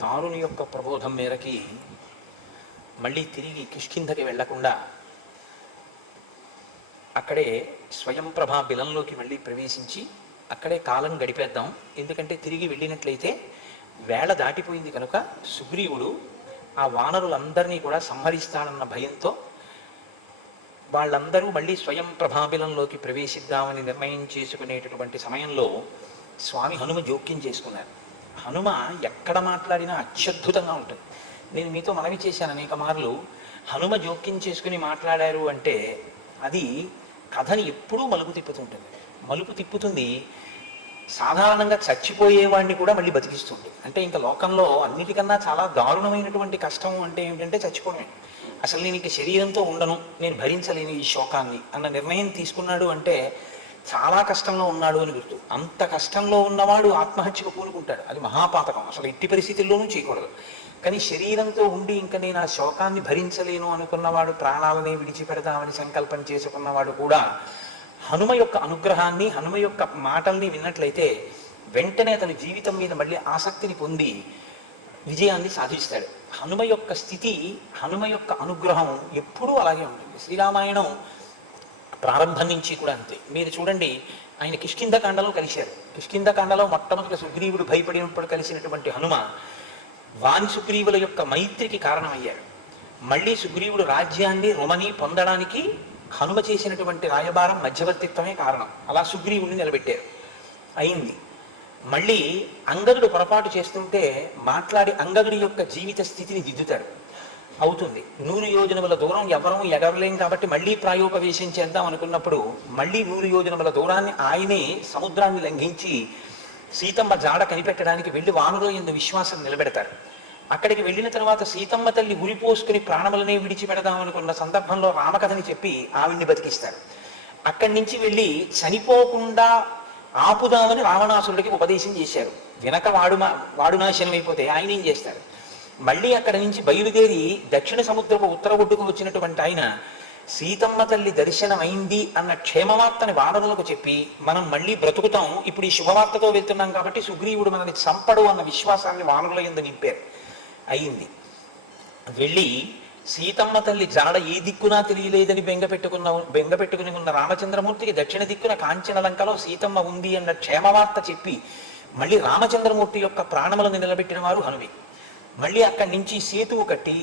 తారుని యొక్క ప్రబోధం మేరకి మళ్ళీ తిరిగి కిష్కింధకి వెళ్లకుండా అక్కడే స్వయం ప్రభా బిలంలోకి మళ్ళీ ప్రవేశించి అక్కడే కాలం గడిపేద్దాం. ఎందుకంటే తిరిగి వెళ్ళినట్లయితే వేళ దాటిపోయింది కనుక సుగ్రీవుడు ఆ వానరులందరినీ కూడా సంహరిస్తాడన్న భయంతో వాళ్ళందరూ మళ్ళీ స్వయం ప్రభాబిలంలోకి ప్రవేశిద్దామని నిర్ణయం చేసుకునేటటువంటి సమయంలో స్వామి హనుమ జోక్యం చేసుకున్నారు. హనుమ ఎక్కడ మాట్లాడినా అత్యద్భుతంగా ఉంటుంది. నేను మీతో మనవి చేశాను అనేక మార్లు, హనుమ జోక్యం చేసుకుని మాట్లాడారు అంటే అది కథని ఎప్పుడూ మలుపు తిప్పుతుంటుంది. మలుపు తిప్పుతుంది. సాధారణంగా చచ్చిపోయేవాడిని కూడా మళ్ళీ బతికిస్తుంది. అంటే ఇంకా లోకంలో అన్నిటికన్నా చాలా దారుణమైనటువంటి కష్టం అంటే ఏమిటంటే చచ్చిపోవడమే. అసలు నేను ఇంక శరీరంతో ఉండను, నేను భరించలేను ఈ శోకాన్ని అన్న నిర్ణయం తీసుకున్నాడు అంటే చాలా కష్టంలో ఉన్నాడు అని గుర్తు. అంత కష్టంలో ఉన్నవాడు ఆత్మహత్యకు పూనుకుంటాడు. అది మహాపాతకం, అసలు ఎట్టి పరిస్థితుల్లోనూ చేయకూడదు. కానీ శరీరంతో ఉండి ఇంకా నేను ఆ శోకాన్ని భరించలేను అనుకున్నవాడు, ప్రాణాలని విడిచిపెడదామని సంకల్పం చేసుకున్నవాడు కూడా హనుమ యొక్క అనుగ్రహాన్ని, హనుమ యొక్క మాటల్ని విన్నట్లయితే వెంటనే అతని జీవితం మీద మళ్ళీ ఆసక్తిని పొంది విజయాన్ని సాధిస్తాడు. హనుమ యొక్క స్థితి, హనుమ యొక్క అనుగ్రహం ఎప్పుడూ అలాగే ఉంటుంది. శ్రీరామాయణం ప్రారంభం నుంచి కూడా అంతే. మీరు చూడండి, ఆయన కిష్కింధకాండలో కలిశారు. కిష్కింధకాండలో మొట్టమొదటి సుగ్రీవుడు భయపడినప్పుడు కలిసినటువంటి హనుమ వాని సుగ్రీవుల యొక్క మైత్రికి కారణమయ్యాడు. మళ్ళీ సుగ్రీవుడు రాజ్యాన్ని రుమని పొందడానికి హనుమ చేసినటువంటి రాయబారం మధ్యవర్తిత్వమే కారణం. అలా సుగ్రీవుడిని నిలబెట్టారు, అయింది. మళ్ళీ అంగదుడు పొరపాటు చేస్తుంటే మాట్లాడి అంగదుడి యొక్క జీవిత స్థితిని దిద్దుతాడు, అవుతుంది. 100 యోజనముల దూరం ఎవరూ ఎగరలేం కాబట్టి మళ్ళీ ప్రాయోపవేశం చేద్దాం అనుకున్నప్పుడు మళ్ళీ 100 యోజనముల దూరాన్ని ఆయనే సముద్రాన్ని లంఘించి సీతమ్మ జాడ కనిపెట్టడానికి వెళ్ళి వానులో ఎందు విశ్వాసం నిలబెడతారు. అక్కడికి వెళ్ళిన తర్వాత సీతమ్మ తల్లి ఉరిపోసుకుని ప్రాణములనే విడిచిపెడదాం అనుకున్న సందర్భంలో రామకథని చెప్పి ఆవిడ్ని బతికిస్తారు. అక్కడి నుంచి వెళ్ళి చనిపోకుండా ఆపుదామని రావణాసురుడికి ఉపదేశం చేశారు. వెనక వాడు నాశనం అయిపోతే ఆయన ఏం చేస్తారు? మళ్ళీ అక్కడి నుంచి బయలుదేరి దక్షిణ సముద్రపు ఉత్తర ఒడ్డుకు వచ్చినటువంటి ఆయన సీతమ్మ తల్లి దర్శనం అయింది అన్న క్షేమవార్తని వానరులకు చెప్పి మనం మళ్ళీ బ్రతుకుతాం, ఇప్పుడు ఈ శుభవార్తతో వెళ్తున్నాం కాబట్టి సుగ్రీవుడు మనల్ని చంపడు అన్న విశ్వాసాన్ని వానరుల యందు నింపారు. అయింది. వెళ్ళి సీతమ్మ తల్లి జాడ ఏ దిక్కునా తెలియలేదని బెంగపెట్టుకుని ఉన్న రామచంద్రమూర్తికి దక్షిణ దిక్కున కాంచన లంకలో సీతమ్మ ఉంది అన్న క్షేమవార్త చెప్పి మళ్ళీ రామచంద్రమూర్తి యొక్క ప్రాణములను నిలబెట్టిన వారు హనుమే. మళ్ళీ అక్కడి నుంచి సేతువు కట్టి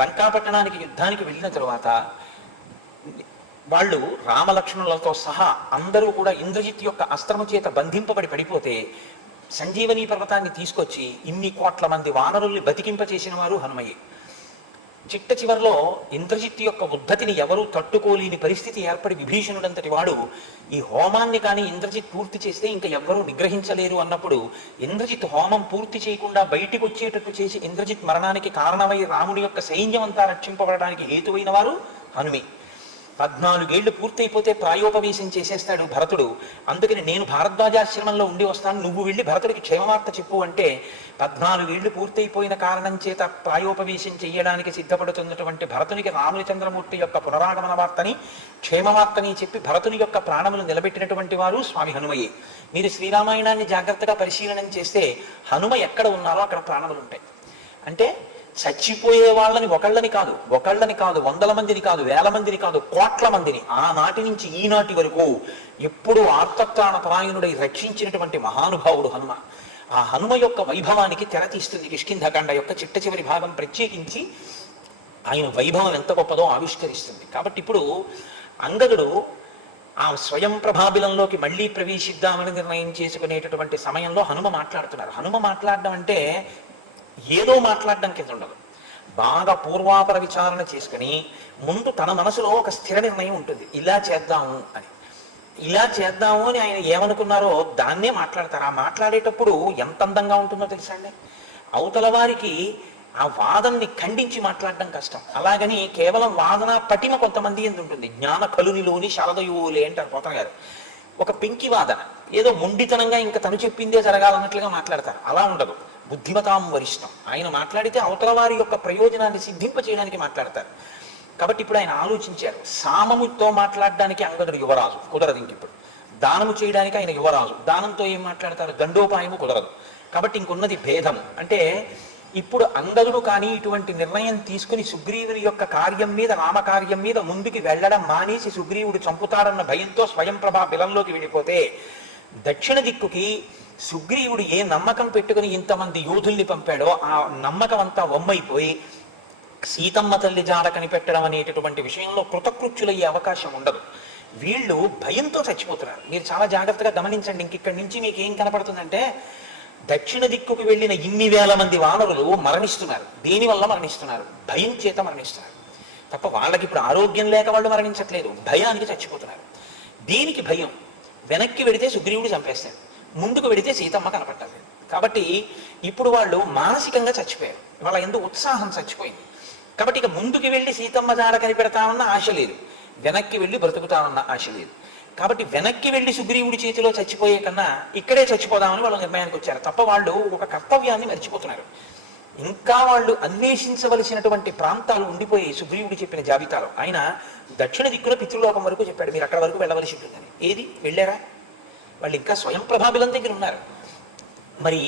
లంకాపట్టణానికి యుద్ధానికి వెళ్ళిన తరువాత వాళ్ళు రామలక్ష్మణులతో సహా అందరూ కూడా ఇంద్రజిత్ యొక్క అస్త్రము చేత బంధింపబడి పడిపోతే సంజీవని పర్వతాన్ని తీసుకొచ్చి ఇన్ని కోట్ల మంది వానరుల్ని బతికింపచేసిన వారు హనుమయ్యే. చిట్ట చివరిలో ఇంద్రజిత్ యొక్క ఉద్ధతిని ఎవరూ తట్టుకోలేని పరిస్థితి ఏర్పడి విభీషణుడంతటి వాడు ఈ హోమాన్ని కానీ ఇంద్రజిత్ పూర్తి చేస్తే ఇంకా ఎవ్వరూ నిగ్రహించలేరు అన్నప్పుడు ఇంద్రజిత్ హోమం పూర్తి చేయకుండా బయటికి వచ్చేటట్టు చేసి ఇంద్రజిత్ మరణానికి కారణమై రాముడి యొక్క సైన్యం అంతా రక్షింపబడడానికి హేతువైన వారు హనుమే. 14 ఏళ్లు పూర్తయిపోతే ప్రాయోపవేశం చేసేస్తాడు భరతుడు. అందుకని నేను భారద్వాజాశ్రమంలో ఉండి వస్తాను, నువ్వు వెళ్ళి భరతుడికి క్షేమవార్త చెప్పు అంటే 14 ఏళ్లు పూర్తయిపోయిన కారణం చేత ప్రాయోపవేశం చేయడానికి సిద్ధపడుతున్నటువంటి భరతునికి రామచంద్రమూర్తి యొక్క పునరాగమన వార్తని, క్షేమవార్తని చెప్పి భరతుని యొక్క ప్రాణములు నిలబెట్టినటువంటి వారు స్వామి హనుమయే. మీరు శ్రీరామాయణాన్ని జాగ్రత్తగా పరిశీలనం చేస్తే హనుమ ఎక్కడ ఉన్నారో అక్కడ ప్రాణములు ఉంటాయి. అంటే చచ్చిపోయే వాళ్ళని ఒకళ్ళని కాదు, వందల మందిని కాదు, వేల మందిని కాదు, కోట్ల మందిని ఆనాటి నుంచి ఈనాటి వరకు ఎప్పుడూ ఆర్తత్రాణ పరాయణుడై రక్షించినటువంటి మహానుభావుడు హనుమ. ఆ హనుమ యొక్క వైభవానికి తెర తీస్తుంది కిష్కింధకాండ యొక్క చిట్ట చివరి భాగం. ప్రత్యేకించి ఆయన వైభవం ఎంత గొప్పదో ఆవిష్కరిస్తుంది. కాబట్టి ఇప్పుడు అంగదుడు ఆ స్వయం ప్రభాబిలంలోకి మళ్ళీ ప్రవేశిద్దామని నిర్ణయం చేసుకునేటటువంటి సమయంలో హనుమ మాట్లాడుతున్నారు. హనుమ మాట్లాడడం అంటే ఏదో మాట్లాడడం కింద ఉండదు. బాగా పూర్వాపర విచారణ చేసుకుని ముందు తన మనసులో ఒక స్థిర నిర్ణయం ఉంటుంది, ఇలా చేద్దాము అని. ఇలా చేద్దాము అని ఆయన ఏమనుకున్నారో దాన్నే మాట్లాడతారు. ఆ మాట్లాడేటప్పుడు ఎంత అందంగా ఉంటుందో తెలుసా అండి. అవతల వారికి ఆ వాదనని ఖండించి మాట్లాడడం కష్టం. అలాగని కేవలం వాదన పటిమ కొంతమంది ఎందు ఉంటుంది. జ్ఞాన కలునిలోని శారదయువులే అంటారు పోతన గారు. ఒక పెంకి వాదన, ఏదో మొండితనంగా ఇంకా తను చెప్పిందే జరగాలన్నట్లుగా మాట్లాడతారు. అలా ఉండదు. బుద్ధిమతాం వరిష్టం. ఆయన మాట్లాడితే అవతల వారి యొక్క ప్రయోజనాన్ని సిద్ధింప చేయడానికి మాట్లాడతారు. కాబట్టి ఇప్పుడు ఆయన ఆలోచించారు, సామముతో మాట్లాడడానికి అంగదుడు యువరాజు, కుదరదు. ఇంక ఇప్పుడు దానము చేయడానికి ఆయన యువరాజు, దానంతో ఏం మాట్లాడతారు? దండోపాయము కుదరదు. కాబట్టి ఇంకున్నది భేదం. అంటే ఇప్పుడు అంగదుడు కానీ ఇటువంటి నిర్ణయం తీసుకుని సుగ్రీవుని యొక్క కార్యం మీద రామకార్యం మీద ముందుకి వెళ్ళడం మానేసి సుగ్రీవుడు చంపుతాడన్న భయంతో స్వయంప్రభ బిలంలోకి వెళ్ళిపోతే దక్షిణ దిక్కుకి సుగ్రీవుడు ఏ నమ్మకం పెట్టుకుని ఇంతమంది యోధుల్ని పంపాడో ఆ నమ్మకం అంతా వమ్మైపోయి సీతమ్మ తల్లి జాడ కనిపెట్టడం అనేటటువంటి విషయంలో కృతకృత్యులయ్యే అవకాశం ఉండదు. వీళ్ళు భయంతో చచ్చిపోతున్నారు. మీరు చాలా జాగ్రత్తగా గమనించండి. ఇంకిక్కడి నుంచి మీకు ఏం కనపడుతుందంటే దక్షిణ దిక్కుకు వెళ్ళిన ఇన్ని వేల మంది వానరులు మరణిస్తున్నారు. దేనివల్ల మరణిస్తున్నారు? భయం చేత మరణిస్తున్నారు తప్ప వాళ్ళకి ఇప్పుడు ఆరోగ్యం లేక వాళ్ళు మరణించట్లేదు, భయానికి చచ్చిపోతున్నారు. దేనికి భయం? వెనక్కి వెడితే సుగ్రీవుడు చంపేస్తాడు, ముందుకు వెడితే సీతమ్మ కనపట్టాలి. కాబట్టి ఇప్పుడు వాళ్ళు మానసికంగా చచ్చిపోయారు, వాళ్ళ ఎందుకు ఉత్సాహం చచ్చిపోయింది. కాబట్టి ఇక ముందుకు వెళ్ళి సీతమ్మ జాడ కనిపెడతామన్న ఆశ లేదు, వెనక్కి వెళ్ళి బ్రతుకుతామన్న ఆశ లేదు. కాబట్టి వెనక్కి వెళ్ళి సుగ్రీవుడి చేతిలో చచ్చిపోయే కన్నా ఇక్కడే చచ్చిపోదామని వాళ్ళు నిర్ణయానికి వచ్చారు తప్ప వాళ్ళు ఒక కర్తవ్యాన్ని మర్చిపోతున్నారు. ఇంకా వాళ్ళు అన్వేషించవలసినటువంటి ప్రాంతాలు ఉండిపోయి సుగ్రీవుడు చెప్పిన జాబితాలో ఆయన దక్షిణ దిక్కున పితృలోకం వరకు చెప్పాడు, మీరు అక్కడ వరకు వెళ్ళవలసి ఉంటుందని. ఏది వెళ్ళారా? వాళ్ళు ఇంకా స్వయం ప్రభాబిలం దగ్గర ఉన్నారు. మరి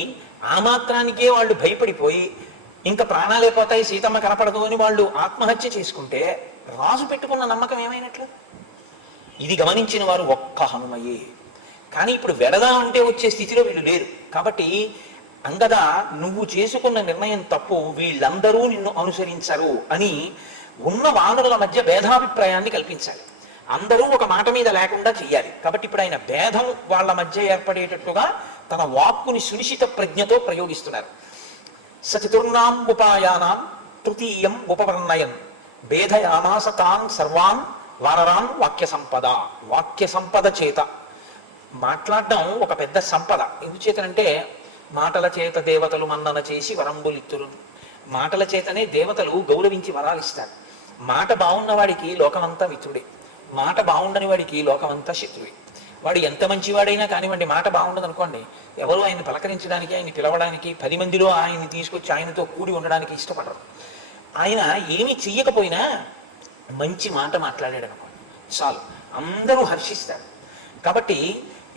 ఆ మాత్రానికే వాళ్ళు భయపడిపోయి ఇంకా ప్రాణాలే పోతాయి, సీతమ్మ కనపడదు అని వాళ్ళు ఆత్మహత్య చేసుకుంటే రాజు పెట్టుకున్న నమ్మకం ఏమైనట్లు? ఇది గమనించిన వారు ఒక్క హనుమయే. కానీ ఇప్పుడు వెడదామంటే వచ్చే స్థితిలో వీళ్ళు లేరు. కాబట్టి అంగద, నువ్వు చేసుకున్న నిర్ణయం తప్పు, వీళ్ళందరూ నిన్ను అనుసరించరు అని ఉన్న వానరుల మధ్య భేదాభిప్రాయాన్ని కల్పించాలి. అందరూ ఒక మాట మీద లేకుండా చెయ్యాలి. కాబట్టి ఇప్పుడు ఆయన భేదం వాళ్ళ మధ్య ఏర్పడేటట్టుగా తన వాక్కుని సునిశిత ప్రజ్ఞతో ప్రయోగిస్తున్నారు. సచతుర్నాం ఉపాయానాం తృతీయం ఉపవర్ణయన్ భేదయామాస తాన్ సర్వాన్ వానరాన్ వాక్య సంపద. వాక్య సంపద చేత మాట్లాడడం ఒక పెద్ద సంపద. ఎందుచేతనంటే మాటల చేత దేవతలు మన్నన చేసి వరంబులిత్తురు. మాటల చేతనే దేవతలు గౌరవించి వరాలిస్తారు. మాట బాగున్నవాడికి లోకమంతా మిత్రుడే, మాట బాగుండని వాడికి లోకమంతా శత్రువే. వాడు ఎంత మంచివాడైనా కానివ్వండి, మాట బాగుండదు అనుకోండి, ఎవరు ఆయన్ని పలకరించడానికి, ఆయన్ని పిలవడానికి, 10 మందిలో ఆయన్ని తీసుకొచ్చి ఆయనతో కూడి ఉండడానికి ఇష్టపడరు. ఆయన ఏమీ చెయ్యకపోయినా మంచి మాట మాట్లాడాడు అనుకోండి చాలు, అందరూ హర్షిస్తారు. కాబట్టి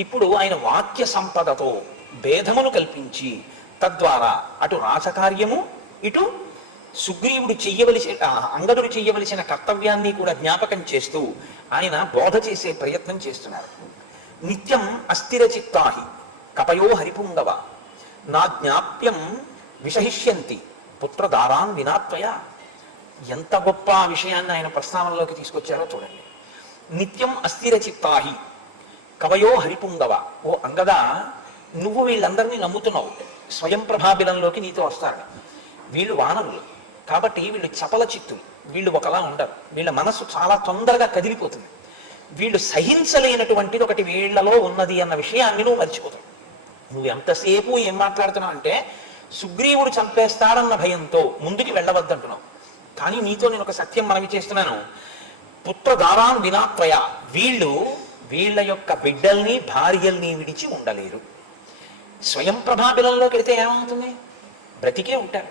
ఇప్పుడు ఆయన వాక్య సంపదతో భేదమును కల్పించి తద్వారా అటు రాసకార్యము ఇటు సుగ్రీవుడు అంగదుడు చెయ్యవలసిన కర్తవ్యాన్ని కూడా జ్ఞాపకం చేస్తూ ఆయన బోధ చేసే ప్రయత్నం చేస్తున్నారు. నిత్యం అస్థిర చిత్తాహి కపయో హరిపుంగవ నా జ్ఞాప్యం విషహిష్యంతి పుత్రదారాన్ వినాత్వయ. ఎంత గొప్ప విషయాన్ని ఆయన ప్రస్తావనలోకి తీసుకొచ్చారో చూడండి. నిత్యం అస్థిర చిత్తాహి కవయో హరిపుంగవ. ఓ అంగద, నువ్వు వీళ్ళందరినీ నమ్ముతున్నావు, స్వయం ప్రభాబిలంలోకి నీతో వస్తారు. వీళ్ళు వానరులు కాబట్టి వీళ్ళు చపల చిత్తులు, వీళ్ళు ఒకలా ఉండరు. వీళ్ళ మనస్సు చాలా తొందరగా కదిలిపోతుంది. వీళ్ళు సహించలేనటువంటిది ఒకటి వీళ్లలో ఉన్నది అన్న విషయాన్ని నువ్వు మర్చిపోతావు. నువ్వు ఎంతసేపు ఏం మాట్లాడుతున్నావు అంటే సుగ్రీవుడు చంపేస్తాడన్న భయంతో ముందుకు వెళ్ళవద్దంటున్నావు. కానీ నీతో నేను ఒక సత్యం మనవి చేస్తున్నాను. పుత్రదారాన్ వినాత్వయ. వీళ్ళ యొక్క బిడ్డల్ని భార్యల్ని విడిచి ఉండలేరు. స్వయం ప్రభాబిలంలోకి వెళితే ఏమవుతుంది? బ్రతికే ఉంటారు.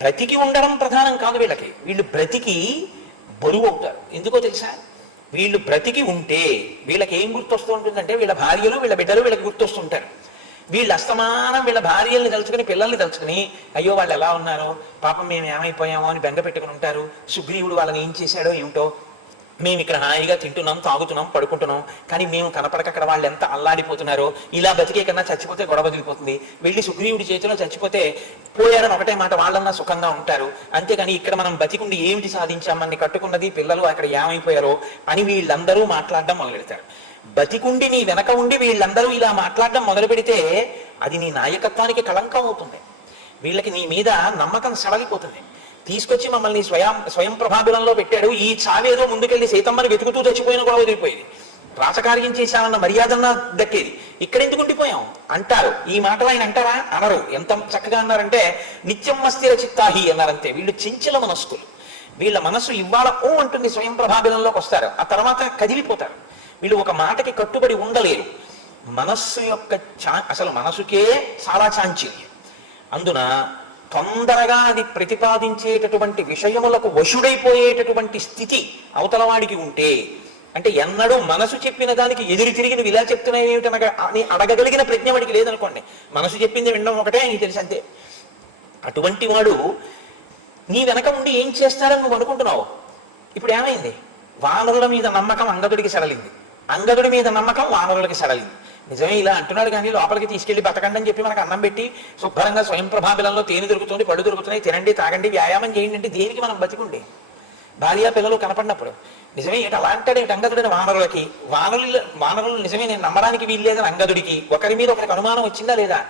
బ్రతికి ఉండడం ప్రధానం కాదు వీళ్ళకి, వీళ్ళు బ్రతికి బరువు అవుతారు. ఎందుకో తెలుసా? వీళ్ళు బ్రతికి ఉంటే వీళ్ళకి ఏం గుర్తొస్తూ ఉంటుందంటే వీళ్ళ భార్యలు వీళ్ళ బిడ్డలు వీళ్ళకి గుర్తొస్తుంటారు. వీళ్ళు అస్తమానం వీళ్ళ భార్యల్ని తలుచుకుని పిల్లల్ని తలుచుకుని అయ్యో వాళ్ళు ఎలా ఉన్నారో పాపం మేము ఏమైపోయామో అని బెంగ పెట్టుకుని ఉంటారు. సుగ్రీవుడు వాళ్ళని ఏం చేశాడో ఏమిటో, మేము ఇక్కడ హాయిగా తింటున్నాం, తాగుతున్నాం, పడుకుంటున్నాం, కానీ మేము కనపడక అక్కడ వాళ్ళు ఎంత అల్లాడిపోతున్నారో. ఇలా బతికే కన్నా చచ్చిపోతే గొడవ వదిలిపోతుంది. వెళ్ళి సుగ్రీవుడి చేతిలో చచ్చిపోతే పోయారని ఒకటే మాట, వాళ్ళన్నా సుఖంగా ఉంటారు. అంతేకాని ఇక్కడ మనం బతికుండి ఏమిటి సాధించామని కట్టుకున్నది పిల్లలు అక్కడ ఏమైపోయారో అని వీళ్ళందరూ మాట్లాడడం మొదలెడతారు. బతికుండి నీ వెనక ఉండి వీళ్ళందరూ ఇలా మాట్లాడడం మొదలు పెడితే అది నీ నాయకత్వానికి కళంకం అవుతుంది. వీళ్ళకి నీ మీద నమ్మకం సడలిపోతుంది. తీసుకొచ్చి మమ్మల్ని స్వయం ప్రభాబిలంలో పెట్టాడు, ఈ చావేదో ముందుకెళ్ళి సీతమ్మని వెతుకుతూ చచ్చిపోయిన కూడా వదిలిపోయేది, రాచకార్యం చేశానన్న మర్యాదన్న దక్కేది. ఇక్కడ ఎందుకు ఉండిపోయాం అంటారు. ఈ మాటలు ఆయన అంటారా? అనరు. ఎంత చక్కగా అన్నారంటే నిత్యం అస్థిర చిత్తాహి అన్నారంతే. వీళ్ళు చెంచల మనస్కులు. వీళ్ళ మనస్సు ఇవాళ ఓ అంటుంది, స్వయం ప్రభాబిలంలోకి వస్తారు, ఆ తర్వాత కదిలిపోతారు. వీళ్ళు ఒక మాటకి కట్టుబడి ఉండలేరు. మనస్సు యొక్క అసలు మనసుకే చాలా చాంచల్యం. అందున తొందరగా అది ప్రతిపాదించేటటువంటి విషయములకు వశుడైపోయేటటువంటి స్థితి అవతలవాడికి ఉంటే, అంటే ఎన్నడూ మనసు చెప్పిన దానికి ఎదురు తిరిగి నువ్వు ఇలా చెప్తున్నావు ఏమిటనగా అని అడగగలిగిన ప్రజ్ఞ వాడికి లేదనుకోండి. మనసు చెప్పింది వినడం ఒకటే ఆయనకి తెలుసు అంతే. అటువంటి వాడు నీ వెనక ఉండి ఏం చేస్తారని నువ్వు అనుకుంటున్నావు. ఇప్పుడు ఏమైంది? వానరుల మీద నమ్మకం అంగదుడికి సడలింది, అంగదుడి మీద నమ్మకం వానరులకి సడలింది. నిజమే ఇలా అంటున్నాడు కానీ లోపలికి తీసుకెళ్లి బతకండి అని చెప్పి మనకు అన్నం పెట్టి శుభ్రంగా స్వయం ప్రభాబిలంలో తేనె దొరుకుతుంది, పళ్ళు దొరుకుతున్నాయి, తినండి తాగండి వ్యాయామం చేయండి అంటే దేనికి మనం బతికుండే? భార్య పిల్లలు కనపడినప్పుడు నిజమే ఇటు అలా అంటాడు ఇటు అంగదుడిని వానరులకి. వానరులు నిజమే నేను నమ్మడానికి వీల్లేదని అంగదుడికి. ఒకరి మీద ఒకరికి అనుమానం వచ్చిందా లేదా?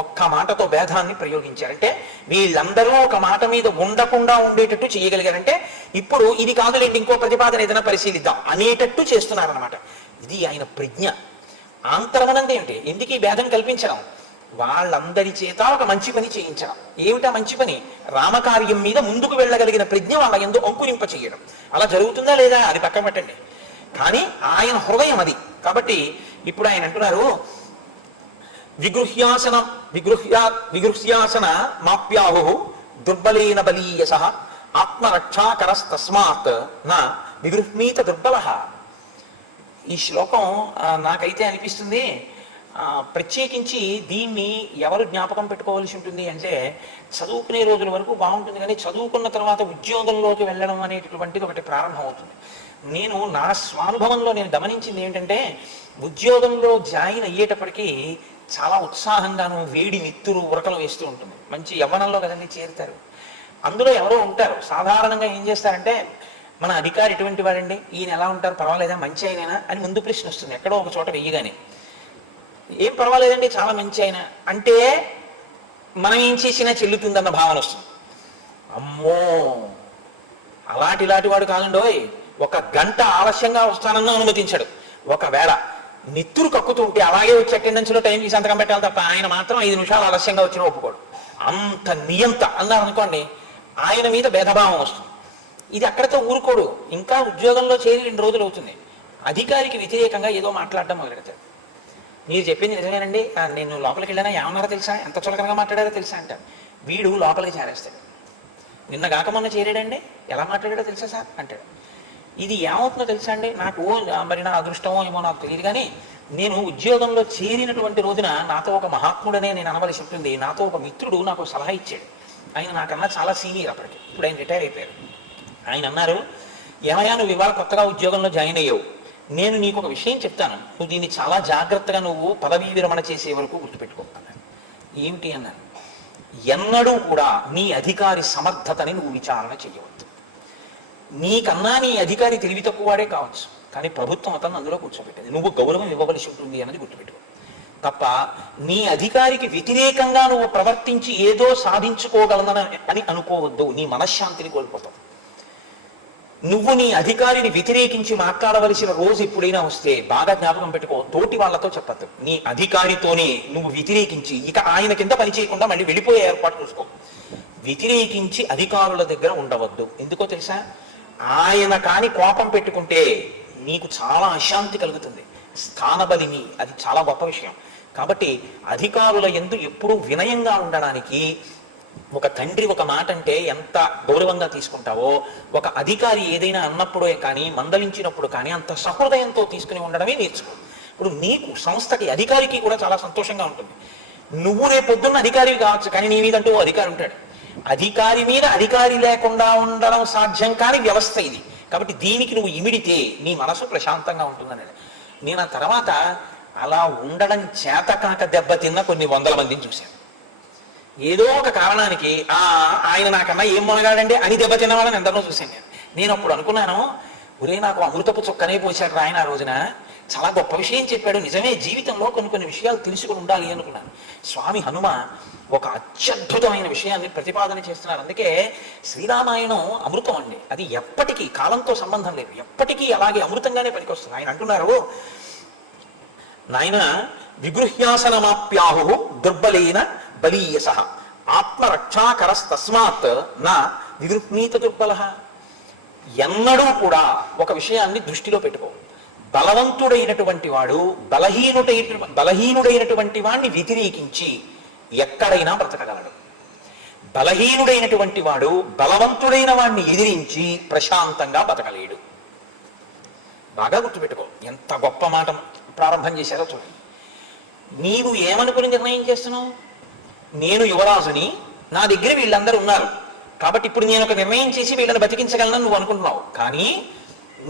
ఒక్క మాటతో భేదాన్ని ప్రయోగించారంటే వీళ్ళందరూ ఒక మాట మీద ఉండకుండా ఉండేటట్టు చేయగలిగారంటే ఇప్పుడు ఇది కాదులేండి ఇంకో ప్రతిపాదన ఏదైనా పరిశీలిద్దాం అనేటట్టు చేస్తున్నారనమాట. ఇది ఆయన ప్రజ్ఞ. ఆంతరమనంది ఏమిటి? ఎందుకు ఈ భేదం కల్పించడం? వాళ్ళందరి చేత ఒక మంచి పని చేయించడం. ఏమిటా మంచి పని? రామకార్యం మీద ముందుకు వెళ్ళగలిగిన ప్రజ్ఞ వాళ్ళ ఎందుకు అంకురింప చేయడం. అలా జరుగుతుందా లేదా అది పక్కన పెట్టండి, కానీ ఆయన హృదయం అది. కాబట్టి ఇప్పుడు ఆయన అంటున్నారు విగృహ్యాసన మాప్యాహు దుర్బలేన బలీయస ఆత్మరక్షాకరస్తస్మాత్ నా విగృహ్మీత దుర్బల. ఈ శ్లోకం నాకైతే అనిపిస్తుంది ప్రత్యేకించి దీన్ని ఎవరు జ్ఞాపకం పెట్టుకోవాల్సి ఉంటుంది అంటే చదువుకునే రోజుల వరకు బాగుంటుంది, కానీ చదువుకున్న తర్వాత ఉద్యోగంలోకి వెళ్ళడం అనేటటువంటిది ఒకటి ప్రారంభం అవుతుంది. నేను నా స్వానుభవంలో నేను గమనించింది ఏంటంటే ఉద్యోగంలో జాయిన్ అయ్యేటప్పటికీ చాలా ఉత్సాహంగాను వేడి నిత్తురు ఉరకలు వేస్తూ ఉంటుంది. మంచి యవ్వనంలో కదండి చేరుతారు. అందులో ఎవరో ఉంటారు సాధారణంగా ఏం చేస్తారంటే మన అధికారి ఎటువంటి వాడండి, ఈయన ఎలా ఉంటారు, పర్వాలేదా, మంచి అయినా అని ముందు ప్రశ్న వస్తుంది ఎక్కడో ఒక చోట వెయ్యగానే. ఏం పర్వాలేదండి చాలా మంచి అయినా అంటే మనం ఏం చేసినా చెల్లుతుందన్న భావన వస్తుంది. అమ్మో ఇలాంటి వాడు కాదండోయ్, ఒక గంట ఆలస్యంగా వస్తానన్నా అనుమతించడు. ఒకవేళ నిత్తురు కక్కుతుంటే అలాగే వచ్చి అటెండెన్స్లో టైంకి సంతకం పెట్టాలి తప్ప ఆయన మాత్రం 5 నిమిషాలు ఆలస్యంగా వచ్చినా ఒప్పుకోడు. అంత నియంత అన్నారు అనుకోండి, ఆయన మీద భేదభావం వస్తుంది. ఇది అక్కడితో ఊరుకోడు. ఇంకా ఉద్యోగంలో చేరి 2 రోజులు అవుతుంది, అధికారికి వ్యతిరేకంగా ఏదో మాట్లాడడం మొదలెడతాడు. మీరు చెప్పింది నిజమేనండి, నేను లోపలికి వెళ్ళానా ఏమన్నారో తెలుసా, ఎంత చులకనగా మాట్లాడారో తెలుసా అంటారు. వీడు లోపలికి చేరేస్తాడు. నిన్న కాక మొన్న చేరాడండి, ఎలా మాట్లాడాడో తెలుసా సార్ అంటాడు. ఇది ఏమవుతుందో తెలుసా అండి, నాకు మరి నా అదృష్టమో ఏమో నాకు తెలియదు, కానీ నేను ఉద్యోగంలో చేరినటువంటి రోజున నాతో ఒక మహాత్ముడనే నేను అనవలసి ఉంటుంది. నాతో ఒక మిత్రుడు నాకు సలహా ఇచ్చాడు. ఆయన నాకన్నా చాలా సీనియర్ అప్పటికి, ఇప్పుడు ఆయన రిటైర్ అయిపోయారు. ఆయన అన్నారు, ఏమయ్యా నువ్వు ఇవాళ కొత్తగా ఉద్యోగంలో జాయిన్ అయ్యావు, నేను నీకు ఒక విషయం చెప్తాను, నువ్వు దీన్ని చాలా జాగ్రత్తగా నువ్వు పదవీ విరమణ చేసే వరకు గుర్తుపెట్టుకో అన్నాను. ఏమిటి అన్నాను, ఎన్నడూ కూడా నీ అధికారి సమర్థతని నువ్వు విచారణ చేయవద్దు. నీకన్నా నీ అధికారి తెలివి తక్కువవాడే కావచ్చు, కానీ ప్రభుత్వం అతను అందులో కూర్చోబెట్టేది, నువ్వు గౌరవం ఇవ్వవలసి ఉంటుంది అన్నది గుర్తుపెట్టుకో. తప్ప నీ అధికారికి వ్యతిరేకంగా నువ్వు ప్రవర్తించి ఏదో సాధించుకోగలనని అని అనుకోవద్దు, నీ మనశ్శాంతిని కోల్పోతావు. నువ్వు నీ అధికారిని వ్యతిరేకించి మాట్లాడవలసిన రోజు ఎప్పుడైనా వస్తే బాగా జ్ఞాపకం పెట్టుకో, తోటి వాళ్ళతో చెప్పద్దు. నీ అధికారితోనే నువ్వు వ్యతిరేకించి ఇక ఆయన కింద పని చేయకుండా మళ్ళీ వెళ్ళిపోయే ఏర్పాటు చూసుకో. వ్యతిరేకించి అధికారుల దగ్గర ఉండవద్దు. ఎందుకో తెలుసా, ఆయన కాని కోపం పెట్టుకుంటే నీకు చాలా అశాంతి కలుగుతుంది, స్థానబలిని, అది చాలా గొప్ప విషయం. కాబట్టి అధికారుల యందు ఎప్పుడూ వినయంగా ఉండడానికి, ఒక తండ్రి ఒక మాట అంటే ఎంత గౌరవంగా తీసుకుంటావో ఒక అధికారి ఏదైనా అన్నప్పుడే కానీ మందలించినప్పుడు కానీ అంత సహృదయంతో తీసుకుని ఉండడమే నేర్చుకో. ఇప్పుడు నీకు సంస్థకి అధికారికి కూడా చాలా సంతోషంగా ఉంటుంది. నువ్వు రేపొద్దున్న అధికారి కావచ్చు, కానీ నీ మీదంటూ ఓ అధికారి ఉంటాడు. అధికారి మీద అధికారి లేకుండా ఉండడం సాధ్యం కాని వ్యవస్థ ఇది. కాబట్టి దీనికి నువ్వు ఇమిడితే నీ మనసు ప్రశాంతంగా ఉంటుందని. నేను ఆ తర్వాత అలా ఉండడం చేతకాక దెబ్బతిన్న కొన్ని 100 మందిని చూశాను. ఏదో ఒక కారణానికి ఆయన నాకన్నా ఏం మొనగాడండి అని దెబ్బతిన్న వాళ్ళని ఎందరినో చూశాను. నేను అప్పుడు అనుకున్నాను, ఒరే నాకు అమృతపు చొక్కనే పోశాడు ఆయన ఆ రోజున, చాలా గొప్ప విషయం చెప్పాడు, నిజమే జీవితంలో కొన్ని విషయాలు తెలుసుకుని ఉండాలి అనుకున్నాను. స్వామి హనుమ ఒక అత్యద్భుతమైన విషయాన్ని ప్రతిపాదన చేస్తున్నారు. అందుకే శ్రీరామాయణం అమృతం అండి, అది ఎప్పటికీ కాలంతో సంబంధం లేదు, ఎప్పటికీ అలాగే అమృతంగానే పనికొస్తుంది. ఆయన అంటున్నారు, నాయన విగృహ్యాసనమాప్యాహు దుర్బలేన బలీయస ఆత్మరక్షాకరస్తస్మాత్ నా విగృహ్ణీత దుర్బల. ఎన్నడూ కూడా ఒక విషయాన్ని దృష్టిలో పెట్టుకో, బలవంతుడైనటువంటి వాడు బలహీనుడైనటువంటి వాడిని వ్యతిరేకించి ఎక్కడైనా బ్రతకగలడు. బలహీనుడైనటువంటి వాడు బలవంతుడైన వాడిని ఎదిరించి ప్రశాంతంగా బతకలేడు. బాగా గుర్తుపెట్టుకో, ఎంత గొప్ప మాట ప్రారంభం చేశారో చూడండి. నీవు ఏమనుకుని నిర్ణయం చేస్తున్నావు, నేను యువరాజుని, నా దగ్గర వీళ్ళందరూ ఉన్నారు కాబట్టి ఇప్పుడు నేను ఒక నిర్ణయం చేసి వీళ్ళని బతికించగలను నువ్వు అనుకుంటున్నావు. కానీ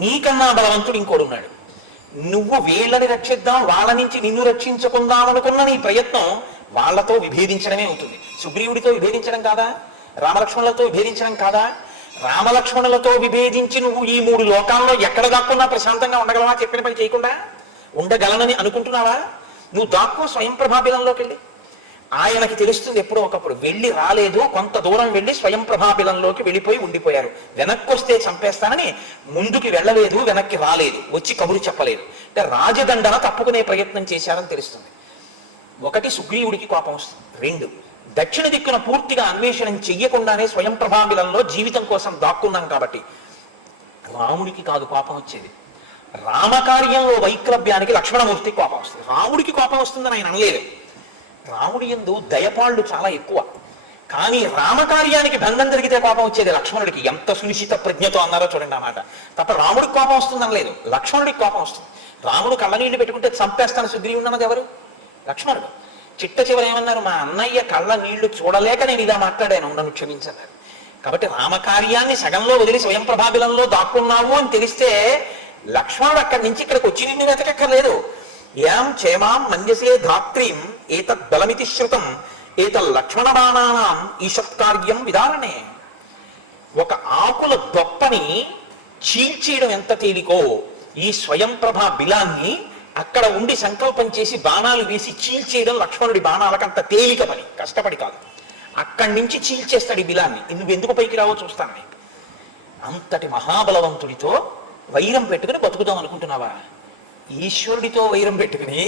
నీకన్నా బలవంతుడు ఇంకోడు ఉన్నాడు. నువ్వు వీళ్ళని రక్షిద్దాం, వాళ్ళ నుంచి నిన్ను రక్షించుకుందాం అనుకున్న నీ ప్రయత్నం వాళ్ళతో విభేదించడమే అవుతుంది. సుగ్రీవుడితో విభేదించడం కాదా, రామలక్ష్మణులతో విభేదించడం కాదా? రామలక్ష్మణులతో విభేదించి నువ్వు ఈ 3 లోకాల్లో ఎక్కడ దాక్కున్నా ప్రశాంతంగా ఉండగలవా? చెప్పిన పని చేయకుండా ఉండగలనని అనుకుంటున్నావా? నువ్వు దాక్కో స్వయం ప్రభాబిలంలోకి వెళ్ళి. ఆయనకి తెలుస్తుంది ఎప్పుడో ఒకప్పుడు. వెళ్ళి రాలేదు, కొంత దూరం వెళ్ళి స్వయం ప్రభాబిలంలోకి వెళ్ళిపోయి ఉండిపోయారు. వెనక్కి వస్తే చంపేస్తానని ముందుకి వెళ్ళలేదు, వెనక్కి రాలేదు, వచ్చి కబురు చెప్పలేదు. అంటే రాజదండన తప్పుకునే ప్రయత్నం చేశారని తెలుస్తుంది. ఒకటి, సుగ్రీవుడికి కోపం వస్తుంది. 2, దక్షిణ దిక్కున పూర్తిగా అన్వేషణం చెయ్యకుండానే స్వయం ప్రభాబిలంలో జీవితం కోసం దాక్కున్నాం కాబట్టి. రాముడికి కాదు కోపం వచ్చేది, రామకార్యంలో వైక్లభ్యానికి లక్ష్మణమూర్తికి కోపం వస్తుంది. రాముడికి కోపం వస్తుందని ఆయన అనలేదు. రాముడి యందు దయపాళ్ళు చాలా ఎక్కువ. కానీ రామకార్యానికి భంగం జరిగితే కోపం వచ్చేది లక్ష్మణుడికి. ఎంత సునిశ్చిత ప్రజ్ఞతో అన్నారో చూడండి ఆ మాట. తప్ప రాముడికి కోపం వస్తుందని లేదు, లక్ష్మణుడికి కోపం వస్తుంది. రాముడు కళ్ళనీళ్లు పెట్టుకుంటే చంపేస్తాను సుగ్రీవుడు అన్నది ఎవరు? లక్ష్మణుడు. చిట్ట చివరి ఏమన్నారు? మా అన్నయ్య కళ్ళ నీళ్లు చూడలేక నేను ఇలా మాట్లాడాను, నన్ను క్షమించన్నారు. కాబట్టి రామకార్యాన్ని సగంలో వదిలి స్వయం ప్రభాబిలంలో దాక్కున్నావు అని తెలిస్తే లక్ష్మణుడు అక్కడి నుంచి ఇక్కడికి వచ్చి నిన్ను వెతకక్కర్లేదు. యాం క్షేమాం మన్యసే ధాత్రీం ఏతద్ బలమితి శ్రుతం ఏతల్లక్ష్మణ బాణానాం ఈషత్కార్యం విధారణే. ఒక ఆకుల దొప్పని చీల్చేయడం ఎంత తేలికో ఈ స్వయం ప్రభా బిలాన్ని అక్కడ ఉండి సంకల్పం చేసి బాణాలు వేసి చీల్చేయడం లక్ష్మణుడి బాణాలకంత తేలిక పని, కష్టపడి కాదు. అక్కడి నుంచి చీల్చేస్తాడు ఈ బిలాన్ని. నువ్వెందుకు పైకి రావో చూస్తానని. అంతటి మహాబలవంతుడితో వైరం పెట్టుకుని బతుకుదాం అనుకుంటున్నావా? ఈశ్వరుడితో వైరం పెట్టుకుని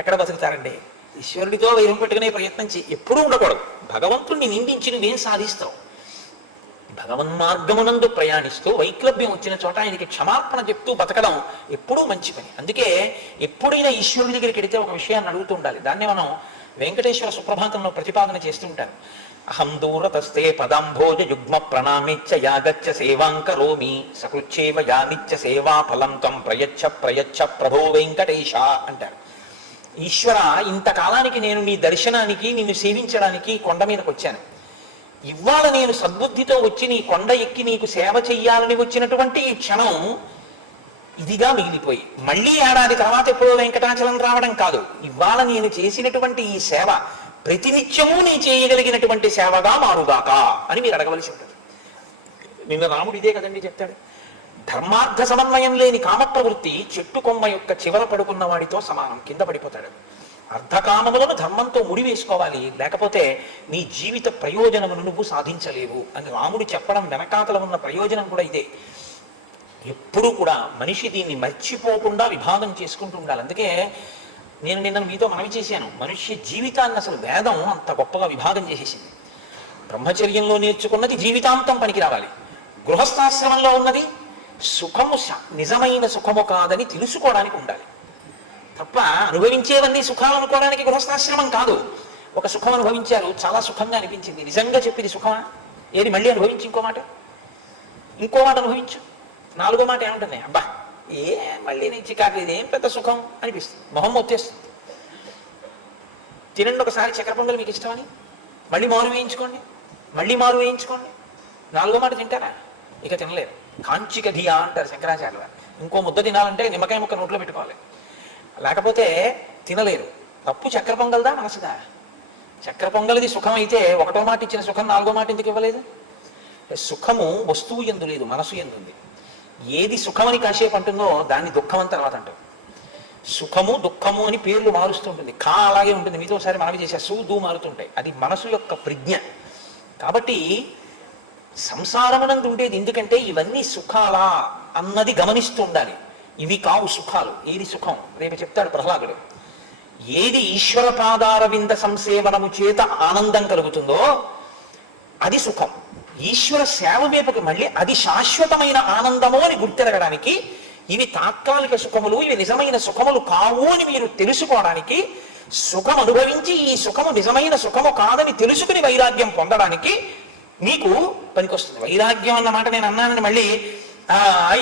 ఎక్కడ బతుకుతారండి? ఈశ్వరుడితో వైరం పెట్టుకునే ప్రయత్నం ఎప్పుడూ ఉండకూడదు. భగవంతుడిని నిందించి నువ్వేం సాధిస్తావు? భగవన్మార్గమునందు ప్రయాణిస్తూ వైక్లభ్యం వచ్చిన చోట ఆయనకి క్షమాపణ చెప్తూ బతకడం ఎప్పుడూ మంచి పని. అందుకే ఎప్పుడైనా ఈశ్వరుడి దగ్గరికి వెడితే ఒక విషయాన్ని అడుగుతూ ఉండాలి. దాన్ని మనం వెంకటేశ్వర సుప్రభాతంలో ప్రతిపాదన చేస్తుంటారు. అహం దూరతస్తే పదాంభోజ యుగ్మ ప్రణామిచ్చ యాగచ్చ సేవాంకరోమి సకృచ్చేవ యానిచ్చ సేవా ఫలం తం ప్రయచ్చ ప్రయచ్చ ప్రభో వెంకటేశ అంటారు. ఈశ్వర, ఇంతకాలానికి నేను నీ దర్శనానికి నిన్ను సేవించడానికి కొండ మీదకి వచ్చాను. ఇవాళ నేను సద్బుద్ధితో వచ్చి నీ కొండ ఎక్కి నీకు సేవ చెయ్యాలని వచ్చినటువంటి ఈ క్షణం ఇదిగా మిగిలిపోయి మళ్ళీ ఏడాది తర్వాత ఎప్పుడో వెంకటాచలం రావడం కాదు. ఇవాళ నేను చేసినటువంటి ఈ సేవ ప్రతినిత్యము నీ చేయగలిగినటువంటి సేవగా మారుగాక అని మీరు అడగవలసి ఉంటుంది. నిన్న రాముడు ఇదే కదండి చెప్తాడు. ధర్మార్థ సమన్వయం లేని కామ ప్రవృత్తి చెట్టు కొమ్మ యొక్క చివర పడుకున్న వాడితో సమానం, కింద పడిపోతాడు. అర్ధకామములను ధర్మంతో ముడివేసుకోవాలి, లేకపోతే నీ జీవిత ప్రయోజనమును నువ్వు సాధించలేవు అని రాముడు చెప్పడం వెనకాతల ఉన్న ప్రయోజనం కూడా ఇదే. ఎప్పుడూ కూడా మనిషి దీన్ని మర్చిపోకుండా విభాగం చేసుకుంటూ ఉండాలి. అందుకే నేను నిన్న మీతో మనవి చేశాను, మనుష్య జీవితాన్ని అసలు వేదం అంత గొప్పగా విభాగం చేసేసింది. బ్రహ్మచర్యంలో నేర్చుకున్నది జీవితాంతం పనికి రావాలి. గృహస్థాశ్రమంలో ఉన్నది సుఖము నిజమైన సుఖము కాదని తెలుసుకోవడానికి ఉండాలి తప్ప అనుభవించేవన్నీ సుఖాలు అనుకోవడానికి గృహస్థాశ్రమం కాదు. ఒక సుఖం అనుభవించారు, చాలా సుఖంగా అనిపించింది, నిజంగా చెప్పింది సుఖమా? ఏది మళ్ళీ అనుభవించి ఇంకో మాట అనుభవించు. 4వ మాట ఏమంటుంది? అబ్బా ఏ మళ్ళీ నేను చికాకు, ఇదేం పెద్ద సుఖం అనిపిస్తుంది, మొహం వచ్చేస్తుంది. తినండి ఒకసారి చక్కెర పొంగల్ మీకు ఇష్టమని, మళ్ళీ మారు వేయించుకోండి, 4వ మాట తింటారా? ఇక తినలేరు. కాంచిక ధియా అంటారు శంకరాచార్యులు వారు. ఇంకో ముద్ద తినాలంటే నిమ్మకాయ ముక్క నోట్లో పెట్టుకోవాలి, లేకపోతే తినలేరు. తప్పు చక్కెర పొంగల్దా మనసుదా? చక్కెర పొంగల్ది సుఖం అయితే 1వ మాట ఇచ్చిన సుఖం 4వ మాట ఎందుకు ఇవ్వలేదు? సుఖము వస్తువు యందు లేదు, మనసు యందు ఉంది. ఏది సుఖమని కాసేపు అంటుందో దాన్ని దుఃఖం అని తర్వాత అంటారు. సుఖము దుఃఖము అని పేర్లు మారుస్తుంటుంది. కా అలాగే ఉంటుంది, మీతో ఒకసారి మనవి చేసే సు దూ మారుతుంటాయి. అది మనసు యొక్క ప్రజ్ఞ. కాబట్టి సంసారమునందు ఉండేది ఎందుకంటే ఇవన్నీ సుఖాలా అన్నది గమనిస్తూ ఉండాలి. ఇవి కావు సుఖాలు. ఏది సుఖం? రేపు చెప్తాడు ప్రహ్లాదుడు. ఏది ఈశ్వర పాదారవింద సంసేవనము చేత ఆనందం కలుగుతుందో అది సుఖం. ఈశ్వర సేవ వైపుకి మళ్ళీ అది శాశ్వతమైన ఆనందము అని గుర్తెరగడానికి, ఇవి తాత్కాలిక సుఖములు, ఇవి నిజమైన సుఖములు కావు అని మీరు తెలుసుకోవడానికి, సుఖం అనుభవించి ఈ సుఖము నిజమైన సుఖము కాదని తెలుసుకుని వైరాగ్యం పొందడానికి మీకు పనికొస్తుంది. వైరాగ్యం అన్న మాట నేను అన్నానని మళ్ళీ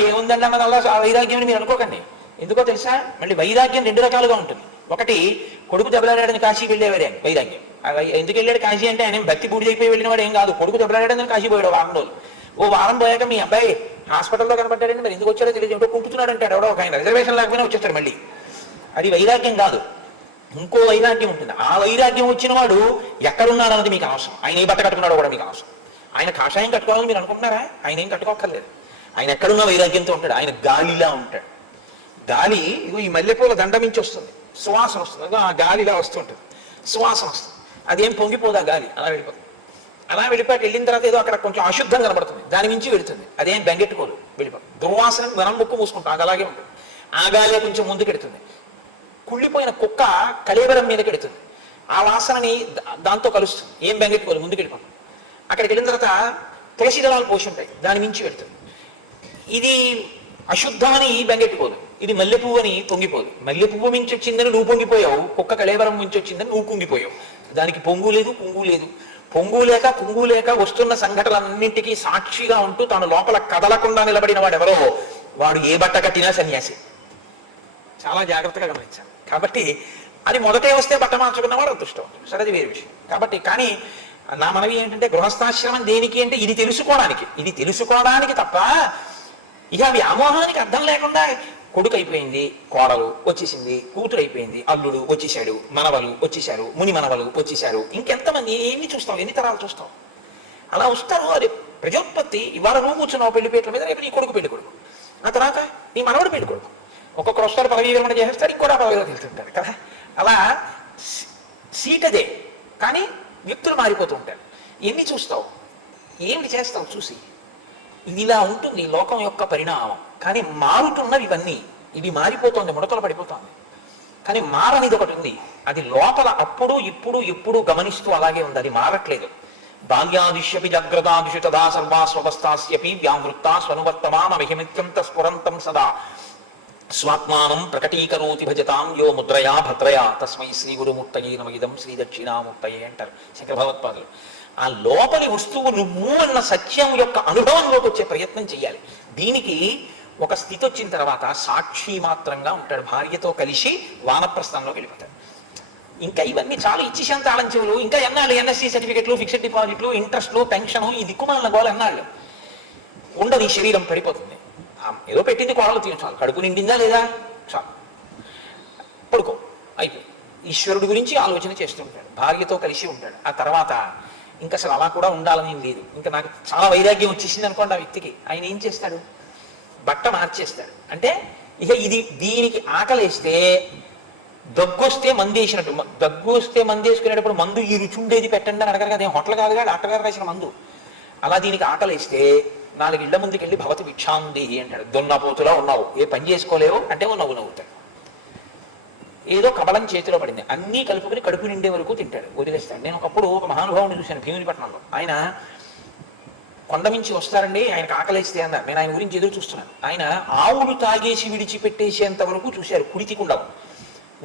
ఏముందండి అన్నదల్లా వైరాగ్యం అని మీరు అనుకోకండి. ఎందుకో తెలుసా? మళ్ళీ వైరాగ్యం 2 రకాలుగా ఉంటుంది. ఒకటి, కొడుకు దెబ్బలాడాడని కాశీ వెళ్ళే వైరాగ్యం, ఎందుకు వెళ్ళాడు కాశీ అంటే ఆయన భక్తి బూడిద అయిపోయి వెళ్ళిన వాడు ఏం కాదు, కొడుకు దెబ్బలాడాడని కాశీ పోయాడు వారం రోజులు. ఓ వారం పోయాక మీ అబ్బాయి హాస్పిటల్లో కనపడ్డాడండి, మరి ఎందుకు వచ్చాడో తెలియదు, ఏమిటో కుంటున్నాడు అంటాడు ఎవడో ఒక ఆయన, రిజర్వేషన్ లేకపోయినా వచ్చేస్తాడు మళ్ళీ. అది వైరాగ్యం కాదు, ఇంకో వైరాగ్యం ఉంటుంది. ఆ వైరాగ్యం వచ్చిన వాడు ఎక్కడున్నాడు అన్నది మీకు అవసరం, ఆయన ఏ బట్ట కట్టుకున్నాడో కూడా మీకు అవసరం. ఆయన కాషాయం కట్టుకోవాలని మీరు అనుకుంటున్నారా? ఆయన ఏం కట్టుకోక్కర్లేదు, ఆయన ఎక్కడున్న వైరాగ్యంతో ఉంటాడు. ఆయన గాలిలా ఉంటాడు. గాలి ఇగో ఈ మల్లెపూల దండ మించి వస్తుంది, సువాసన వస్తుంది, ఆ గాలిలా వస్తుంటుంది, సువాసన వస్తుంది. అదేం పొంగిపోదా గాలి, అలా వెళ్ళిపోతుంది. అలా వెళ్ళిపోయి వెళ్ళిన తర్వాత ఏదో అక్కడ కొంచెం అశుద్ధం కనబడుతుంది, దాని మించి వెళుతుంది, అదేం బెంగెట్టుకోదు, వెళ్ళిపోతుంది. దుర్వాసన మనం ముక్కు మూసుకుంటాం, అది అలాగే ఉంటుంది. ఆ గాలి కొంచెం ముందుకెడుతుంది. కుళ్ళిపోయిన కుక్క కళేబరం మీదకి వెడుతుంది, ఆ వాసనని దాంతో కలుస్తుంది, ఏం బెంగెట్టుకోదు, ముందుకు వెళ్ళిపోతుంది. అక్కడికి వెళ్ళిన తర్వాత తులసి దళాలు పోసి ఉంటాయి, దాని మించి వెళుతుంది. ఇది అశుద్ధమని బెంగెట్టుకోదు, ఇది మల్లెపువ్వు అని పొంగిపోదు. మల్లెపువ్వు మించి వచ్చిందని నువ్వు పొంగిపోయావు, కుక్క కళేబరం మించి వచ్చిందని నువ్వు కుంగిపోయావు. దానికి పొంగు లేదు, కుంగు లేదు. పొంగు లేక వస్తున్న సంఘటనలన్నింటికీ సాక్షిగా ఉంటూ తాను లోపల కదలకుండా నిలబడిన వాడు ఎవరో వాడు ఏ బట్ట కట్టినా సన్యాసి. చాలా జాగ్రత్తగా గమనించాను. కాబట్టి అది మొదటే వస్తే బట్ట మార్చుకున్నవాడు అదృష్టం, సరే అది వేరే విషయం. కాబట్టి కానీ నా మనవి ఏంటంటే గృహస్థాశ్రమం దేనికి అంటే ఇది తెలుసుకోవడానికి తప్ప ఇక వ్యామోహానికి అర్థం లేకుండా కొడుకు అయిపోయింది, కోడలు వచ్చేసింది, కూతురు అయిపోయింది, అల్లుడు వచ్చేసాడు, మనవలు వచ్చేసారు, ముని మనవలు వచ్చేసారు, ఇంకెంతమంది ఎన్ని చూస్తావు, ఎన్ని తరాలు చూస్తావు? అలా వస్తారు. అది ప్రజోత్పత్తి. ఇవాళ నువ్వు కూర్చున్నావు పెళ్లిపేటల మీద, రేపు నీ కొడుకు పెళ్లి కొడుకు, ఆ తర్వాత నీ మనవడు పెళ్లి కొడుకు, ఒక్కొక్కరు వస్తారు పదవీ విరమణ చేసేస్తారు, ఇంకోటి పదవిలోకి వెళ్తుంటారు కదా. అలా సీటదే, కానీ వ్యక్తులు మారిపోతూ ఉంటారు. ఎన్ని చూస్తావు, ఏమిటి చేస్తావు చూసి? ఇలా ఉంటుంది లోకం యొక్క పరిణామం. కానీ మారుతున్నవి ఇవన్నీ, ఇది మారిపోతుంది, ముడతలు పడిపోతుంది. కానీ మారనిది ఒకటి ఉంది, అది లోపల అప్పుడు ఇప్పుడు ఎప్పుడు గమనిస్తూ అలాగే ఉంది, అది మారట్లేదు. బాల్యాదిశ్యపి జగ్రదాదిషు తదా సర్వాస్వస్థాస్యపి వ్యావృత్త స్వనువర్తమాన విహిమిత్యంత స్ఫురంతం సదా స్వాత్మానం ప్రకటీకరోతి భజతాం యో ముద్రయా భద్రయా తస్మై శ్రీ గురుమూర్తయే నమః శ్రీ దక్షిణామూర్తయే అంటారు శంకర భగవత్పాదులు. ఆ లోపలి వస్తువు నువ్వు అన్న సత్యం యొక్క అనుభవంలోకి వచ్చే ప్రయత్నం చేయాలి. దీనికి ఒక స్థితి వచ్చిన తర్వాత సాక్షి మాత్రంగా ఉంటాడు, భార్యతో కలిసి వానప్రస్థంలోకి వెళ్ళిపోతాడు. ఇంకా ఇవన్నీ చాలా ఇచ్చిశాంత ఆలంచెవులు, ఇంకా ఎన్నాళ్ళు ఎన్ఎస్సీ సర్టిఫికెట్లు, ఫిక్స్డ్ డిపాజిట్లు, ఇంట్రెస్ట్లు, పెన్షను, ఈ దిక్కుమాలిన గోలు ఎన్నాళ్ళు ఉండదు. ఈ శరీరం పడిపోతుంది. ఏదో పెట్టింది కోడలు తీర్చాలి, కడుపు నిండిందా లేదా చాలు, పడుకో, అయిపోయి ఈశ్వరుడు గురించి ఆలోచన చేస్తుంటాడు, భార్యతో కలిసి ఉంటాడు. ఆ తర్వాత ఇంకా అసలు అలా కూడా ఉండాలని లేదు. ఇంకా నాకు చాలా వైరాగ్యం వచ్చేసింది అనుకోండి ఆ వ్యక్తికి, ఆయన ఏం చేస్తాడు, బట్ట మార్చేస్తాడు. అంటే ఇక ఇది దీనికి ఆకలేస్తే దగ్గొస్తే మందేసినట్టు, దగ్గొస్తే మందేసుకునేటప్పుడు మందు ఈ రుచి ఉండేది పెట్టండి అని అడగరు కదా, హోటల్ కాదుగా డాక్టర్ గారు రాసిన మందు. అలా దీనికి ఆకలేస్తే 4 ఇళ్ల ముందుకు వెళ్ళి భవతి భిక్షాంది అంటాడు. దున్నపోతులా ఉన్నావు, ఏ పని చేసుకోలేవు అంటే నవ్వుతాడు. ఏదో కబలం చేతిలో పడింది, అన్నీ కలుపుకుని కడుపు నిండే వరకు తింటాడు, వదిలేస్తాడు. నేను ఒకప్పుడు ఒక మహానుభావుని చూశాను భీమునిపట్నంలో. ఆయన కొండ మించి వస్తారండి, ఆయనకు ఆకలిస్తే అన్నారు. నేను ఆయన గురించి ఎదురు చూస్తున్నాను. ఆయన ఆవులు తాగేసి విడిచిపెట్టేసేంత వరకు చూశారు, కుడితికుండా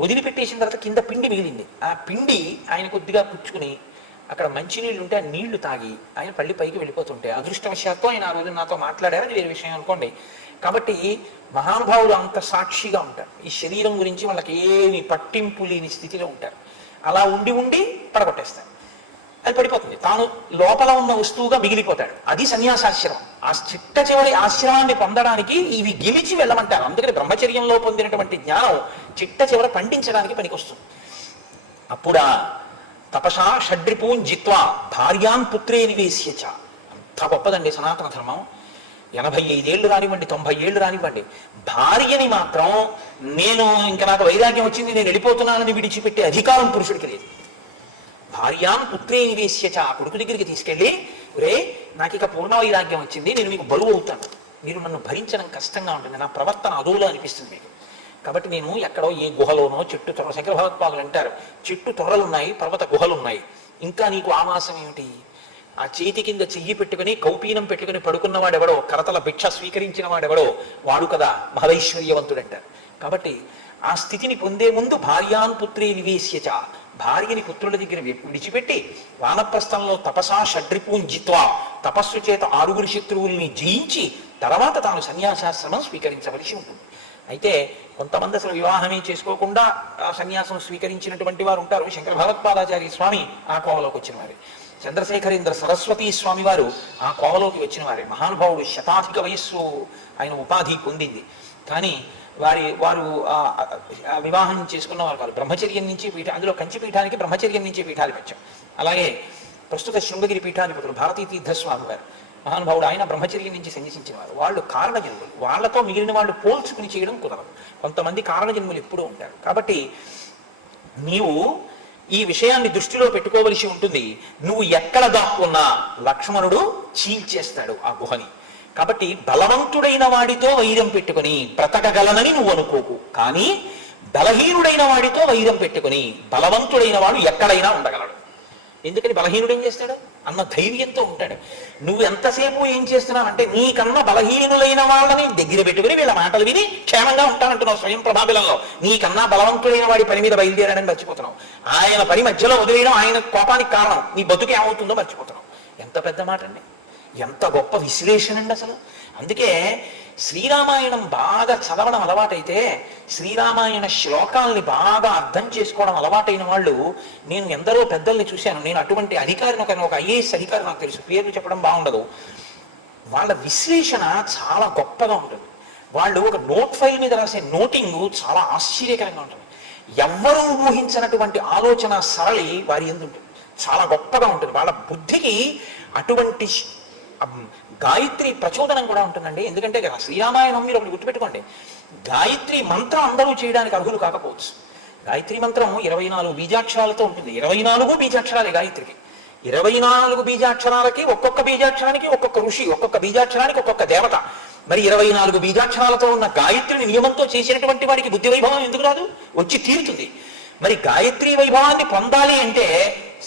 వదిలిపెట్టేసిన తర్వాత కింద పిండి మిగిలింది. ఆ పిండి ఆయన కొద్దిగా పుచ్చుకుని అక్కడ మంచినీళ్ళు ఉంటే ఆ నీళ్లు తాగి ఆయన పళ్ళి పైకి వెళ్ళిపోతుంటే అదృష్టవశాత్తు ఆయన ఆ రోజు నాతో మాట్లాడారు, అది వేరే విషయం అనుకోండి. కాబట్టి మహానుభావులు అంత సాక్షిగా ఉంటారు, ఈ శరీరం గురించి వాళ్ళకి ఏమి పట్టింపు లేని స్థితిలో ఉంటారు. అలా ఉండి ఉండి పడగొట్టేస్తారు, అది పడిపోతుంది, తాను లోపల ఉన్న వస్తువుగా మిగిలిపోతాడు. అది సన్యాసాశ్రమం. ఆ చిట్ట చివరి ఆశ్రమాన్ని పొందడానికి ఇవి గెలిచి వెళ్ళమంటారు. అందుకని బ్రహ్మచర్యంలో పొందినటువంటి జ్ఞానం చిట్ట చివర పండించడానికి పనికొస్తుంది. అప్పుడా తపసా షడ్రిపూన్ జిత్వా భార్యాన్ పుత్రే నివేశ్యచ. అంత గొప్పదండి సనాతన ధర్మం. 85 ఏళ్ళు రానివ్వండి, 90 ఏళ్ళు రానివ్వండి, భార్యని మాత్రం నేను ఇంకా నాకు వైరాగ్యం వచ్చింది నేను వెళ్ళిపోతున్నానని విడిచిపెట్టే అధికారం పురుషుడికి లేదు. భార్యాన్ పుత్రే నివేశ్యచ, కొడుకు దగ్గరికి తీసుకెళ్ళి, రే నాకు ఇక పూర్ణ వైరాగ్యం వచ్చింది, నేను మీకు బరువు అవుతాను, మీరు నన్ను భరించడం కష్టంగా ఉంటుంది, నా ప్రవర్తన అదోలో అనిపిస్తుంది మీకు, కాబట్టి నేను ఎక్కడో ఏ గుహలోనో చెట్టు తొర్ర, శంకర భగవత్పాదులు అంటారు చెట్టు తొర్రలు ఉన్నాయి, పర్వత గుహలు ఉన్నాయి, ఇంకా నీకు ఆవాసం ఏమిటి? ఆ చేతి కింద చెయ్యి పెట్టుకుని కౌపీనం పెట్టుకుని పడుకున్నవాడెవడో, కరతల భిక్ష స్వీకరించిన వాడెవడో వాడు కదా మహదైశ్వర్యవంతుడంటారు. కాబట్టి ఆ స్థితిని పొందే ముందు భార్యాన్ పుత్రే నివేశ్యచ, భార్యని పుత్రుల దగ్గర విడిచిపెట్టి వానప్రస్థంలో తపసా షడ్రిపూన్ జిత్వా, తపస్సు చేత 6 శత్రువుల్ని జయించి తర్వాత తాను సన్యాసాశ్రమం స్వీకరించవలసి ఉంటుంది. అయితే కొంతమంది అసలు వివాహమే చేసుకోకుండా సన్యాసం స్వీకరించినటువంటి వారు ఉంటారు. శంకర భగవత్పాదాచార్య స్వామి ఆ కోవలోకి వచ్చిన వారే. చంద్రశేఖరేంద్ర సరస్వతి స్వామి వారు ఆ కోవలోకి వచ్చిన వారే. మహానుభావుడు, శతాధిక వయస్సు ఆయన ఉపాధి పొందింది. కానీ వారు వివాహం చేసుకున్న వారు కాదు. బ్రహ్మచర్యం నుంచి అందులో కంచి పీఠానికి బ్రహ్మచర్యం నుంచి పీఠాధిపత్యం. అలాగే ప్రస్తుత శృంగగిరి పీఠాధిపతులు భారతీ తీర్థస్వామి వారు మహానుభావుడు, ఆయన బ్రహ్మచర్యం నుంచి సన్యసించిన వారు. వాళ్ళు కారణజన్ములు. వాళ్ళతో మిగిలిన వాళ్ళు పోల్చుకుని చేయడం కుదరదు. కొంతమంది కారణజన్ములు ఎప్పుడూ ఉంటారు. కాబట్టి నీవు ఈ విషయాన్ని దృష్టిలో పెట్టుకోవలసి ఉంటుంది. నువ్వు ఎక్కడ దాక్కున్నా లక్ష్మణుడు చీల్చేస్తాడు ఆ గుహని. కాబట్టి బలవంతుడైన వాడితో వైరం పెట్టుకుని బ్రతకగలనని నువ్వు అనుకోకు. కానీ బలహీనుడైన వాడితో వైరం పెట్టుకుని బలవంతుడైన వాడు ఎక్కడైనా ఉండగలడు. ఎందుకని బలహీనుడు ఏం చేస్తాడు అన్న ధైర్యంతో ఉంటాడు. నువ్వు ఎంతసేపు ఏం చేస్తున్నావంటే నీకన్నా బలహీనులైన వాళ్ళని దగ్గర పెట్టుకుని వీళ్ళ మాటలు విని క్షేమంగా ఉంటానంటున్నావు. స్వయం ప్రభాబిలంలో నీకన్నా బలవంతుడైన వాడి పని మీద బయలుదేరాడని మర్చిపోతున్నావు. ఆయన పని మధ్యలో వదిలేయడం ఆయన కోపానికి కారణం. నీ బతుకు ఏమవుతుందో మర్చిపోతున్నావు. ఎంత పెద్ద మాట అండి, ఎంత గొప్ప విశ్లేషణ అండి అసలు. అందుకే శ్రీరామాయణం బాగా చదవడం అలవాటైతే, శ్రీరామాయణ శ్లోకాలని బాగా అర్థం చేసుకోవడం అలవాటైన వాళ్ళు, నేను ఎందరో పెద్దల్ని చూశాను. నేను అటువంటి అధికారిని ఒక ఐఏఎస్ అధికారి నాకు తెలుసు, పేర్లు చెప్పడం బాగుండదు. వాళ్ళ విశ్లేషణ చాలా గొప్పగా ఉంటుంది. వాళ్ళు ఒక నోట్ ఫైల్ మీద రాసే నోటింగ్ చాలా ఆశ్చర్యకరంగా ఉంటుంది. ఎవ్వరూ ఊహించినటువంటి ఆలోచన సరళి వారి యందు ఉంటుంది. చాలా గొప్పగా ఉంటుంది. వాళ్ళ బుద్ధికి అటువంటి గాయత్రి ప్రచోదనం కూడా ఉంటుందండి. ఎందుకంటే శ్రీరామాయణం మీరు ఒకటి గుర్తుపెట్టుకోండి, గాయత్రి మంత్రం అందరూ చేయడానికి అర్హులు కాకపోవచ్చు. గాయత్రి మంత్రం 24 బీజాక్షరాలతో ఉంటుంది. 24 బీజాక్షరాలే గాయత్రికి. 24 బీజాక్షరాలకి ఒక్కొక్క బీజాక్షరానికి ఒక్కొక్క ఋషి, ఒక్కొక్క బీజాక్షరానికి ఒక్కొక్క దేవత. మరి 24 బీజాక్షరాలతో ఉన్న గాయత్రిని నియమంతో చేసినటువంటి వాడికి బుద్ధి వైభవం ఎందుకు రాదు? వచ్చి తీరుతుంది. మరి గాయత్రి వైభవాన్ని పొందాలి అంటే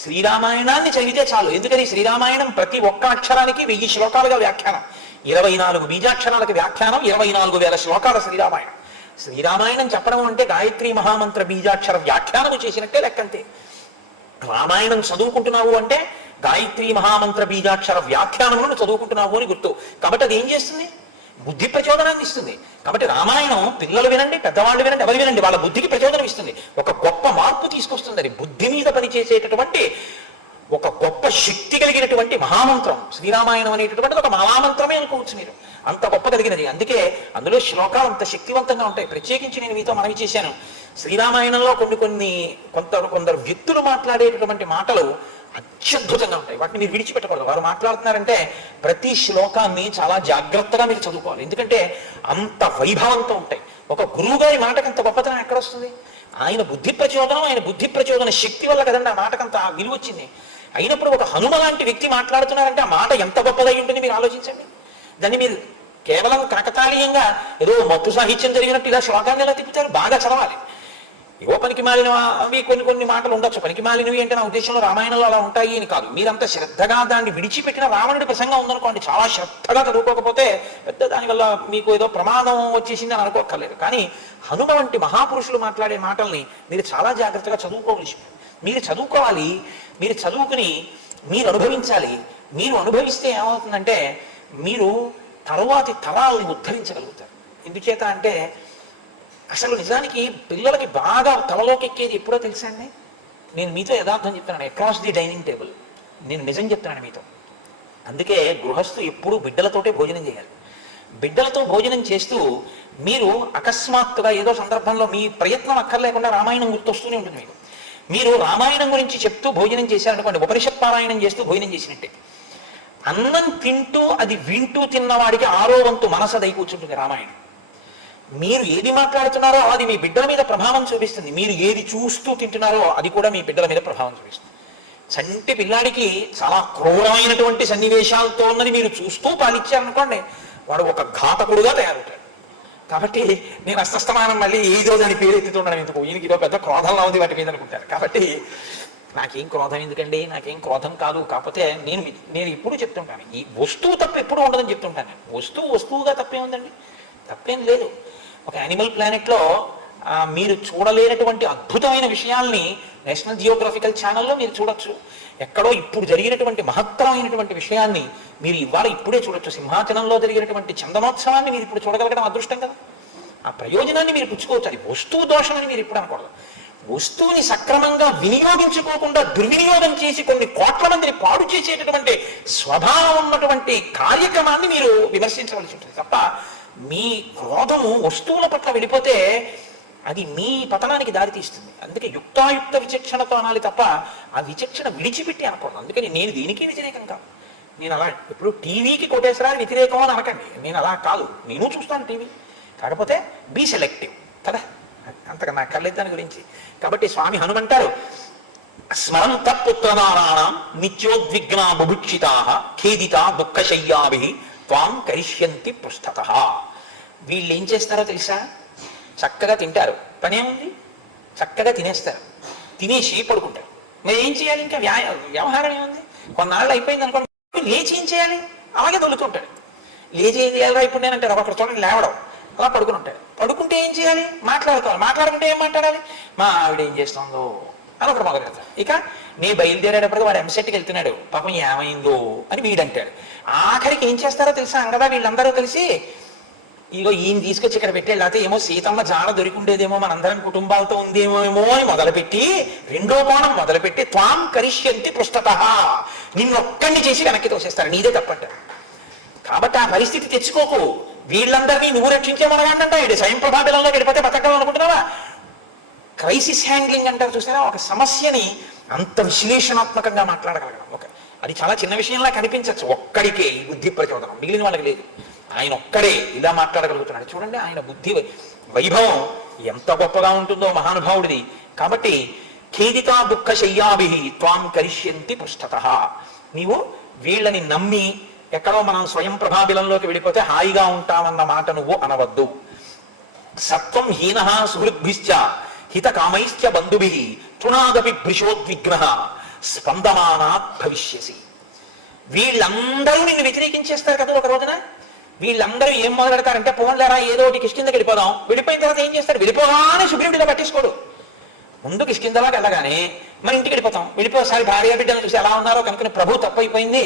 శ్రీరామాయణాన్ని చదివితే చాలు. ఎందుకని శ్రీరామాయణం ప్రతి ఒక్క అక్షరానికి 1000 శ్లోకాలుగా వ్యాఖ్యానం, 24 బీజాక్షరాలకు వ్యాఖ్యానం, 24,000 శ్లోకాల శ్రీరామాయణం. శ్రీరామాయణం చెప్పడం అంటే గాయత్రి మహామంత్ర బీజాక్షర వ్యాఖ్యానము చేసినట్టే లెక్కంతే. రామాయణం చదువుకుంటున్నావు అంటే గాయత్రి మహామంత్ర బీజాక్షర వ్యాఖ్యానములను చదువుకుంటున్నావు అని గుర్తు. కాబట్టి అది ఏం చేస్తుంది? బుద్ధి ప్రచోదనాన్ని ఇస్తుంది. కాబట్టి రామాయణం పిల్లలు వినండి, పెద్దవాళ్ళు వినండి, ఎవరు వినండి, వాళ్ళ బుద్ధికి ప్రచోదనం ఇస్తుంది. ఒక గొప్ప మార్పు తీసుకొస్తుంది. అది బుద్ధి మీద పనిచేసేటటువంటి ఒక గొప్ప శక్తి కలిగినటువంటి మహామంత్రం శ్రీరామాయణం అనేటటువంటి ఒక మహామంత్రమే అనుకోవచ్చు మీరు. అంత గొప్ప కలిగినది. అందుకే అందులో శ్లోకాలు అంత శక్తివంతంగా ఉంటాయి. ప్రత్యేకించి నేను మీతో మనవి చేశాను, శ్రీరామాయణంలో కొందరు వ్యక్తులు మాట్లాడేటటువంటి మాటలు అత్యద్భుతంగా ఉంటాయి. వాటిని మీరు విడిచిపెట్టకూడదు. వారు మాట్లాడుతున్నారంటే ప్రతి శ్లోకాన్ని చాలా జాగ్రత్తగా మీరు చదువుకోవాలి. ఎందుకంటే అంత వైభవంతో ఉంటాయి. ఒక గురువు గారి మాటకు అంత గొప్పతనం ఎక్కడ వస్తుంది? ఆయన బుద్ధి ప్రచోదనం, ఆయన బుద్ధి ప్రచోదన శక్తి వల్ల కదండి ఆ మాటకంత విలువ వచ్చింది. అయినప్పుడు ఒక హనుమ లాంటి వ్యక్తి మాట్లాడుతున్నారంటే ఆ మాట ఎంత గొప్పదై ఉంటుంది మీరు ఆలోచించండి. దాన్ని మీరు కేవలం కాకతాళీయంగా ఏదో మత్తు సాహిత్యం జరిగినట్టు ఇలా శ్లోకాన్ని ఎలా తిప్పుతారు? బాగా చదవాలి. ఏవో పనికి మాలినవి కొన్ని మాటలు ఉండొచ్చు. పనికి మాలినవి అంటే నా ఉద్దేశంలో రామాయణంలో అలా ఉంటాయి అని కాదు. మీరంతా శ్రద్ధగా దాన్ని విడిచిపెట్టిన రావణుడి ప్రసంగం ఉందనుకోండి, చాలా శ్రద్ధగా చదువుకోకపోతే పెద్ద దానివల్ల మీకు ఏదో ప్రమాదం వచ్చేసింది అని అనుకోక్కర్లేదు. కానీ హనుమ వంటి మహాపురుషులు మాట్లాడే మాటల్ని మీరు చాలా జాగ్రత్తగా చదువుకోవలసి. మీరు చదువుకోవాలి. మీరు చదువుకుని మీరు అనుభవించాలి. మీరు అనుభవిస్తే ఏమవుతుందంటే మీరు తరువాతి తరాలని ఉద్ధరించగలుగుతారు. ఎందుచేత అంటే అసలు నిజానికి పిల్లలకి బాగా తలలోకి ఎక్కేది ఎప్పుడో తెలుసా అండి? నేను మీతో యథార్థం చెప్తున్నాను. అక్రాస్ ది డైనింగ్ టేబుల్ నేను నిజం చెప్తున్నాను మీతో. అందుకే గృహస్థు ఎప్పుడూ బిడ్డలతోటే భోజనం చేయాలి. బిడ్డలతో భోజనం చేస్తూ మీరు అకస్మాత్తుగా ఏదో సందర్భంలో మీ ప్రయత్నం అక్కర్లేకుండా రామాయణం గుర్తొస్తూనే ఉంటుంది మీకు. మీరు రామాయణం గురించి చెప్తూ భోజనం చేశారనుకోండి, ఉపనిషత్ పారాయణం చేస్తూ భోజనం చేసినట్టే. అన్నం తింటూ అది వింటూ తిన్నవాడికి 6వ వంతు మనసు దై కూర్చుంటుంది రామాయణం. మీరు ఏది మాట్లాడుతున్నారో అది మీ బిడ్డల మీద ప్రభావం చూపిస్తుంది. మీరు ఏది చూస్తూ తింటున్నారో అది కూడా మీ బిడ్డల మీద ప్రభావం చూపిస్తుంది. చంటి పిల్లాడికి చాలా క్రూరమైనటువంటి సన్నివేశాలతో ఉన్నది మీరు చూస్తూ పాలిచ్చారనుకోండి, వాడు ఒక ఘాతకుడుగా తయారవుతాడు. కాబట్టి నేను అస్తమానం మళ్ళీ ఏదో దాని పేరు ఎత్తుతుండడం ఎందుకు, ఈయనకి ఇదో పెద్ద క్రోధంలా ఉంది వాటి మీద అనుకుంటారు. కాబట్టి నాకేం క్రోధం ఎందుకండి, నాకేం క్రోధం కాదు. కాకపోతే నేను ఇప్పుడు చెప్తుంటాను, ఈ వస్తువు తప్పు ఎప్పుడు ఉండదని చెప్తుంటాను. వస్తువుగా తప్పే ఉందండి, తప్పేం లేదు. ఒక యానిమల్ ప్లానెట్లో మీరు చూడలేనటువంటి అద్భుతమైన విషయాల్ని నేషనల్ జియోగ్రఫికల్ ఛానల్లో మీరు చూడొచ్చు. ఎక్కడో ఇప్పుడు జరిగినటువంటి మహత్తరమైనటువంటి విషయాన్ని మీరు ఇప్పుడే చూడొచ్చు. సింహాచలంలో జరిగినటువంటి చందనోత్సవాన్ని మీరు ఇప్పుడు చూడగలగడం అదృష్టం కదా. ఆ ప్రయోజనాన్ని మీరు పుచ్చుకోవచ్చు. అది వస్తువు దోషం అని మీరు ఎప్పుడు అనకూడదు. వస్తువుని సక్రమంగా వినియోగించుకోకుండా దుర్వినియోగం చేసి కొన్ని కోట్ల మందిని పాడు చేసేటటువంటి స్వభావం ఉన్నటువంటి కార్యక్రమాన్ని మీరు విమర్శించవలసి ఉంటుంది తప్ప మీ క్రోధము వస్తువుల పట్ల వెళ్ళిపోతే అది మీ పతనానికి దారితీస్తుంది. అందుకే యుక్తాయుక్త విచక్షణతో అనాలి తప్ప ఆ విచక్షణ విడిచిపెట్టి అనకూడదు. అందుకని నేను దీనికి వ్యతిరేకం కాదు. నేను అలా ఇప్పుడు టీవీకి కోటేశ్వరాన్ని వ్యతిరేకం అని అనకండి. నేను అలా కాదు, నేను చూస్తాను టీవీ. కాకపోతే బీ సెలెక్టివ్ కదా, అంతగా నాకు కర్లేదు దాని గురించి. కాబట్టి స్వామి హనుమంటారు, స్మరంత పుత్రనారాణం నిత్యోద్విగ్నా బుభుక్షితా ఖేదిత దుఃఖశయ్యాభి త్వాం కరిష్యంతి పృష్ఠత. వీళ్ళు ఏం చేస్తారో తెలుసా? చక్కగా తింటారు, పనేముంది, చక్కగా తినేస్తారు, తినేసి పడుకుంటారు. మరి ఏం చేయాలి? ఇంకా వ్యవహారం ఏముంది? కొన్నాళ్ళు అయిపోయింది అనుకోండి, లేచి ఏం చేయాలి? అలాగే దొలుతుంటాడు. లేచి ఏం చేయాలి ఇప్పుడు నేను అంటారు. ఒకటి చూడండి, లేవడం, అలా పడుకుని ఉంటాడు. పడుకుంటే ఏం చేయాలి? మాట్లాడుకోవాలి. మాట్లాడుకుంటే ఏం మాట్లాడాలి? మా ఆవిడ ఏం చేస్తుందో అని ఒకటి మొదలు పెడతాడు. ఇక నీ బయలుదేరేటప్పటికి వాడు ఎంసెట్కి వెళ్తున్నాడు, పాపం ఏమైందో అని వీడంటాడు. ఆఖరికి ఏం చేస్తారో తెలుసా? అంగదా వీళ్ళందరూ కలిసి ఇగో ఈయన తీసుకొచ్చి ఇక్కడ పెట్టే, లేకపోతే ఏమో సీతమ్మ జాడ దొరికిండేదేమో, మనందరం కుటుంబాలతో ఉందేమో అని మొదలుపెట్టి రెండో కోణం మొదలుపెట్టి త్వాం కరిష్యంతి పృష్ఠత, నిన్నొక్కడిని చేసి వెనక్కి తోసేస్తారు. నీదే తప్పంటారు. కాబట్టి ఆ పరిస్థితి తెచ్చుకోకు. వీళ్ళందరినీ నువ్వు రక్షించే మనగాండంట. ఇది స్వయం ప్రభావిలంలో గడిపోతే బతకడం అనుకుంటున్నావా? క్రైసిస్ హ్యాండ్లింగ్ అంటారు చూసారా? ఒక సమస్యని అంత విశ్లేషణాత్మకంగా మాట్లాడగలగడం. అది చాలా చిన్న విషయంలా కనిపించవచ్చు. ఒక్కడికే ఈ బుద్ధి ప్రచోదనం, మిగిలిన వాళ్ళకి లేదు. ఆయన ఒక్కడే ఇలా మాట్లాడగలుగుతున్నాడు. చూడండి ఆయన బుద్ధి వైభవం ఎంత గొప్పగా ఉంటుందో మహానుభావుడిది. కాబట్టి ఖేదితా దుఃఖ శయ్యాభి త్వాం కరిష్యంతి పృష్ఠత. నీవు వీళ్ళని నమ్మి ఎక్కడో మనం స్వయం ప్రభాబిలంలోకి వెళ్ళిపోతే హాయిగా ఉంటామన్న మాట నువ్వు అనవద్దు. సత్వం హీన సుహృద్భిశ్చ హిత కామైశ్చ బంధుభి తృణాదపి భృశోద్విగ్న స్పందమానాత్ భవిష్యసి. వీళ్ళందరూ నిన్ను వ్యతిరేకించేస్తారు కదా ఒక రోజున. వీళ్ళందరూ ఏం మొదలు పెడతారంటే, పోన్లేరా ఏదో ఒకటి కిష్కిందకి వెళ్ళిపోదాం. వెళ్ళిపోయిన తర్వాత ఏం చేస్తాడు? వెళ్ళిపోగానే సుగ్రీవుడిగా పట్టించుకోడు. ముందు కిష్కిందలాగా వెళ్ళగానే మన ఇంటికి వెళ్ళిపోతాం. వెళ్ళిపోసారి భార్య బిడ్డలను చూసి ఎలా ఉన్నారో కనుక ప్రభు తప్పైపోయింది.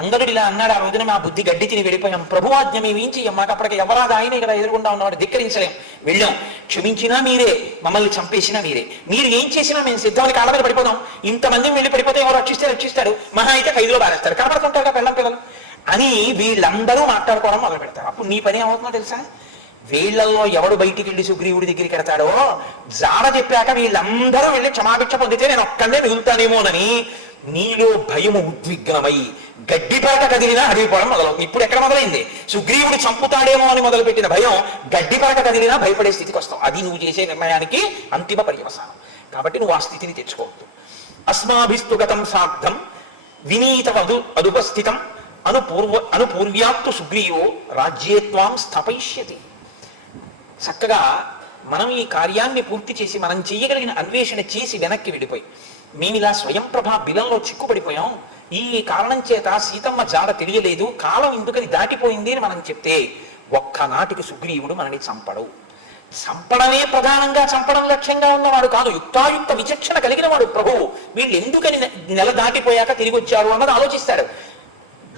అంగదుడు ఇలా అన్నాడు, ఆ రోజున మా బుద్ధి గడ్డి తిని వెళ్ళిపోయాం. ప్రభు ఆజ్ఞ మేము ఏం చెయ్యం, మాకు అప్పటికి ఎవరాది ఆయన ఇక్కడ ఎదురుగుండా ఉన్నవాడు, ధిక్కరించలేం. వెళ్ళాం, క్షమించినా మీరే, మమ్మల్ని చంపేసినా మీరే, మీరు ఏం చేసినా మేము సిద్ధమని కాళ్ళ మీద పడిపోదాం. ఇంతమంది వెళ్ళి పడిపోతే ఎవరు రక్షిస్తాడు, మహా అయితే ఖైదులో బారేస్తాడు, కనపడుతుంటారు పెళ్ళం పిల్లలు అని వీళ్ళందరూ మాట్లాడుకోవడం మొదలు పెడతారు. అప్పుడు నీ పని ఏమవుతుందో తెలుసా? వీళ్ళల్లో ఎవడు బయటికి వెళ్ళి సుగ్రీవుడి దగ్గరికి వెడతాడో జాడ చెప్పాక వీళ్ళందరూ వెళ్ళి క్షమాభిక్ష పొందితే నేను ఒక్కడే మిగులుతానేమోనని నీలో భయము ఉద్విగ్నమై గడ్డిపరక కదిలినా అడిగిపోవడం మొదలవుతుంది. ఇప్పుడు ఎక్కడ మొదలైంది? సుగ్రీవుడు చంపుతాడేమో అని మొదలుపెట్టిన భయం గడ్డిపరక కదిలినా భయపడే స్థితికి వస్తావు. అది నువ్వు చేసే నిర్ణయానికి అంతిమ పర్యవసానం. కాబట్టి నువ్వు ఆ స్థితిని తెచ్చుకోవద్దు. అస్మాభిస్తు గతం సార్థం వినీత అదుపస్థితం అనుపూర్వ్యాత్తు సుగ్రీవో రాజ్యేత్వాం స్థాపయిష్యతి. చక్కగా మనం ఈ కార్యాన్ని పూర్తి చేసి మనం చేయగలిగిన అన్వేషణ చేసి వెనక్కి వెళ్ళిపోయి మేము ఇలా స్వయం ప్రభా బిలంలో చిక్కుపడిపోయాం, ఈ కారణం చేత సీతమ్మ జాడ తెలియలేదు, కాలం ఇందుకని దాటిపోయింది అని మనం చెప్తే ఒక్కనాటికి సుగ్రీవుడు మనని చంపడు. చంపడమే ప్రధానంగా, చంపడం లక్ష్యంగా ఉన్నవాడు కాదు, యుక్తాయుక్త విచక్షణ కలిగిన వాడు ప్రభువు. వీళ్ళు ఎందుకని నెల దాటిపోయాక తిరిగి వచ్చారు అన్నది ఆలోచిస్తాడు.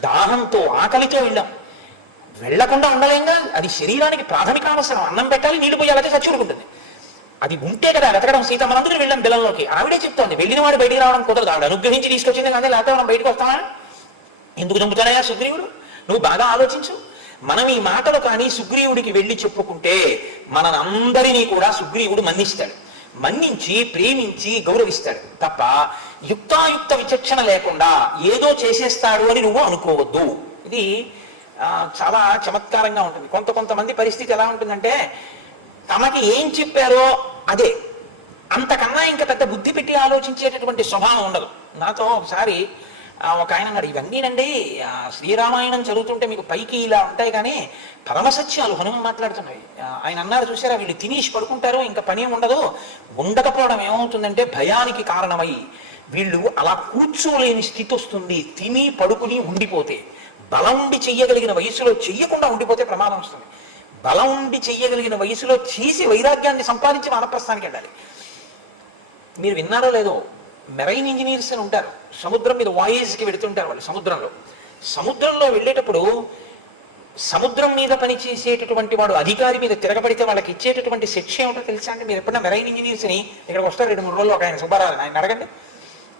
దాహంతో ఆకలితో వెళ్లకుండా ఉండలేంగా, అది శరీరానికి ప్రాథమిక అవసరం. అన్నం పెట్టాలి, నీళ్లు పోయాలంటే చచ్చుడుకుంటుంది. అది ఉంటే కదా వెతకడం. సీతమ్మ అందరూ వెళ్ళాం బిలంలోకి. ఆవిడే చెప్తోంది, వెళ్ళిన వాడు బయటికి రావడం కుదరదు, ఆవిడ అనుగ్రహించి తీసుకొచ్చింది కానీ, లేకపోతే మనం బయటకు వస్తామా? ఎందుకు చంపుతానయ్యా సుగ్రీవుడు? నువ్వు బాగా ఆలోచించు. మనం ఈ మాటలు కానీ సుగ్రీవుడికి వెళ్ళి చెప్పుకుంటే మనందరినీ కూడా సుగ్రీవుడు మన్నిస్తాడు. మన్నించి ప్రేమించి గౌరవిస్తాడు తప్ప యుక్తాయుక్త విచక్షణ లేకుండా ఏదో చేసేస్తాడు అని నువ్వు అనుకోవద్దు. ఇది చాలా చమత్కారంగా ఉంటుంది. కొంతమంది పరిస్థితి ఎలా ఉంటుందంటే, తమకి ఏం చెప్పారో అదే, అంతకన్నా ఇంకా పెద్ద బుద్ధి పెట్టి ఆలోచించేటటువంటి స్వభావం ఉండదు. నాతో ఒకసారి ఒక ఆయన అన్నాడు, ఇవన్నీనండి శ్రీరామాయణం చదువుతుంటే మీకు పైకి ఇలా ఉంటాయి కానీ పరమసత్యాలు హనుమ మాట్లాడుతున్నాయి. ఆయన అన్నారు, చూసారా వీళ్ళు తినేసి పడుకుంటారు, ఇంకా పని ఉండదు. ఉండకపోవడం ఏమవుతుందంటే భయానికి కారణమై వీళ్ళు అలా కూర్చోలేని స్థితి వస్తుంది. తిని పడుకుని ఉండిపోతే, బలం ఉండి చెయ్యగలిగిన వయసులో చెయ్యకుండా ఉండిపోతే ప్రమాదం వస్తుంది. బలం ఉండి చెయ్యగలిగిన వయసులో చేసి వైరాగ్యాన్ని సంపాదించి వానప్రస్థానికి వెళ్ళాలి. మీరు విన్నారో లేదో, మెరైన్ ఇంజనీర్స్ అని ఉంటారు, సముద్రం మీద వాయేజ్కి వెళుతుంటారు వాళ్ళు. సముద్రంలో వెళ్ళేటప్పుడు సముద్రం మీద పనిచేసేటటువంటి వాడు అధికారి మీద తిరగబడితే వాళ్ళకి ఇచ్చేటటువంటి శిక్ష ఏమిటో తెలుసా అండి? మీరు ఎప్పుడన్నా మెరైన్ ఇంజనీర్స్ని ఇక్కడికి వస్తారు 2-3 రోజులు, ఒక ఆయన సుబ్బారావు ఆయన అడగండి,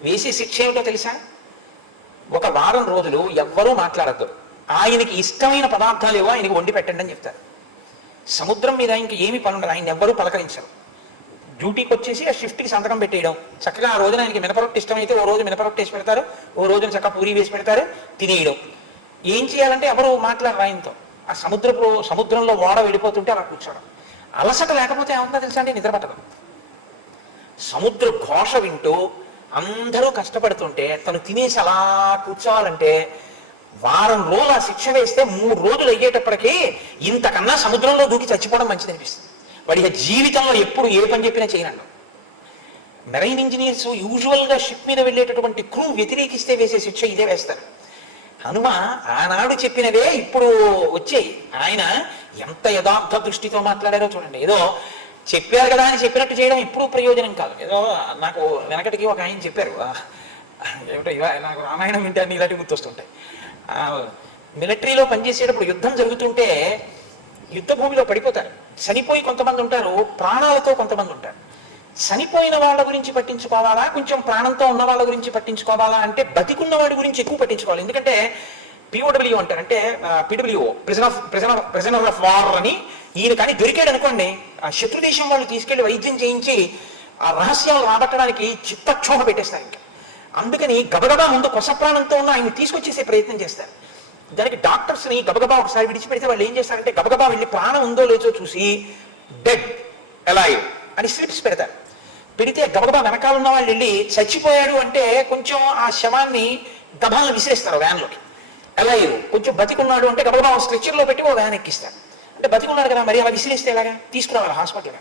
వేసే శిక్ష ఏమిటో తెలుసా? 1 వారం రోజులు ఎవ్వరూ మాట్లాడద్దు, ఆయనకి ఇష్టమైన పదార్థాలు ఏవో ఆయనకి వండి పెట్టండి అని చెప్తారు. సముద్రం మీద ఇంక ఏమి పని ఉండదు, ఆయన ఎవ్వరూ పలకరించరు. డ్యూటీకి వచ్చేసి ఆ షిఫ్ట్కి సంతకం పెట్టేయడం. చక్కగా ఆ రోజున ఆయనకి మినపరొట్టు ఇష్టమైతే ఓ రోజు మినపరొట్టు వేసి పెడతారు, ఓ రోజున చక్కగా పూరి వేసి పెడతారు, తినేయడం. ఏం చేయాలంటే ఎవరు మాట్లాడరు ఆయనతో. ఆ సముద్రంలో ఓడ వెళ్ళిపోతుంటే అలా కూర్చోవడం. అలసట లేకపోతే ఏమవుతుందో తెలుసా అండి? నిద్రపట్టడం. సముద్ర ఘోష వింటూ అందరూ కష్టపడుతుంటే తను తినేసి అలా కూర్చోవాలంటే వారం రోజులు ఆ శిక్ష వేస్తే 3 రోజులు అయ్యేటప్పటికీ ఇంతకన్నా సముద్రంలో దూకి చచ్చిపోవడం మంచిది అనిపిస్తుంది. వాడి జీవితంలో ఎప్పుడు ఏ పని చెప్పినా చేయనండు. మెరైన్ ఇంజనీర్స్ యూజువల్గా షిప్ మీద వెళ్ళేటటువంటి క్రూ వ్యతిరేకిస్తే వేసే శిక్ష ఇదే వేస్తారు. హనుమ ఆనాడు చెప్పినవే ఇప్పుడు వచ్చాయి. ఆయన ఎంత యథార్థ దృష్టితో మాట్లాడారో చూడండి. ఏదో చెప్పారు కదా అని చెప్పినట్టు చేయడం ఇప్పుడు ప్రయోజనం కాదు. ఏదో నాకు వెనకటికి ఒక ఆయన చెప్పారు, ఏమిటో నాకు రామాయణం వింటే అన్ని ఇలాంటివి గుర్తొస్తుంటాయి. మిలిటరీలో పనిచేసేటప్పుడు యుద్ధం జరుగుతుంటే యుద్ధ భూమిలో పడిపోతారు, చనిపోయి కొంతమంది ఉంటారు, ప్రాణాలతో కొంతమంది ఉంటారు. చనిపోయిన వాళ్ళ గురించి పట్టించుకోవాలా, కొంచెం ప్రాణంతో ఉన్న వాళ్ళ గురించి పట్టించుకోవాలా అంటే బతికున్న వాడి గురించి ఎక్కువ పట్టించుకోవాలి. ఎందుకంటే పిఓడబ్ల్యూ అంటారు, అంటే పిడబ్ల్యూఓ, ప్రిజనర్ ఆఫ్ వార్ అని. ఈయన కానీ దొరికాడు అనుకోండి, ఆ శత్రుదేశం వాళ్ళు తీసుకెళ్లి వైద్యం చేయించి ఆ రహస్యాలు రాబట్టడానికి చిత్తక్షోభ పెట్టేస్తారు. ఇంకా అందుకని గబగబా ముందు కొస ప్రాణంతో ఉన్న ఆయన తీసుకొచ్చేసే ప్రయత్నం చేస్తారు. దానికి డాక్టర్స్ని గబగబా ఒకసారి విడిచిపెడితే వాళ్ళు ఏం చేస్తారంటే గబగబా వెళ్ళి ప్రాణం ఉందో లేదో చూసి డెడ్ అలైవ్ అని స్లిప్స్ పెడతారు. పెడితే గబగబా వెనకాల ఉన్న వాళ్ళు వెళ్ళి చచ్చిపోయాడు అంటే కొంచెం ఆ శవాన్ని గబాలను విసిరేస్తారు వ్యాన్లోకి. అలైవ్ కొంచెం బతికున్నాడు అంటే గబగబా స్ట్రెచర్లో పెట్టి ఓ వ్యాన్ ఎక్కిస్తారు. అంటే బతికున్నాడు కదా, మరి అలా విసిరేస్తే ఎలాగా, తీసుకురావాలి హాస్పిటల్.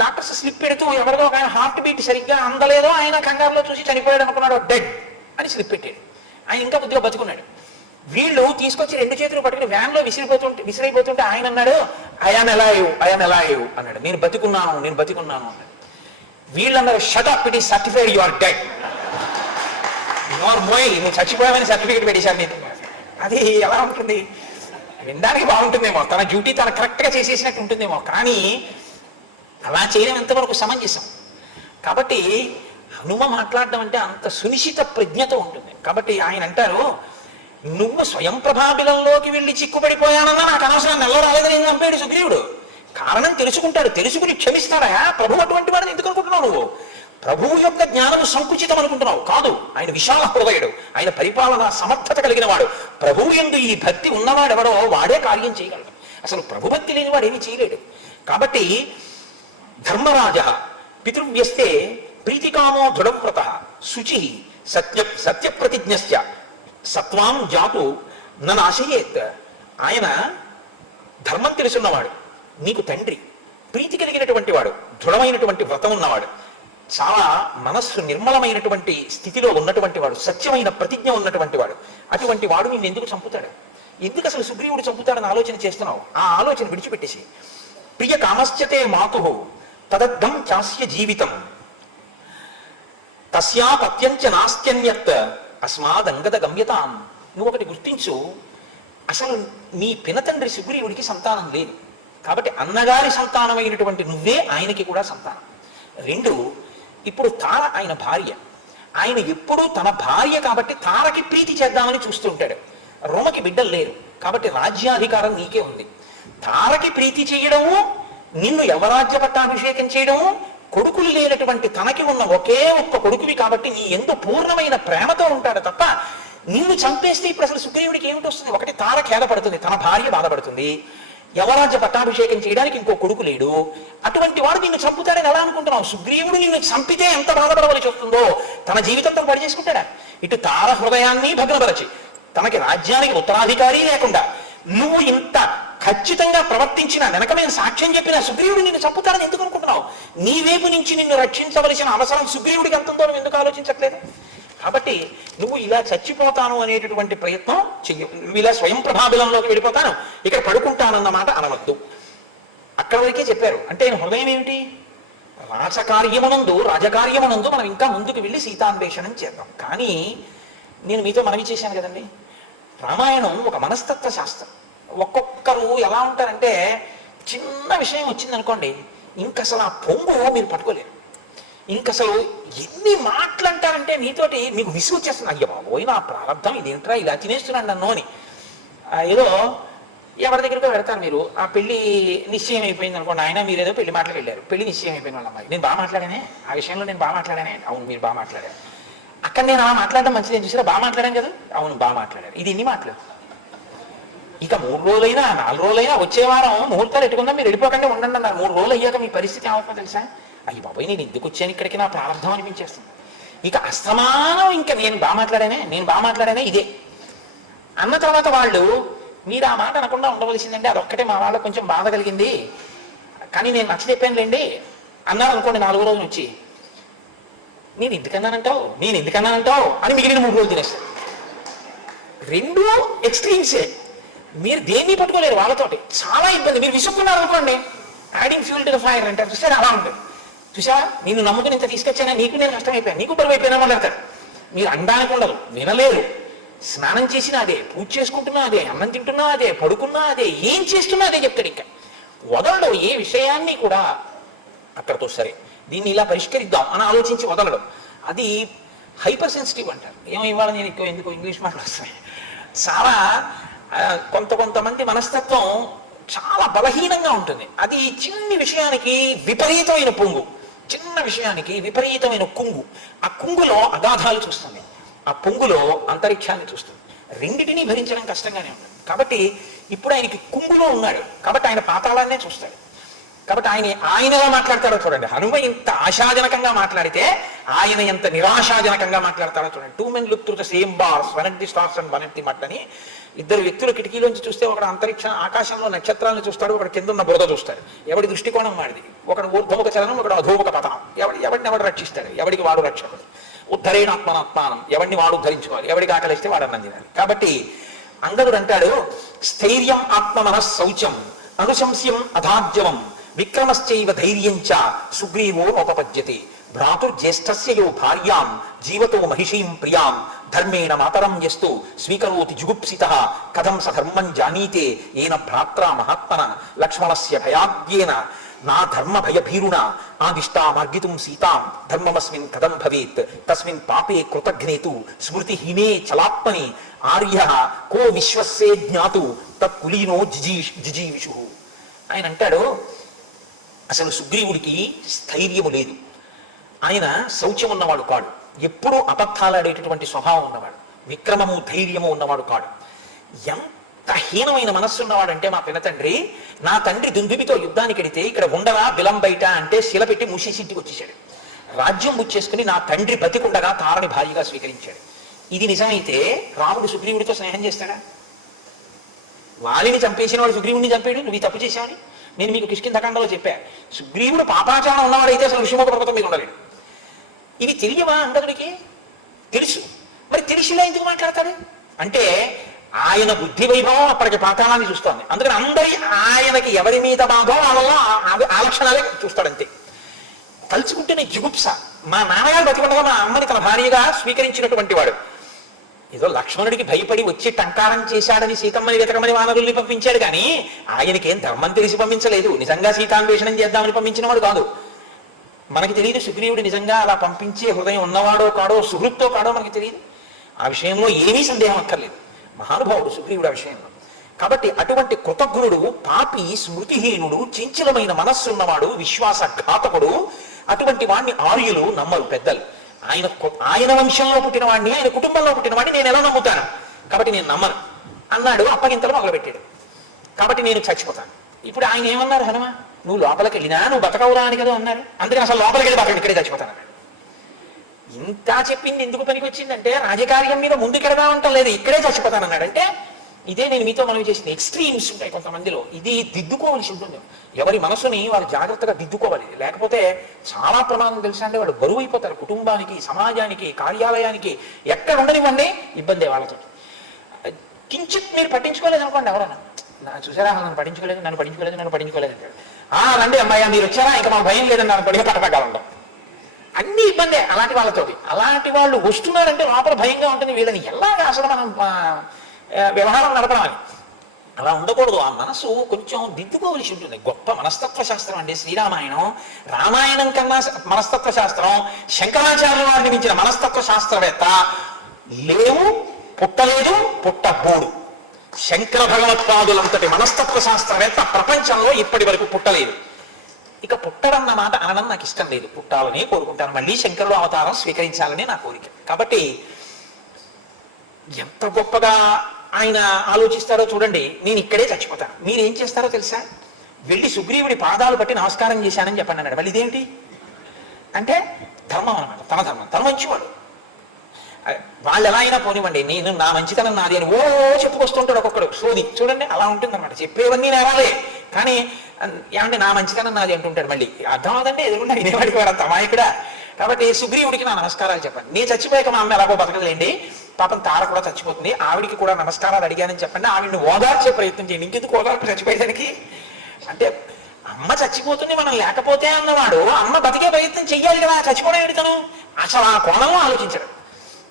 డాక్టర్స్ స్లిప్ పెడుతూ ఎవరిదో ఒక ఆయన హార్ట్ బీట్ సరిగ్గా అందలేదో ఆయన కంగారులో చూసి చనిపోయాడు అనుకున్నాడు, డెడ్ అని స్లిప్ పెట్టాడు. ఆయన ఇంకా కొద్దిగా బతుకున్నాడు. వీళ్ళు తీసుకొచ్చి 2 చేతులు పట్టుకుని వ్యాన్లో విసిరైపోతుంటే ఆయన అన్నాడు, ఐఆమ్ అలైవ్ అన్నాడు. నేను బతికున్నాను అన్నాడు. వీళ్ళు అన్నారు, shut up, it is certified you are dead. నువ్వు చచ్చిపోయావని సర్టిఫికేట్ పెట్టేశారు నేను. అది ఎలా ఉంటుంది? వినడానికి బాగుంటుందేమో, తన డ్యూటీ తను కరెక్ట్గా చేసేసినట్టు ఉంటుందేమో, కానీ అలా చేయడం ఎంతవరకు సమంజసం? కాబట్టి హనుమ మాట్లాడడం అంటే అంత సునిశ్చిత ప్రజ్ఞతో ఉంటుంది. కాబట్టి ఆయన అంటారు, నువ్వు స్వయం ప్రభాబిలంలోకి వెళ్ళి చిక్కుపడిపోయానన్నా నాకు అనవసరం, నెల రాలేదని చంపాడు సుగ్రీవుడు. కారణం తెలుసుకుంటాడు, తెలుసుకుని క్షమిస్తాడా? ప్రభు అటువంటి వాడిని ఎందుకు అనుకుంటున్నావు నువ్వు? ప్రభువు యొక్క జ్ఞానము సంకుచితం అనుకుంటున్నావు కాదు. ఆయన విశాల హృదయుడు, ఆయన పరిపాలన సమర్థత కలిగిన వాడు. ప్రభువు యందు ఈ భక్తి ఉన్నవాడెవడో వాడే కార్యం చేయగలడు. అసలు ప్రభుభక్తి లేని వాడు ఏమీ చేయలేడు. కాబట్టి ధర్మరాజ పితృవ్యస్తే ప్రీతికామో దృఢవ్రత శుచి సత్య ప్రతిజ్ఞశ్చ సత్వాం జాతు ననాశయేత్. ఆయన ధర్మం తెలుసున్నవాడు, నీకు తండ్రి, ప్రీతి కలిగినటువంటి వాడు, దృఢమైనటువంటి వ్రతం ఉన్నవాడు, చాలా మనస్సు నిర్మలమైనటువంటి స్థితిలో ఉన్నటువంటి వాడు, సత్యమైన ప్రతిజ్ఞ ఉన్నటువంటి వాడు. అటువంటి వాడు నిన్ను ఎందుకు చంపుతాడు? ఎందుకు అసలు సుగ్రీవుడు చంపుతాడని ఆలోచన చేస్తున్నావు? ఆ ఆలోచన విడిచిపెట్టేసి ప్రియ కామశ్చతే మాతు తదర్థం చాస్య జీవితం తస్యాపత్యంచ నాస్త్యన్యత్ అస్మాదంగత గమ్యతాం. నువ్వు ఒకటి గుర్తించు, అసలు నీ పినతండ్రి సుగ్రీవుడికి సంతానం లేదు, కాబట్టి అన్నగారి సంతానమైనటువంటి నువ్వే ఆయనకి కూడా సంతానం. 2, ఇప్పుడు తార ఆయన భార్య, ఆయన ఎప్పుడూ తన భార్య కాబట్టి తారకి ప్రీతి చేద్దామని చూస్తూ ఉంటాడు. రోమకి బిడ్డలు లేరు కాబట్టి రాజ్యాధికారం నీకే ఉంది. తారకి ప్రీతి చేయడము, నిన్ను యవరాజ్య పట్టాభిషేకం చేయడము, కొడుకులు లేనటువంటి తనకి ఉన్న ఒకే ఒక్క కొడుకువి కాబట్టి నీ ఎందు పూర్ణమైన ప్రేమతో ఉంటాడు తప్ప నిన్ను చంపేస్తే ఇప్పుడు అసలు సుగ్రీవుడికి ఏమిటి వస్తుంది? ఒకటి తార ఖేదపడుతుంది, తన భార్య బాధపడుతుంది, యవరాజ్య పట్టాభిషేకం చేయడానికి ఇంకో కొడుకు లేడు. అటువంటి వాడు నిన్ను చంపుతాడని ఎలా అనుకుంటున్నావు? సుగ్రీవుడు నిన్ను చంపితే ఎంత బాధపడవలసి వస్తుందో తన జీవితంతో పడి చేసుకుంటాడా? ఇటు తార హృదయాన్ని భగ్నపరచి తనకి రాజ్యానికి ఉత్తరాధికారి లేకుండా నువ్వు ఇంత ఖచ్చితంగా ప్రవర్తించిన వెనక మేము సాక్ష్యం చెప్పిన సుగ్రీవుడు నిన్ను చంపుతాడని ఎందుకు అనుకుంటున్నావు? నీ వైపు నుంచి నిన్ను రక్షించవలసిన అవసరం సుగ్రీవుడికి ఎంత ఉందో నువ్వు ఎందుకు ఆలోచించట్లేదు? కాబట్టి నువ్వు ఇలా చచ్చిపోతాను అనేటటువంటి ప్రయత్నం చెయ్యు. నువ్వు ఇలా స్వయం ప్రభాబిలంలోకి వెళ్ళిపోతాను, ఇక్కడ పడుకుంటానన్నమాట అనవద్దు. అక్కడ వరకే చెప్పారు. అంటే ఆయన హృదయం ఏమిటి? రాజకార్యమునందు మనం ఇంకా ముందుకు వెళ్ళి సీతాన్వేషణం చేద్దాం. కానీ నేను మీతో మనవి చేశాను కదండి, రామాయణం ఒక మనస్తత్వ శాస్త్రం. ఒక్కొక్కరు ఎలా ఉంటారంటే చిన్న విషయం వచ్చిందనుకోండి, ఇంకసలు ఆ పొంగు మీరు పట్టుకోలేరు. ఇంకసలు ఎన్ని మాటలు అంటారంటే నీతోటి మీకు విసుగు వచ్చేస్తుంది. అయ్య బాబోయ్ నా ప్రారంభం ఇదేంట్రా ఇలా తినేస్తున్నాడు నన్ను అని. ఏదో ఎవరి దగ్గరికి వెళ్తారు మీరు, ఆ పెళ్లి నిశ్చయం అయిపోయింది అనుకోండి, ఆయన మీరు ఏదో పెళ్లి మాటలకు వెళ్ళారు, పెళ్లి నిశ్చయం అయిపోయిన వాళ్ళ అమ్మాయి, నేను బాగా మాట్లాడానే ఆ విషయంలో, నేను బాగా మాట్లాడానే, అవును మీరు బాగా మాట్లాడారు, అక్కడ నేను అలా మాట్లాడడం మంచిది అని చూసారా, బాగా మాట్లాడాను కదా, అవును బాగా మాట్లాడారు. ఇది ఎన్ని మాటలు? ఇక 3 రోజులైనా 4 రోజులైనా వచ్చే వారం ముహూర్తాలు ఎట్టుకుందాం, మీరు వెళ్ళిపోకండి ఉండండి అన్నారు. 3 రోజులు అయ్యాక మీ పరిస్థితి ఏమవుతుందో తెలుసా? అయ్యి బాబాయ్ నేను ఎందుకు వచ్చాను ఇక్కడికి, నా ప్రారంభం అనిపించేస్తుంది. ఇక అస్తమానం ఇంకా నేను బాగా మాట్లాడానే ఇదే అన్న తర్వాత వాళ్ళు, మీరు ఆ మాట అనకుండా ఉండవలసిందండి, అదొక్కటే మా వాళ్ళకి కొంచెం బాధ కలిగింది, కానీ నేను నచ్చ చెప్పానులేండి అన్నారు అనుకోండి. 4వ రోజున వచ్చి నేను ఎందుకన్నానంటావు అని మిగిలిన 3 రోజులు తినేస్తారు. 2 ఎక్స్ట్రీమ్సే. మీరు దేన్ని పట్టుకోలేరు వాళ్ళతోటి, చాలా ఇబ్బంది. మీరు విసుక్కున్నారు అనుకోండి, adding fuel to the fire అంటారు చూసారు, అలా ఉంటుంది. చూసా నిన్ను నమ్ముకుని ఇంత తీసుకొచ్చానా, నీకు నేను కష్టం అయిపోయాను, నీకు బరువు అయిపోయినా మాట్లాడతారు. మీరు అనడానికి ఉండదు, వినలేరు. స్నానం చేసినా అదే, పూజ చేసుకుంటున్నా అదే, అన్నం తింటున్నా అదే, పడుకున్నా అదే, ఏం చేస్తున్నా అదే చెప్తాడు. ఇంకా వదలడు ఏ విషయాన్ని కూడా. అక్కడతో సరే దీన్ని ఇలా పరిష్కరిద్దాం అని ఆలోచించి వదలడం, అది హైపర్ సెన్సిటివ్ అంటారు. ఏమో ఇవాళ నేను ఎందుకు ఇంగ్లీష్ మాట్లాడుతున్నాను. చాలా కొంతమంది మనస్తత్వం చాలా బలహీనంగా ఉంటుంది. అది చిన్ని విషయానికి విపరీతమైన పొంగు, చిన్న విషయానికి విపరీతమైన కుంగు. ఆ కుంగులో అగాధాలు చూస్తుంది, ఆ పొంగులో అంతరిక్షాన్ని చూస్తుంది. రెండిటినీ భరించడం కష్టంగానే ఉంటుంది. కాబట్టి ఇప్పుడు ఆయనకి కుంగులో ఉన్నాడు కాబట్టి ఆయన పాతాళాన్నే చూస్తాడు. కాబట్టి ఆయనగా మాట్లాడతాడో చూడండి. హనుమ ఇంత ఆశాజనకంగా మాట్లాడితే ఆయన ఎంత నిరాశాజనకంగా మాట్లాడతాడో చూడండి. 2 men look through the same bars, one at the stars and one at the mud అని. 2 వ్యక్తులు కిటికీలోంచి చూస్తే ఒకడు అంతరిక్ష ఆకాశంలో నక్షత్రాలను చూస్తాడు, ఒకడు కింద ఉన్న బురద చూస్తాడు. ఎవడి దృష్టికోణం వాడిది. ఒకడు ఊర్ధ్వముఖ చలనం, ఒకడు అధోముఖ పతనం. ఎవడు రక్షిస్తాడు, ఎవడికి వాడు రక్షకుడు. ఉద్ధరేణాత్మనాత్మానం, ఎవడిని వాడు ఉద్ధరించుకోవాలి, ఎవడికి ఆకలిస్తే వాడు అన్నం తినాలి. కాబట్టి అంగదుడు అంటాడు, స్థైర్యం ఆత్మమన శౌచం అనుశంస్యం అధార్జవం విక్రమశ్చైవ ధైర్యంచ సుగ్రీవో ఉపపద్యతే భ్రాతుర్జ్యేష్ఠస్య యో భార్యాం జీవతో మహిషీం ప్రియాం ధర్మేణ మాతరం యస్తు స్వీకరోతి జుగుప్సితః కథం స ధర్మం జానీతే ఏన భ్రాత్రా మహాత్మన లక్ష్మణస్య భయాద్యేన నా ధర్మ భయభీరుణ ఆదిష్టా మార్గితుం సీతాం ధర్మమస్మిన్ కథం భవేత్ తస్మిన్ పాపే కృతఘ్నేతు స్మృతిహీనే చలాత్మని ఆర్యః కో విశ్వస్సే జ్ఞాతు తత్కులీనో జిజీవిషు. ఆయన అంటాడు, అసలు సుగ్రీవుడికి స్థైర్యము లేదు, ఆయన శౌచ్యం ఉన్నవాడు కాడు, ఎప్పుడూ అబద్ధాలాడేటటువంటి స్వభావం ఉన్నవాడు, విక్రమము ధైర్యము ఉన్నవాడు కాడు. ఎంత హీనమైన మనస్సు ఉన్నవాడంటే మా పినతండ్రి, నా తండ్రి దుందుబితో యుద్ధానికి వెడితే ఇక్కడ ఉండవా బిలం బయట అంటే శిల పెట్టి మూసేసి ఇంటికి వచ్చేసాడు. రాజ్యం బుచ్చేసుకుని నా తండ్రి బతికుండగా తారని భార్యగా స్వీకరించాడు. ఇది నిజమైతే రాముడు సుగ్రీవుడితో స్నేహం చేస్తాడా? వాలిని చంపేసిన వాడు సుగ్రీవుడిని చంపాడు, నువ్వు ఈ తప్పు చేశావని. నేను మీకు కిష్కింధకాండలో చెప్పా, సుగ్రీవుడు పాపాచారం ఉన్నవాడైతే అసలు ఋషిముఖ పర్వతం మీద ఉండలేడు. ఇవి తెలియవా అంగదుడికి? తెలుసు. మరి తెలిసిలా ఎందుకు మాట్లాడతాడు అంటే ఆయన బుద్ధి వైభవం అప్పటికి పాతాళాన్ని చూస్తోంది. అందుకని ఆయనకి ఎవరి మీద బాధో వాళ్ళలో ఆ లక్షణాలే చూస్తాడంతే. తలుచుకుంటేనే జిగుప్స. మా నాన్నగారు బతికుండగా మా అమ్మని తన భార్యగా స్వీకరించినటువంటి వాడు ఏదో లక్ష్మణుడికి భయపడి వచ్చి టంకారం చేశాడని సీతమ్మని వెతకమని వానరుల్ని పంపించాడు, కానీ ఆయనకేం ధర్మం తెలిసి పంపించలేదు. నిజంగా సీతాన్వేషణం చేద్దామని పంపించిన వాడు కాదు. మనకి తెలియదు సుగ్రీవుడు నిజంగా అలా పంపించే హృదయం ఉన్నవాడో కాడో, సుహృత్తో కాడో మనకి తెలియదు. ఆ విషయంలో ఏమీ సందేహం అక్కర్లేదు. మహానుభావుడు సుగ్రీవుడు ఆ విషయంలో. కాబట్టి అటువంటి కృతజ్ఞుడు, పాపి, స్మృతిహీనుడు, చంచలమైన మనస్సు ఉన్నవాడు, విశ్వాసఘాతకుడు, అటువంటి వాడిని ఆర్యులు నమ్మరు పెద్దలు. ఆయన వంశంలో పుట్టిన వాడిని, ఆయన కుటుంబంలో పుట్టిన వాడిని నేను ఎలా నమ్ముతాను? కాబట్టి నేను నమ్మను అన్నాడు. అప్పగింతలు మొదలుపెట్టాడు. కాబట్టి నేను చచ్చిపోతాను. ఇప్పుడు ఆయన ఏమన్నారు? హనుమ, నువ్వు లోపలికి వెళ్ళినా నువ్వు బతకవురా అని కదా అన్నారు. అందుకని అసలు లోపలికి వెళ్ళి బతకడు, ఇక్కడే చచ్చిపోతాను అన్నాడు. ఇంత చెప్పింది ఎందుకు పనికి వచ్చిందంటే రాజకార్యం మీద ముందుకెడదా ఉండలేదు, ఇక్కడే చచ్చిపోతాను అన్నాడు. అంటే ఇదే నేను మీతో మనవి చేసింది. ఎక్స్ట్రీమ్స్ ఉంటాయి కొంతమందిలో, ఇది దిద్దుకోవాల్సి ఉంటుంది. ఎవరి మనసుని వారు జాగ్రత్తగా దిద్దుకోవాలి. లేకపోతే చాలా ప్రమాదం తెలుసా అంటే వాడు బరువు అయిపోతారు కుటుంబానికి, సమాజానికి, కార్యాలయానికి. ఎక్కడ ఉండనివ్వండి ఇబ్బంది వాళ్ళతో. కించిత్ మీరు పట్టించుకోలేదు అనుకోండి, ఎవరన్నా చూసారా నన్ను పట్టించుకోలేదు అంటాడు. రండి అమ్మాయి మీరు వచ్చారా, ఇంకా మాకు భయం లేదన్నారు అనుకోండి, పట్టపగ్గాలంటాం. అన్ని ఇబ్బందే అలాంటి వాళ్ళతోటి. అలాంటి వాళ్ళు వస్తున్నారంటే లోపల భయంగా ఉంటుంది. వీళ్ళని ఎలాగా అసలు మనం వ్యవహారం నడపడాలి. అలా ఉండకూడదు. ఆ మనసు కొంచెం దిద్దుకోవలసి ఉంటుంది. గొప్ప మనస్తత్వ శాస్త్రం అండి శ్రీరామాయణం. రామాయణం కన్నా మనస్తత్వ శాస్త్రం, శంకరాచార్యుల వారిని మించిన మనస్తత్వ శాస్త్రవేత్త లేవు, పుట్టలేదు, పుట్టబోడు. శంకర భగవత్పాదులంతటి మనస్తత్వ శాస్త్రవేత్త ప్రపంచంలో ఇప్పటి వరకు పుట్టలేదు. ఇక పుట్టడన్న మాట అనడం నాకు ఇష్టం లేదు. పుట్టాలని కోరుకుంటాను, మళ్ళీ శంకరుడు అవతారం స్వీకరించాలని నా కోరిక. కాబట్టి ఎంత గొప్పగా ఆయన ఆలోచిస్తారో చూడండి. నేను ఇక్కడే చచ్చిపోతాను, మీరు ఏం చేస్తారో తెలుసా? వెళ్ళి సుగ్రీవుడి పాదాలు పట్టి నమస్కారం చేశానని చెప్పండి అన్నాడు. మళ్ళీ ఇదేంటి అంటే ధర్మం అనమాట, తన ధర్మం, తన మంచివాడు. వాళ్ళు ఎలా అయినా పోనివ్వండి, నేను నా మంచితనం నాది అని ఓ చెప్పుకొస్తుంటాడు ఒక్కొక్కడు సోది. చూడండి అలా ఉంటుంది అనమాట. చెప్పేవన్నీ నేరాలే, కానీ ఏమంటే నా మంచితనం నాది అంటుంటాడు. మళ్ళీ అర్థం అవుదంటే ఎదురుకుండా వినేవాడికి వాడు అంత అమాయకుడా. కాబట్టి సుగ్రీవుడికి నా నమస్కారాలు చెప్పండి. నేను చచ్చిపోయాక మా అమ్మ ఎలాగో బతకలేండి, పాపం తార కూడా చచ్చిపోతుంది, ఆవిడికి కూడా నమస్కారాలు అడిగానని చెప్పండి. ఆవిడని ఓదార్చే ప్రయత్నం చేయండి. ఇంకెందుకు ఓదార్పు చచ్చిపోయేదానికి? అంటే అమ్మ చచ్చిపోతుంది మనం లేకపోతే అన్నవాడు అమ్మ బతికే ప్రయత్నం చెయ్యాలి కదా, చచ్చిపోవడం ఏడుతాను అసలు ఆ కోణంలో ఆలోచించడు.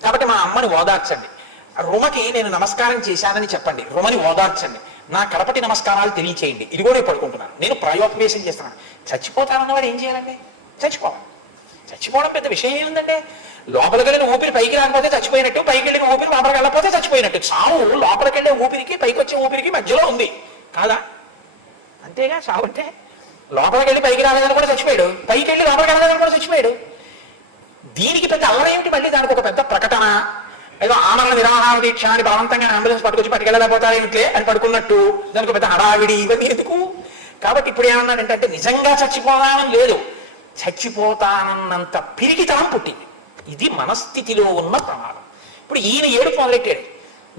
కాబట్టి మా అమ్మని ఓదార్చండి. రుమకి నేను నమస్కారం చేశానని చెప్పండి, రుమని ఓదార్చండి, నా కడపటి నమస్కారాలు తెలియచేయండి. ఇది కూడా పడుకుంటున్నాను, నేను ప్రాయోపవేశం చేస్తున్నాను. చచ్చిపోతానన్నవాడు ఏం చేయాలండి? చచ్చిపోవాలి. చచ్చిపోవడం పెద్ద విషయం ఏముందంటే, లోపలికి వెళ్ళిన ఊపిరి పైకి రాకపోతే చచ్చిపోయినట్టు, పైకి వెళ్ళిన ఊపిరి లోపలికి వెళ్ళకపోతే చచ్చిపోయినట్టు. చావు లోపలికి వెళ్ళే ఊపిరికి పైకి వచ్చే ఊపిరికి మధ్యలో ఉంది కాదా? అంతేగా చావు అంటే. లోపలికి వెళ్ళి పైకి రాలేదని కూడా చచ్చిపోయాడు, పైకి వెళ్ళి లోపలికి వెళ్ళలేదని కూడా చచ్చిపోయాడు. దీనికి పెద్ద అల్లరి ఏమిటి? మళ్ళీ దానికి ఒక పెద్ద ప్రకటన, ఏదో ఆమరణ నిరాహార దీక్ష అని బలవంతంగా అంబులెన్స్ పట్టుకెళ్ళలేకపోతారేమిట్లే అని పడుకున్నట్టు దానికి పెద్ద హడావిడి, ఇవన్నీ ఎందుకు? కాబట్టి ఇప్పుడు ఏమన్నాడంటే నిజంగా చచ్చిపోదామని లేదు, చచ్చిపోతానన్నంత పిరికితనం పుట్టింది. ఇది మనస్థితిలో ఉన్న ప్రమాదం. ఇప్పుడు ఈయన ఏడుపు మొదలెట్టాడు,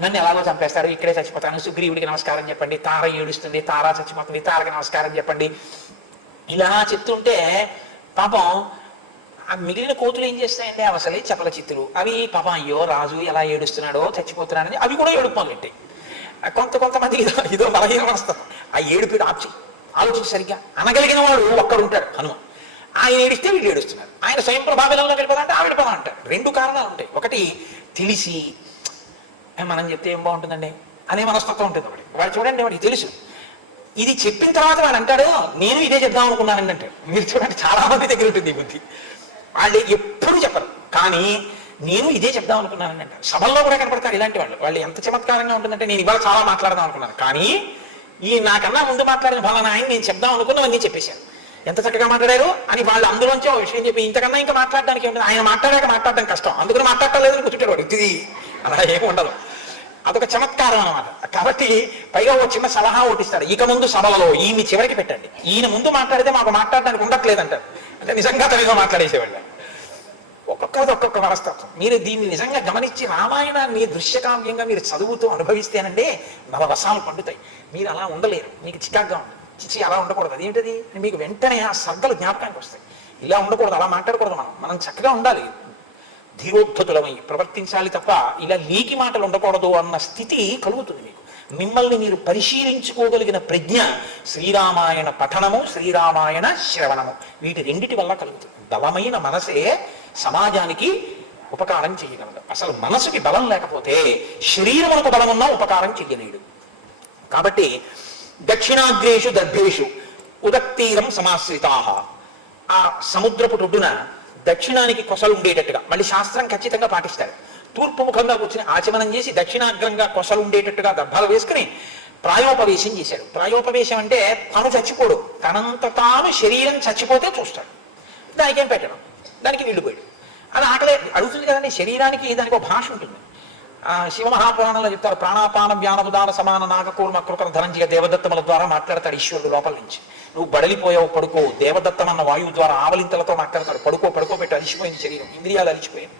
నన్ను ఎలాగో చంపేస్తారు, ఇక్కడే చచ్చిపోతాను, సుగ్రీవుడికి నమస్కారం చెప్పండి, తార ఏడుస్తుంది, తార చచ్చిపోతుంది, తారకి నమస్కారం చెప్పండి. ఇలా చెప్తుంటే పాపం ఆ మిగిలిన కోతులు ఏం చేస్తాయండి? అవసలే చపల చిత్తులు అవి. పాపం అయ్యో రాజు ఎలా ఏడుస్తున్నాడో, చచ్చిపోతున్నాడని అవి కూడా ఏడుపు మొదలెట్టాయి. కొంతమంది ఇదో బలహీన వస్తారు. ఆ ఏడుపు ఆలోచించి సరిగ్గా అనగలిగిన వాడు ఒక్కడుంటాడు హనుమ. ఆయన ఏడిస్తే వీళ్ళు ఏడుస్తున్నారు, ఆయన స్వయం ప్రభావిలంలో వెళ్ళిపోదంటే ఆవిడ పదం అంటారు. రెండు కారణాలు ఉంటాయి. ఒకటి తెలిసి మనం చెప్తే ఏం బాగుంటుందండి అనే మనస్తత్వం ఉంటుంది ఒకటి. వాడు చూడండి, వాడికి తెలుసు. ఇది చెప్పిన తర్వాత వాడు అంటాడు నేను ఇదే చెప్దాం అనుకున్నానండి అంటాడు. మీరు చూడండి చాలా మంది దగ్గర ఉంటుంది ఈ బుద్ధి. వాళ్ళు ఎప్పుడు చెప్పరు, కానీ నేను ఇదే చెప్దాం అనుకున్నానండి అంటారు. సభల్లో కూడా కనపడతారు ఇలాంటి వాళ్ళు ఎంత చమత్కారంగా ఉంటుందంటే, నేను ఇవాళ చాలా మాట్లాడదాం అనుకున్నాను, కానీ ఈ నాకన్నా ముందు మాట్లాడిన ఫలానా ఆయన నేను చెప్దాం అనుకున్నవన్నీ చెప్పేశాను. ఎంత చక్కగా మాట్లాడారు అని వాళ్ళు అందులోంచి ఒక విషయం చెప్పి ఇంతకన్నా ఇంకా మాట్లాడడానికి ఉంటుంది. ఆయన మాట్లాడాక మాట్లాడడం కష్టం, అందుకని మాట్లాడలేదని కూర్చుంటాడు వాడు. ఇది అలా ఏమి ఉండదు, అదొక చమత్కారం అనమాట. కాబట్టి పైగా ఒక చిన్న సలహా ఓటిస్తాడు, ఇక ముందు సభలలో ఈయన్ని చివరికి పెట్టండి, ఈయన ముందు మాట్లాడితే మాకు మాట్లాడడానికి ఉండట్లేదంటారు. అంటే నిజంగా తనగా మాట్లాడేసేవాళ్ళు. ఒక్కొక్కరిది ఒక్కొక్క మనస్తత్వం. మీరు దీన్ని నిజంగా గమనించి రామాయణాన్ని దృశ్యకావ్యంగా మీరు చదువుతూ అనుభవిస్తేనంటే నవవసాలు పండుతాయి. మీరు అలా ఉండలేరు, మీకు చికాగ్గా ఉంది. చిచి అలా ఉండకూడదు, అదేంటది మీకు వెంటనే ఆ సర్గలు జ్ఞాపకానికి వస్తాయి. ఇలా ఉండకూడదు, అలా మాట్లాడకూడదు, మనం చక్కగా ఉండాలి, ధీరోద్ధతులమై ప్రవర్తించాలి తప్ప ఇలా లీకి మాటలు ఉండకూడదు అన్న స్థితి కలుగుతుంది మీకు. మిమ్మల్ని మీరు పరిశీలించుకోగలిగిన ప్రజ్ఞ శ్రీరామాయణ పఠనము, శ్రీరామాయణ శ్రవణము, వీటి రెండిటి వల్ల కలుగుతుంది. బలమైన మనసే సమాజానికి ఉపకారం చేయగలదు. అసలు మనసుకి బలం లేకపోతే శరీరమునకు బలమున్నా ఉపకారం చెయ్యలేడు. కాబట్టి దక్షిణాగ్రేషు దర్భేషు ఉదక్తీరం సమాశ్రితా, ఆ సముద్రపు ఒడ్డున దక్షిణానికి కొసలు ఉండేటట్టుగా, మళ్ళీ శాస్త్రం ఖచ్చితంగా పాటిస్తాడు. తూర్పు ముఖంగా కూర్చుని ఆచమనం చేసి దక్షిణాగ్రంగా కొసలు ఉండేటట్టుగా దర్భాలు వేసుకుని ప్రాయోపవేశం చేశాడు. ప్రాయోపవేశం అంటే తను చచ్చిపోడు, తనంత తాను శరీరం చచ్చిపోతే చూస్తాడు, దానికి ఏం పెట్టడం, దానికి వీళ్ళిపోయాడు. అది ఆకలే అడుగుతుంది కదండి. శరీరానికి దానికి ఒక భాష ఉంటుంది. శివమహాపురాణంలో చెప్తారు, ప్రాణాపాన వ్యానముదాన సమాన నాగకూర్మ కృకర ధనంజయ దేవదత్తముల ద్వారా మాట్లాడతాడు ఈశ్వరుడు లోపల నుంచి. నువ్వు బడలిపోయావు పడుకో, దేవదత్తం అన్న వాయువు ద్వారా ఆవలింతలతో మాట్లాడతాడు, పడుకోబెట్టి అలిసిపోయింది శరీరం, ఇంద్రియాలు అలిసిపోయింది,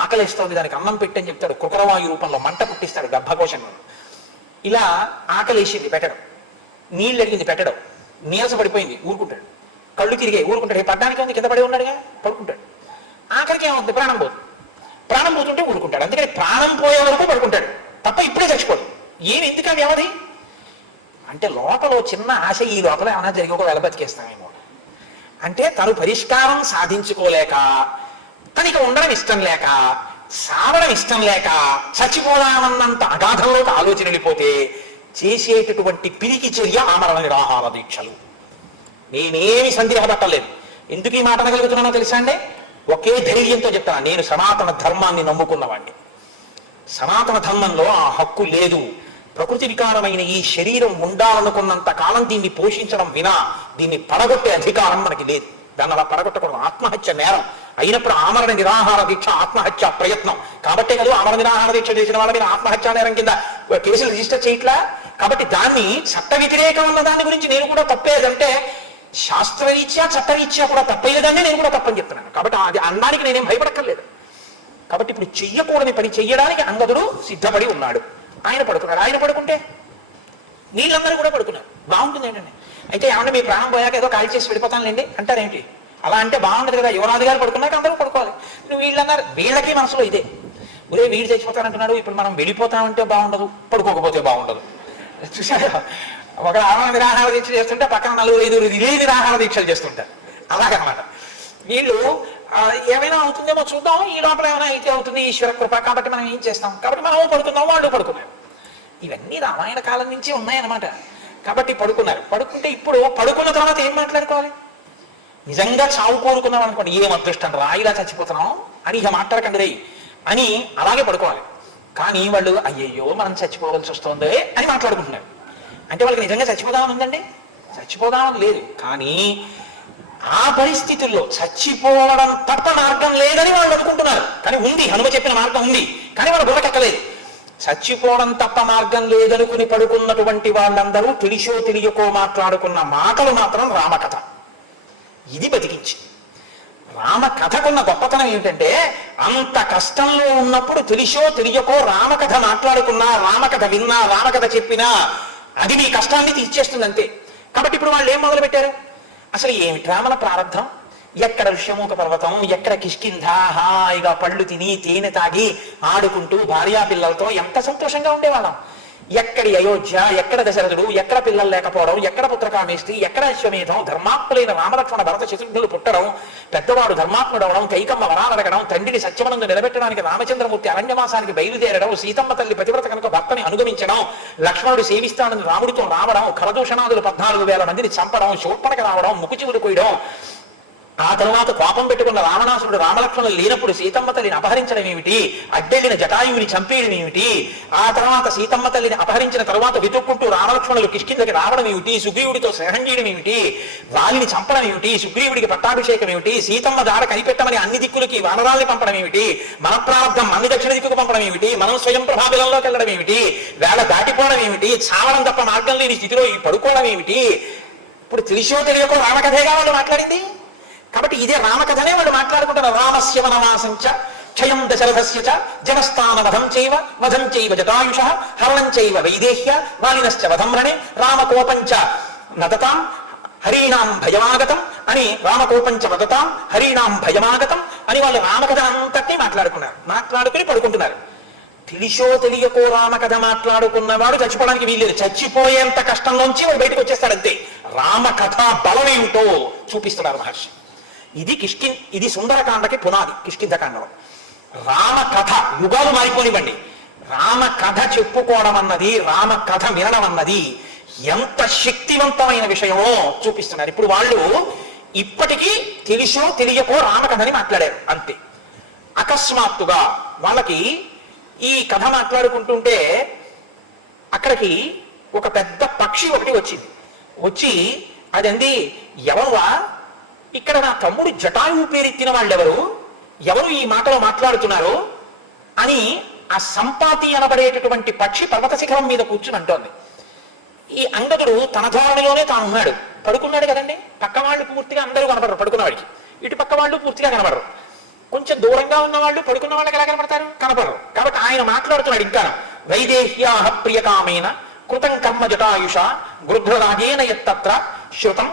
ఆకలిస్తోంది, దానికి అన్నం పెట్టని చెప్తాడు, కృకరవాయు రూపంలో మంట పుట్టిస్తాడు గర్భకోశంలో. ఇలా ఆకలేసింది పెట్టడం, నీళ్ళు అడిగింది పెట్టడం, నీరస పడిపోయింది ఊరుకుంటాడు, కళ్ళు తిరిగాయి ఊరుకుంటాడు, పడ్డానికి ఉంది కింద పడి ఉన్నాడుగా పడుకుంటాడు. ఆఖరికి ఏమవుతుంది, ప్రాణం పోతుంది, ప్రాణం పోతుంటే ఊరుకుంటాడు. అందుకని ప్రాణం పోయే వరకు పడుకుంటాడు తప్ప ఇప్పుడే చచ్చిపోదు. ఏమి ఎందుకు వ్యవధి అంటే లోపల చిన్న ఆశ, ఈ లోపల ఏమైనా జరిగి ఒక వేళ బతికేస్తామేమో అంటే తను పరిష్కారం సాధించుకోలేక, తనకి ఉండడం ఇష్టం లేక సావడం ఇష్టం లేక చచ్చిపోదామన్నంత అగాధంలోకి ఆలోచన వెళ్ళిపోతే చేసేటటువంటి పిరికి చర్య ఆమరణ నిరాహార దీక్షలు. నేనేమి సందేహపట్టలేదు. ఎందుకు ఈ మాట అనగలుగుతున్నానో తెలుసా అండి? ఒకే ధైర్యంతో చెప్తాను, నేను సనాతన ధర్మాన్ని నమ్ముకున్నవాడిని. సనాతన ధర్మంలో ఆ హక్కు లేదు. ప్రకృతి వికారమైన ఈ శరీరం ఉండాలనుకున్నంత కాలం దీన్ని పోషించడం వినా దీన్ని పడగొట్టే అధికారం మనకి లేదు. దాన్ని అలా పడగొట్టకూడదు. ఆత్మహత్య నేరం అయినప్పుడు ఆమరణ నిరాహార దీక్ష ఆత్మహత్య ప్రయత్నం. కాబట్టే కదా ఆమరణ నిరాహార దీక్ష చేసిన వాళ్ళ మీద ఆత్మహత్య నేరం కింద కేసులు రిజిస్టర్ చేయట్లా. కాబట్టి దాన్ని చట్ట వ్యతిరేకం ఉన్న దాని గురించి నేను కూడా తప్పేదంటే శాస్త్రరీత్యా చట్టరీత్యా కూడా తప్పేదండి, నేను కూడా తప్పని చెప్తున్నాను. కాబట్టి అది అనడానికి నేనేం భయపడక్కర్లేదు. కాబట్టి ఇప్పుడు చెయ్యకూడని పని చెయ్యడానికి అంగదుడు సిద్ధపడి ఉన్నాడు. ఆయన పడుకున్నాడు. ఆయన పడుకుంటే వీళ్ళందరూ కూడా పడుకున్నారు. బాగుంటుంది ఏంటండి? అయితే ఏమన్నా మీ ప్రాణం పోయాక ఏదో కాల్ చేసి వెళ్ళిపోతానులేండి అంటారేంటి? అలా అంటే బాగుండదు కదా. యువరాజు గారు పడుకున్నాక అందరూ పడుకోవాలి. నువ్వు వీళ్ళన్నారు, వీళ్ళకి మనసులో ఇదే, ఒరే వీడు చచ్చిపోతానంటున్నాడు, ఇప్పుడు మనం వెళ్ళిపోతామంటే బాగుండదు, పడుకోకపోతే బాగుండదు. చూసారా? ఒక ఆమరణ నిరాహార దీక్ష చేస్తుంటే పక్కన 4-5 ఇదే నిరాహార దీక్షలు చేస్తుంటారు. అలాగనమాట. వీళ్ళు ఏమైనా అవుతుందేమో చూద్దాం, ఈ లోపల ఏమైనా అయితే అవుతుంది, ఈశ్వర కృప, కాబట్టి మనం ఏం చేస్తాం, కాబట్టి మనం పడుకుందాం, వాళ్ళు పడుకున్నారు. ఇవన్నీ రామాయణ కాలం నుంచి ఉన్నాయన్నమాట. కాబట్టి పడుకున్నారు. పడుకుంటే ఇప్పుడు పడుకున్న తర్వాత ఏం మాట్లాడుకోవాలి? నిజంగా చావు కోరుకున్నాం అనుకోండి, ఏం అదృష్టం రా ఇలా చచ్చిపోతున్నాం అని ఇక మాట్లాడకండి రే అని అలాగే పడుకోవాలి. కానీ వాళ్ళు అయ్యయ్యో మనం చచ్చిపోవాల్సి వస్తుంది అని మాట్లాడుకుంటున్నారు. అంటే వాళ్ళకి నిజంగా చచ్చిపోదామని ఉందండి? చచ్చిపోదామని లేదు. కానీ ఆ పరిస్థితుల్లో చచ్చిపోవడం తప్ప మార్గం లేదని వాళ్ళు అనుకుంటున్నారు. కానీ ఉంది, హనుమ చెప్పిన మార్గం ఉంది, కానీ వాళ్ళు బుర్రకెక్కలేదు. చచ్చిపోవడం తప్ప మార్గం లేదనుకుని పడుకున్నటువంటి వాళ్ళందరూ తెలిసో తెలియకో మాట్లాడుకున్న మాటలు మాత్రం రామకథ. ఇది బతికించి. రామకథకున్న గొప్పతనం ఏమిటంటే అంత కష్టంలో ఉన్నప్పుడు తెలిసో తెలియకో రామకథ మాట్లాడుకున్నా, రామకథ విన్నా, రామకథ చెప్పినా అది మీ కష్టాన్ని తీర్చేస్తుంది అంతే. కాబట్టి ఇప్పుడు వాళ్ళు ఏం మొదలు పెట్టారు? అసలు ఏమిట్రా మన ప్రారంధం? ఎక్కడ ఋష్యమూక పర్వతం, ఎక్కడ కిష్కింధ, హాయిగా పళ్ళు తిని తేనె తాగి ఆడుకుంటూ భార్యా పిల్లలతో ఎంత సంతోషంగా ఉండేవాళ్ళం. ఎక్కడి అయోధ్య, ఎక్కడ దశరథుడు, ఎక్కడ పిల్లలు లేకపోవడం, ఎక్కడ పుత్రకామేష్టి, ఎక్కడ అశ్వమేధం, ధర్మాత్ములైన రామలక్ష్మణ భరత శత్రుఘ్నులు పుట్టడం, పెద్దవాడు ధర్మాత్ముడవడం, కైకమ్మ వరాలడగడం, తండ్రిని సత్యవనందు నిలబెట్టడానికి రామచంద్రమూర్తి అరణ్యవాసానికి బయలుదేరడం, సీతమ్మ తల్లి పతివ్రత కనుక భర్తని అనుగమించడం, లక్ష్మణుడు సేవిస్తానని రాముడితో రావడం, ఖరదూషణాదులు 14,000 మందిని చంపడం, శూర్పణకి రావడం, ముకుచివులు కొయ్యడం, ఆ తర్వాత కోపం పెట్టుకున్న రావణాసురుడు రామలక్ష్మణులు లేనప్పుడు సీతమ్మ తల్లిని అపహరించడం ఏమిటి, అడ్డెళ్ళిన జటాయువుని చంపేయడం ఏమిటి, ఆ తర్వాత సీతమ్మ తల్లిని అపహరించిన తర్వాత వెతుక్కుంటూ రామలక్ష్మణులు కిష్కింధకి రావడం ఏమిటి, సుగ్రీవుడితో స్నేహం చేయడం ఏమిటి, వాలిని చంపడం ఏమిటి, సుగ్రీవుడికి పట్టాభిషేకం ఏమిటి, సీతమ్మ దార కనిపెట్టమని అన్ని దిక్కులకి వానరాల్ని పంపడం ఏమిటి, మన ప్రారంభం అన్ని దక్షిణ దిక్కుకు పంపడం ఏమిటి, మనం స్వయం ప్రభావిలంలోకి వెళ్ళడం ఏమిటి, వేళ దాటిపోవడం ఏమిటి, చావడం తప్ప మార్గం లేని స్థితిలో ఈ పడుకోవడం ఏమిటి. ఇప్పుడు తెలిసో తెలియకో రామకథేగా వాళ్ళు మాట్లాడింది. కాబట్టి ఇదే రామకథనే వాళ్ళు మాట్లాడుకుంటారు. రామస్య వనవాసంచ క్షయం దశరథస్య చ జనస్థాన వధం చైవ జటాయుష హరణం చైవ వైదేహ్య వాలినశ్చ వధం రణే రామకోపంచ నదతాం హరీణాం భయమాగతం అని, రామకోపంచ వదతాం హరీణాం భయమాగతం అని వాళ్ళు రామకథ అంతటి మాట్లాడుకున్నారు. మాట్లాడుకుని పడుకుంటున్నారు. తెలిసో తెలియకో రామకథ మాట్లాడుకున్నవాడు చచ్చిపోవడానికి వీల్లేదు. చచ్చిపోయేంత కష్టంలోంచి వాడు బయటకు వచ్చేస్తాడు అంతే. రామకథ బలం ఏమిటో చూపిస్తున్నారు మహర్షి. ఇది సుందరకాండకి పునాది. కిష్కింధకాండలో రామకథ యుగాలు మారిపోనివ్వండి, రామకథ చెప్పుకోవడం అన్నది, రామకథ వినడం అన్నది ఎంత శక్తివంతమైన విషయమో చూపిస్తున్నారు. ఇప్పుడు వాళ్ళు ఇప్పటికీ తెలిసో తెలియకో రామకథని మాట్లాడారు అంతే. అకస్మాత్తుగా వాళ్ళకి ఈ కథ మాట్లాడుకుంటుంటే అక్కడికి ఒక పెద్ద పక్షి ఒకటి వచ్చింది. వచ్చి అదండి, ఎవరువా, ఇక్కడ నా తమ్ముడు జటాయువు పేరెత్తిన వాళ్ళెవరు, ఎవరు ఈ మాటలో మాట్లాడుతున్నారు అని ఆ సంపాతి అనబడేటటువంటి పక్షి పర్వత శిఖరం మీద కూర్చుని అంటోంది. ఈ అంగదుడు తన ధోరణిలోనే తానున్నాడు. పడుకున్నాడు కదండి, పక్క వాళ్ళు పూర్తిగా అందరూ కనపడరు పడుకున్నవాడికి, ఇటు పక్క వాళ్ళు పూర్తిగా కనపడరు. కొంచెం దూరంగా ఉన్న వాళ్ళు పడుకున్న వాళ్ళకి ఎలా కనపడతారు? కనపడరు. కాబట్టి ఆయన మాట్లాడుతున్నాడు ఇంకా. వైదేహ్యా ప్రియకామేన కృతం కర్మ జటాయుష గృధ్రరాజేన యత్తత్ర శ్రుతం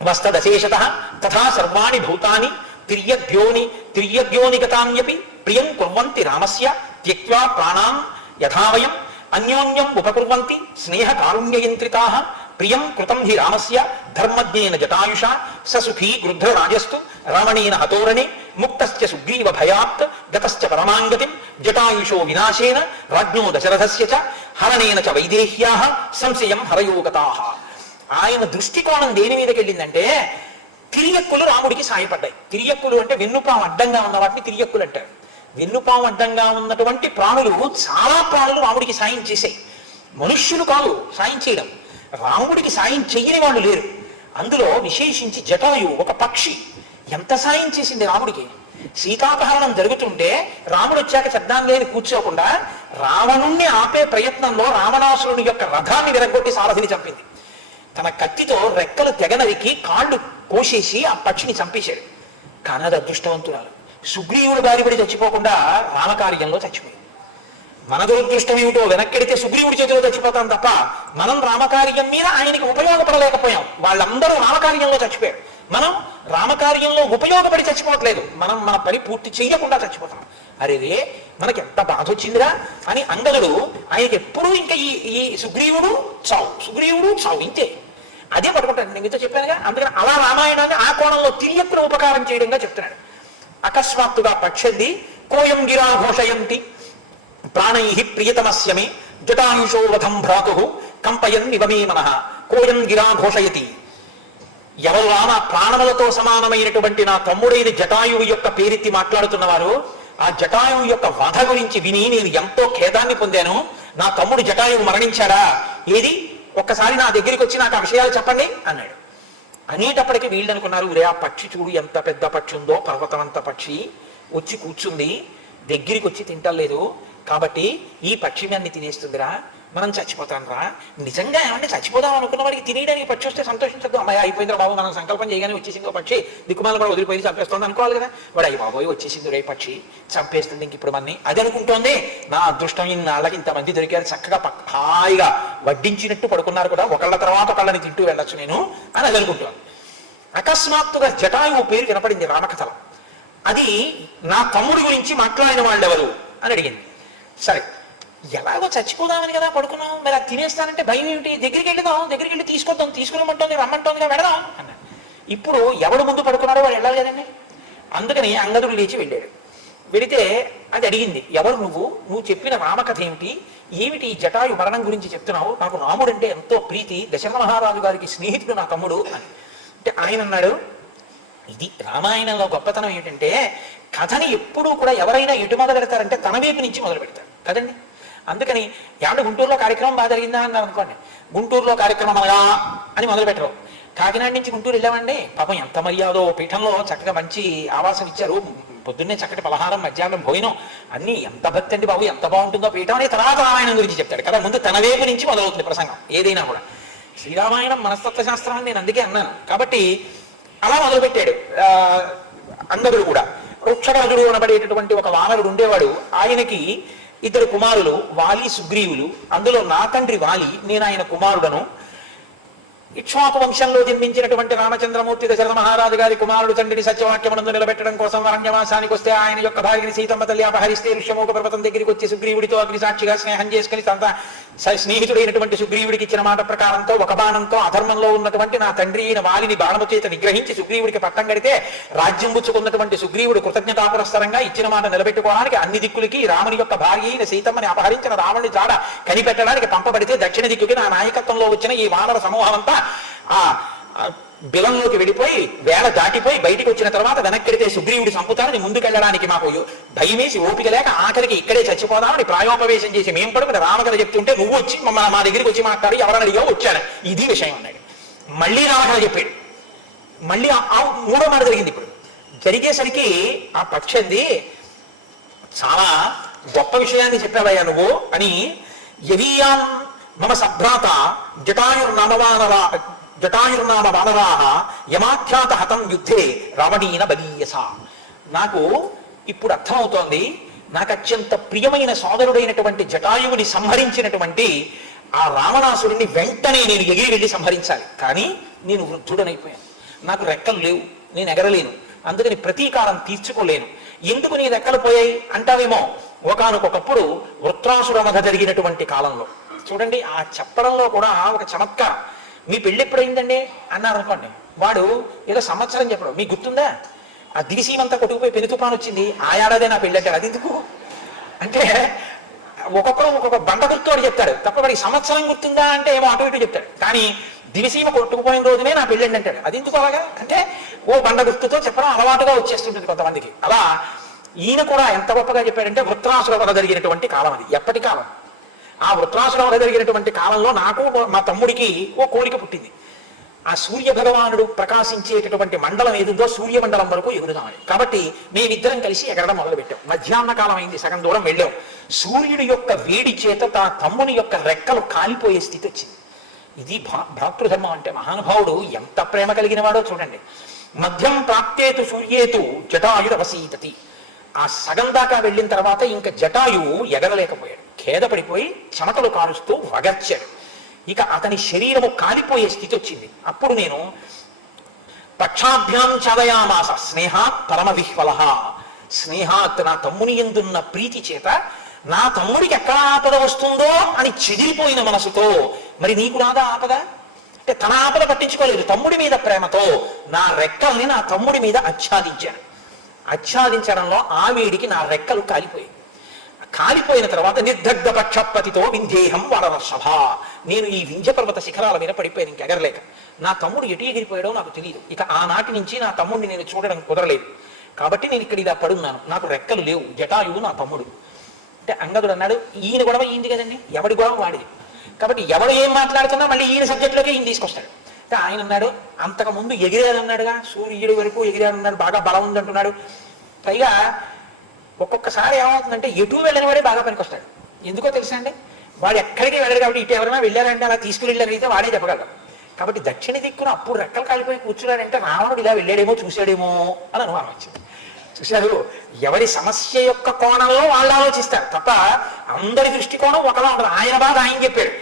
వస్తదశేషతః తథా సర్వాణి భూతాని తిర్యద్యోని గతాన్యపి ప్రియం కుర్వంతి రామస్య త్యక్త్వా ప్రాణాన్ యథావయం అన్యోన్యం ఉపకుర్వంతి స్నేహ కారుణ్యయంత్రితాః ప్రియం కృతం హి రామస్య ధర్మజ్ఞేన జటాయుష ససుఖీ గృధ్రరాజస్తు రావణేన హతోరణే ముక్తస్య సుగ్రీవ భయాత్ గతశ్చ పరమాంగతిం జటాయుషో వినాశేన రాజ్ఞో దశరథస్య చ హరణేన చ వైదేహ్యాః సంశయం హరయోగతాః. ఆయన దృష్టికోణం దేని మీదకి వెళ్ళిందంటే తిరియక్కులు రాముడికి సాయపడ్డాయి. తిరియక్కులు అంటే వెన్నుపాము అడ్డంగా ఉన్న వాటిని తిరియక్కులు అంటారు. వెన్నుపాము అడ్డంగా ఉన్నటువంటి ప్రాణులు, చాలా ప్రాణులు రాముడికి సాయం చేశాయి. మనుష్యులు కాదు సాయం చేయడం, రాముడికి సాయం చెయ్యని వాళ్ళు లేరు. అందులో విశేషించి జటాయు ఒక పక్షి ఎంత సాయం చేసింది రాముడికి. సీతాపహరణం జరుగుతుంటే రాముడు వచ్చాక చద్దాంలేని కూర్చోకుండా రావణుణ్ణి ఆపే ప్రయత్నంలో రావణాసురుని యొక్క రథాన్ని విరగొట్టి సారథిని చంపింది. తన కత్తితో రెక్కలు తెగనరికి కాళ్ళు కోసేసి ఆ పక్షిని చంపేశాడు. కానీ అది అదృష్టవంతురాలు. సుగ్రీవుడు బారిపడి చచ్చిపోకుండా రామకార్యంలో చచ్చిపోయింది. మన దురదృష్టం ఏమిటో, వెనక్కెడితే సుగ్రీవుడి చేతిలో చచ్చిపోతాం తప్ప మనం రామకార్యం మీద ఆయనకి ఉపయోగపడలేకపోయాం. వాళ్ళందరూ రామకార్యంలో చచ్చిపోయారు. మనం రామకార్యంలో ఉపయోగపడి చచ్చిపోవట్లేదు, మనం మన పని పూర్తి చేయకుండా చచ్చిపోతాం. అరేరే మనకి ఎంత బాధ వచ్చిందిరా అని అంగదుడు ఆయనకి ఎప్పుడూ ఇంకా ఈ సుగ్రీవుడు చావు ఇంతే, అదే పట్టుకుంటాడు. నేను మీతో చెప్పానుగా. అందుకని అలా రామాయణాన్ని ఆ కోణంలో తిరియక్కును ఉపకారం చేయడంగా చెప్తున్నాడు. అకస్మాత్తుగా పక్షంది కోయం గిరా ఘోషయంతి ప్రాణై ప్రియతమస్యమే జటాయుషో వధం భ్రాతు కంపయన్ నివమే మనః కోయం గిరా ఘోషయతి. ఎవరు నా ప్రాణములతో సమానమైనటువంటి నా తమ్ముడైన జటాయువు యొక్క పేరెత్తి మాట్లాడుతున్నవారు, ఆ జటాయువు యొక్క వధ గురించి విని నేను ఎంతో ఖేదాన్ని పొందాను. నా తమ్ముడు జటాయువు మరణించాడా, ఏది ఒక్కసారి నా దగ్గరికి వచ్చి నాకు ఆ విషయాలు చెప్పండి అన్నాడు. అనేటప్పటికీ వీళ్ళు అనుకున్నారు, రే ఆ పక్షి చూడు ఎంత పెద్ద పక్షి ఉందో, పర్వతం అంత పక్షి వచ్చి కూర్చుంది, దగ్గరికి వచ్చి తింటలేదు, కాబట్టి ఈ పక్షి అన్ని తినేస్తుందిరా, మనం చచ్చిపోతాం రా. నిజంగా ఏమంటే చచ్చిపోదాం అనుకున్న వాడికి తినేయడానికి పక్షి వస్తే సంతోషించద్దు. అమ్మాయి అయిపోయిందిరా బాబు, మనం సంకల్పం చేయగానే వచ్చేసింది పక్షి, దిక్కుమాల కూడా వదిలిపోయి చంపేస్తుంది అనుకోవాలి కదా. వాడు అయ్యి బాబోయ్ వచ్చేసింది రే పక్షి, చంపేస్తుంది ఇంక ఇప్పుడు మన్ని అది అనుకుంటోంది. నా అదృష్టం ఇన్నాళ్ళకి ఇంతమంది దొరికారు, చక్కగా హాయిగా వడ్డించినట్టు పడుకున్నారు కూడా, ఒకళ్ళ తర్వాత ఒకళ్ళని తింటూ వెళ్ళొచ్చు నేను అని అది అనుకుంటోంది. అకస్మాత్తుగా జటాయువు పేరు వినపడింది రామకథలో. అది నా తమ్ముడి గురించి మాట్లాడిన వాళ్ళు ఎవరు అని అడిగింది. సరే ఎలాగో చచ్చిపోదామని కదా పడుకున్నాం, మరి అది తినేస్తానంటే భయం ఏమిటి, దగ్గరికి వెళ్ళి తీసుకొద్దాం, తీసుకురమ్మంటోంది, రమ్మంటోందిగా, వెళదాం అన్న. ఇప్పుడు ఎవడు ముందు పడుకున్నాడో వాడు వెళ్ళాలి కదండి. అందుకని అంగదుడు లేచి వెళ్ళాడు. వెళితే అది అడిగింది, ఎవరు నువ్వు చెప్పిన రామకథ ఏమిటి జటాయు మరణం గురించి చెప్తున్నావు, నాకు రాముడు అంటే ఎంతో ప్రీతి, దశరథ మహారాజు గారికి స్నేహితుడు నా తమ్ముడు అని. అంటే ఆయన అన్నాడు, ఇది రామాయణంలో గొప్పతనం ఏంటంటే కథని ఎప్పుడూ కూడా ఎవరైనా ఎటు మొదలు పెడతారంటే తన వైపు నుంచి మొదలు పెడతారు కదండి. అందుకని ఏమంటే గుంటూరులో కార్యక్రమం బాగా జరిగిందా అన్నారు అనుకోండి, గుంటూరులో కార్యక్రమం అనగా అని మొదలు పెట్టరు. కాకినాడ నుంచి గుంటూరు వెళ్ళామండి, పాపం ఎంత మర్యాదో, పీఠంలో చక్కగా మంచి ఆవాసం ఇచ్చారు, పొద్దున్నే చక్కటి పలహారం, మధ్యాహ్నం భోజనం, అన్ని ఎంత భక్తి అండి బాబు, ఎంత బాగుంటుందో పీఠం అని తర్వాత రామాయణం గురించి చెప్తాడు కదా. ముందు తన వైపు నుంచి మొదలవుతుంది ప్రసంగం ఏదైనా కూడా. శ్రీరామాయణం మనస్తత్వ శాస్త్రం అని నేను అందుకే అన్నాను. కాబట్టి అలా మొదలుపెట్టాడు అంగదుడు కూడా. వృక్షరాజుడు అనబడేటటువంటి ఒక వానరుడు ఉండేవాడు. ఆయనకి ఇద్దరు కుమారులు, వాలి సుగ్రీవులు. అందులో నా తండ్రి వాలి, నేను ఆయన కుమారుడను. ఇక్ష్వాకు వంశంలో జన్మించినటువంటి రామచంద్రమూర్తి దశరథ మహారాజు గారి కుమారుడు తండ్రిని సత్యవాక్యమునందు నిలబెట్టడం కోసం అరణ్యవాసానికి వస్తే ఆయన యొక్క భార్యని సీతమ్మ తల్లి అపహరిస్తే ఋష్యమూక పర్వతం దగ్గరికి వచ్చి సుగ్రీవుడితో అగ్నిసాక్షిగా స్నేహం చేసుకుని తన స్నేహితుడైనటువంటి సుగ్రీవుడికి ఇచ్చిన మాట ప్రకారంతో ఒక బాణంతో అధర్మంలో ఉన్నటువంటి నా తండ్రి అయిన వాలిని బాణము చేత నిగ్రహించి సుగ్రీవుడికి పట్టం కడితే రాజ్యం పుచ్చుకున్నటువంటి సుగ్రీవుడు కృతజ్ఞతాపురస్సరంగా ఇచ్చిన మాట నిలబెట్టుకోవడానికి అన్ని దిక్కులకి రాముని యొక్క భార్య అయిన సీతమ్మని అపహరించిన రావణుని జాడ కనిపెట్టడానికి పంపబడితే దక్షిణ దిక్కుకి నా నాయకత్వంలో వచ్చిన ఈ వానర సమూహం అంతా ఆ బిలంలోకి వెళ్ళిపోయి వేళ దాటిపోయి బయటికి వచ్చిన తర్వాత వెనక్కిడితే సుగ్రీవుడి సంపుతానని ముందుకెళ్ళడానికి మాకు భయమేసి ఓపిక లేక ఆఖరికి ఇక్కడే చచ్చిపోదామని ప్రాయోపవేశం చేసి మేము పడుకుని రామకథ చెప్తుంటే నువ్వు వచ్చి మా దగ్గరికి వచ్చి మాట్లాడి ఎవరని అడిగా వచ్చాను, ఇది విషయం అన్నాడు. మళ్ళీ రామకథ చెప్పాడు. మళ్ళీ మూడో మాట జరిగింది. ఇప్పుడు జరిగేసరికి ఆ పక్షంది, చాలా గొప్ప విషయాన్ని చెప్పావయ్యా నువ్వు అని, యవీయాం మమ సభ్రాత జటాయుర్నామ వానరాహ యమాఖ్యాత హతం యుద్ధే రావణీన బలీయస. నాకు ఇప్పుడు అర్థమవుతోంది, నాకు అత్యంత ప్రియమైన సోదరుడైనటువంటి జటాయువుని సంహరించినటువంటి ఆ రావణాసురుణ్ణి వెంటనే నేను ఎగిరి వెళ్ళి సంహరించాలి. కానీ నేను వృద్ధుడనైపోయాను, నాకు రెక్కలు లేవు, నేను ఎగరలేను, అందుకని ప్రతీకారం తీర్చుకోలేను. ఎందుకు నీ రెక్కలు పోయాయి అంటావేమో, ఒకానొకప్పుడు వృత్రాసుర వధ జరిగినటువంటి కాలంలో చూడండి, ఆ చెప్పడంలో కూడా ఒక చమత్కారం. మీ పెళ్ళి ఎప్పుడైందండి అన్నారు అనుకోండి, వాడు ఏదో సంవత్సరం చెప్పడం మీకు గుర్తుందా, ఆ దివిసీమంతా కొట్టుకుపోయి పెను తుఫాను వచ్చింది, ఆ ఏడాదే నా పెళ్ళి అంటాడు. అది ఎందుకు అంటే ఒక్కొక్కరు ఒక్కొక్క బండ గుర్తు వాడు చెప్తాడు తప్ప వాడికి సంవత్సరం గుర్తుందా అంటే ఏమో అటు ఇటు చెప్తాడు. కానీ దివిసీమ కొట్టుకుపోయిన రోజునే నా పెళ్ళండి అంటాడు. అది ఎందుకు అలాగా అంటే ఓ బండ గుర్తుతో చెప్పడం అలవాటుగా వచ్చేస్తుంటుంది కొంతమందికి. అలా ఈయన కూడా ఎంత గొప్పగా చెప్పాడంటే వృత్రాసుర వధ జరిగినటువంటి కాలం అది. ఎప్పటి కాలం? ఆ వృత్రాసుర వధ జరిగినటువంటి కాలంలో నాకు మా తమ్ముడికి ఓ కోరిక పుట్టింది. ఆ సూర్య భగవానుడు ప్రకాశించేటటువంటి మండలం ఏదుందో సూర్యమండలం వరకు ఎగురుదామని. కాబట్టి మేమిద్దరం కలిసి ఎగరడం మొదలుపెట్టాం. మధ్యాహ్న కాలం అయింది, సగం దూరం వెళ్ళాం. సూర్యుడి యొక్క వేడి చేత తన తమ్ముని యొక్క రెక్కలు కాలిపోయే స్థితి వచ్చింది. ఇది భ్రాతృధర్మం అంటే. మహానుభావుడు ఎంత ప్రేమ కలిగిన వాడో చూడండి. మధ్యం ప్రాప్తేతు సూర్యేతు జటాయురవసీతతి. ఆ సగం దాకా వెళ్ళిన తర్వాత ఇంకా జటాయువు ఎగరలేకపోయాడు. ఖేదపడిపోయి చెమటలు కారుస్తూ వగర్చాడు. ఇక అతని శరీరము కాలిపోయే స్థితి వచ్చింది. అప్పుడు నేను పక్షాభ్యాం చదయామాస స్నేహాత్ పరమ విహ్వల. స్నేహాత్ నా తమ్ముని యందున్న ప్రీతి చేత నా తమ్ముడికి ఎక్కడ ఆపద వస్తుందో అని చెదిరిపోయిన మనసుతో, మరి నీకు రాదా ఆపద అంటే తన ఆపద పట్టించుకోలేదు, తమ్ముడి మీద ప్రేమతో నా రెక్కల్ని నా తమ్ముడి మీద ఆచ్ఛాదించాను. ఆచ్ఛాదించడంలో ఆ వేడికి నా రెక్కలు కాలిపోయాయి. కాలిపోయిన తర్వాత నిర్దగ్ధ పక్షపతితో వింధ్యేహం వరవర్షభ. నేను ఈ వింధ్య పర్వత శిఖరాల మీద పడిపోయాను ఇంకెగరలేక. నా తమ్ముడు ఎటు ఎగిరిపోయాడో నాకు తెలియదు. ఇక ఆనాటి నుంచి నా తమ్ముడిని నేను చూడడం కుదరలేదు. కాబట్టి నేను ఇక్కడ ఇలా పడున్నాను, నాకు రెక్కలు లేవు. జటాయువు నా తమ్ముడు అంటే అంగదుడు అన్నాడు, ఈయన గొడవ ఈయనది కదండి, ఎవడి గొడవ వాడిది. కాబట్టి ఎవడు ఏం మాట్లాడుతున్నా మళ్ళీ ఈయన సబ్జెక్టులోకి ఈయన తీసుకొస్తాడు. అంటే ఆయన అన్నాడు, అంతకుముందు ఎగిరాడన్నాడుగా, సూర్యుడి వరకు ఎగిరాడన్నాడు, బాగా బలం ఉందంటున్నాడు. పైగా ఒక్కొక్కసారి ఏమవుతుందంటే ఎటు వెళ్ళని వాడే బాగా పనికొస్తాడు. ఎందుకో తెలుసా అండి, వాడు ఎక్కడికి వెళ్ళరు. కాబట్టి ఇటు ఎవరైనా వెళ్ళారంటే అలా తీసుకుని వెళ్ళారైతే వాడే చెప్పగలరు. కాబట్టి దక్షిణ దిక్కున అప్పుడు రెక్కలు కాలిపోయి కూర్చున్నాడంటే రావణుడు ఇలా వెళ్ళాడేమో చూశాడేమో అని అనుమానం వచ్చింది. చూశారు, ఎవరి సమస్య యొక్క కోణంలో వాళ్ళు ఆలోచిస్తారు తప్ప అందరి దృష్టికోణం ఒకలా ఉండదు. ఆయన బాధ ఆయన చెప్పాడు,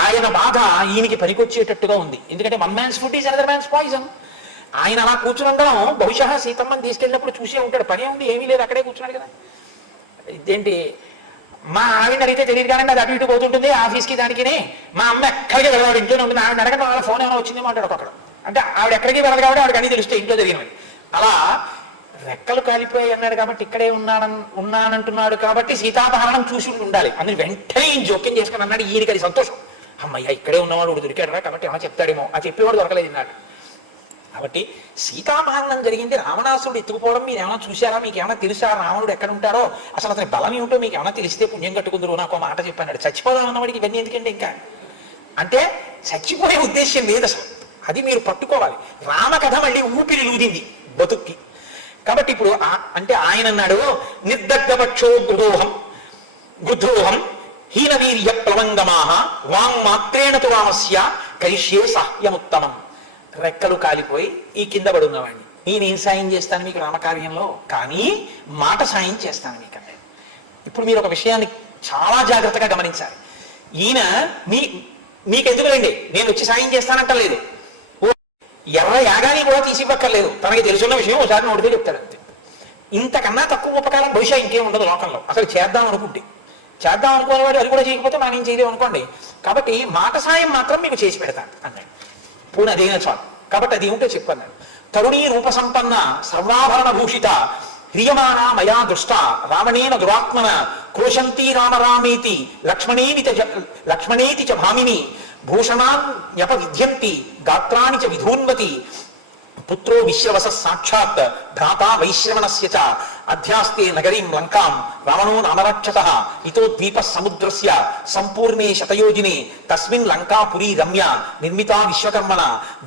ఆయన బాధ ఈయనకి పనికొచ్చేటట్టుగా ఉంది. ఎందుకంటే one man's food is another man's poison. ఆయన అలా కూర్చుని ఉండడం బహుశా సీతమ్మని తీసుకెళ్ళినప్పుడు చూసే ఉంటాడు. పని ఉంది, ఏమీ లేదు, అక్కడే కూర్చున్నాడు కదా. ఇదేంటి మా ఆవిడ అడిగితే తెలియదు కానీ అది అటు ఇటు పోతుంటుంది ఆఫీస్కి దానికి. మా అమ్మ ఎక్కడికి వెళ్ళాడు, ఇంట్లోనే ఉంటుంది. ఆవిడ అడగడం వాళ్ళ ఫోన్ ఏమైనా వచ్చిందేమో అంటాడు ఒక్కొక్కడు. అంటే ఆవిడ ఎక్కడికి వెళ్ళదు కాబట్టి ఆవిడకి అన్ని తెలుస్తే ఇంట్లో జరిగినవి. అలా రెక్కలు కాలిపోయి అన్నాడు కాబట్టి ఇక్కడే ఉన్నానంటున్నాడు కాబట్టి సీతాపహరణం చూసి ఉండాలి. అందుని వెంటనే ఈయన జోక్యం చేసుకుని అన్నాడు. ఈయనకి అది సంతోషం, అమ్మయ్య ఇక్కడే ఉన్నవాడు దొరికాడు రా, కాబట్టి ఏమో చెప్తాడేమో. ఆ చెప్పేవాడు దొరకలేదు ఇన్నాడు. కాబట్టి సీతాపహరణం జరిగింది, రావణాసురుడు ఎత్తుకుపోవడం మీరు ఏమైనా చూసారా, మీకు ఏమైనా తెలుసా, రావణుడు ఎక్కడ ఉంటాడో, అసలు అతని బలం ఏమిటో మీకు ఏమైనా తెలిస్తే పుణ్యం కట్టుకుందరు. నాకు మాట చెప్పాడు. చచ్చిపోదాం అన్నవాడికి ఇవన్నీ ఎందుకంటే ఇంకా అంటే చచ్చిపోయే ఉద్దేశం లేదు అసలు. అది మీరు పట్టుకోవాలి. రామకథ మళ్ళీ ఊపిరి లూదింది బతుక్కి. కాబట్టి ఇప్పుడు అంటే ఆయన అన్నాడు, నిర్దగ్ధపక్షో గృద్రోహం హీనవీర్య ప్లవంగమాహ వాంగ్మాత్రేణ తు రామస్య కరిష్యే సాహ్యముత్తమం. రెక్కలు కాలిపోయి ఈ కింద పడి ఉన్నవాడిని నేనేం సాయం చేస్తాను మీకు రామకార్యంలో, కానీ మాట సాయం చేస్తాను మీకు అన్నాడు. ఇప్పుడు మీరు ఒక విషయాన్ని చాలా జాగ్రత్తగా గమనించాలి. ఈయన మీకెందుకు రండి, నేను వచ్చి సాయం చేస్తానంటలేదు. ఎర్ర యాగాని కూడా తీసివ్వక్కర్లేదు, తనకి తెలుసున్న విషయం ఒకసారి నోటితో చెప్తాడు అంతే. ఇంతకన్నా తక్కువ ఉపకారం బహుశా ఇంకేం ఉండదు లోకంలో. అసలు చేద్దాం అనుకుంటే చేద్దాం అనుకునేవాడు అది కూడా చేయకపోతే మనం ఏం చేయలేము అనుకోండి. కాబట్టి మాట సాయం మాత్రం మీకు చేసి పెడతాను అన్నాడు. పూర్ణ అదేనా చాలు. కాబట్టి అది ఏమిటో చెప్పన్నాడు. తరుణీ రూప సంపన్న సర్వాభరణ భూషిత హ్రియమాణ మయా దృష్ట రావణేన దురాత్మన క్రోశంతి రామరామేతి లక్ష్మణేతి చ భామిని భూషణాన్యప విద్యంతి గాత్రాణి చ విధూన్వతి పుత్రో విశ్రవస సాక్షాత్ భ్రాతా వైశ్రవణస్య చ అధ్యాస్తే నగరీం లంకాం రావణో నామరాక్షసః ఇతో ద్వీప సముద్రస్య సంపూర్ణే శతయోజినే తస్మిన్ లంకాపురీ రమ్య నిర్మితా విశ్వకర్మణ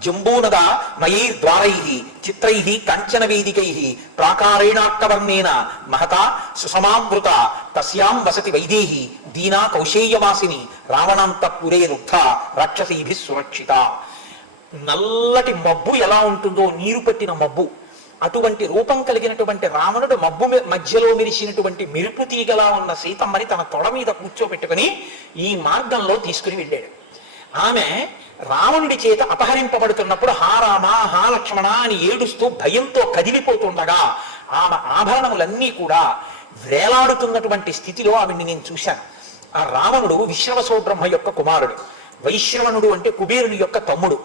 జంబూనద మయైర్ద్వారైః చిత్రైః కాంచన వేదికైః ప్రాకారేణార్కవర్ణేన మహతా సుసమావృత తస్యాం వసతి వైదేహి దీనా కౌశేయవాసిని రావణాంతఃపురే రుద్ధ రాక్షసీభిః సురక్షిత. నల్లటి మబ్బు ఎలా ఉంటుందో, నీరు పట్టిన మబ్బు, అటువంటి రూపం కలిగినటువంటి రావణుడు మబ్బు మధ్యలో మెరిసినటువంటి మెరుపు తీగలా ఉన్న సీతమ్మని తన తొడ మీద కూర్చోబెట్టుకుని ఈ మార్గంలో తీసుకుని వెళ్ళాడు. ఆమె రావణుడి చేత అపహరింపబడుతున్నప్పుడు హా రామ హా లక్ష్మణ అని ఏడుస్తూ భయంతో కదిలిపోతుండగా ఆమె ఆభరణములన్నీ కూడా వేలాడుతున్నటువంటి స్థితిలో ఆవిడ్ని నేను చూశాను. ఆ రావణుడు విశ్రవసో బ్రహ్మ యొక్క కుమారుడు, వైశ్రవణుడు అంటే కుబేరుని యొక్క తమ్ముడు.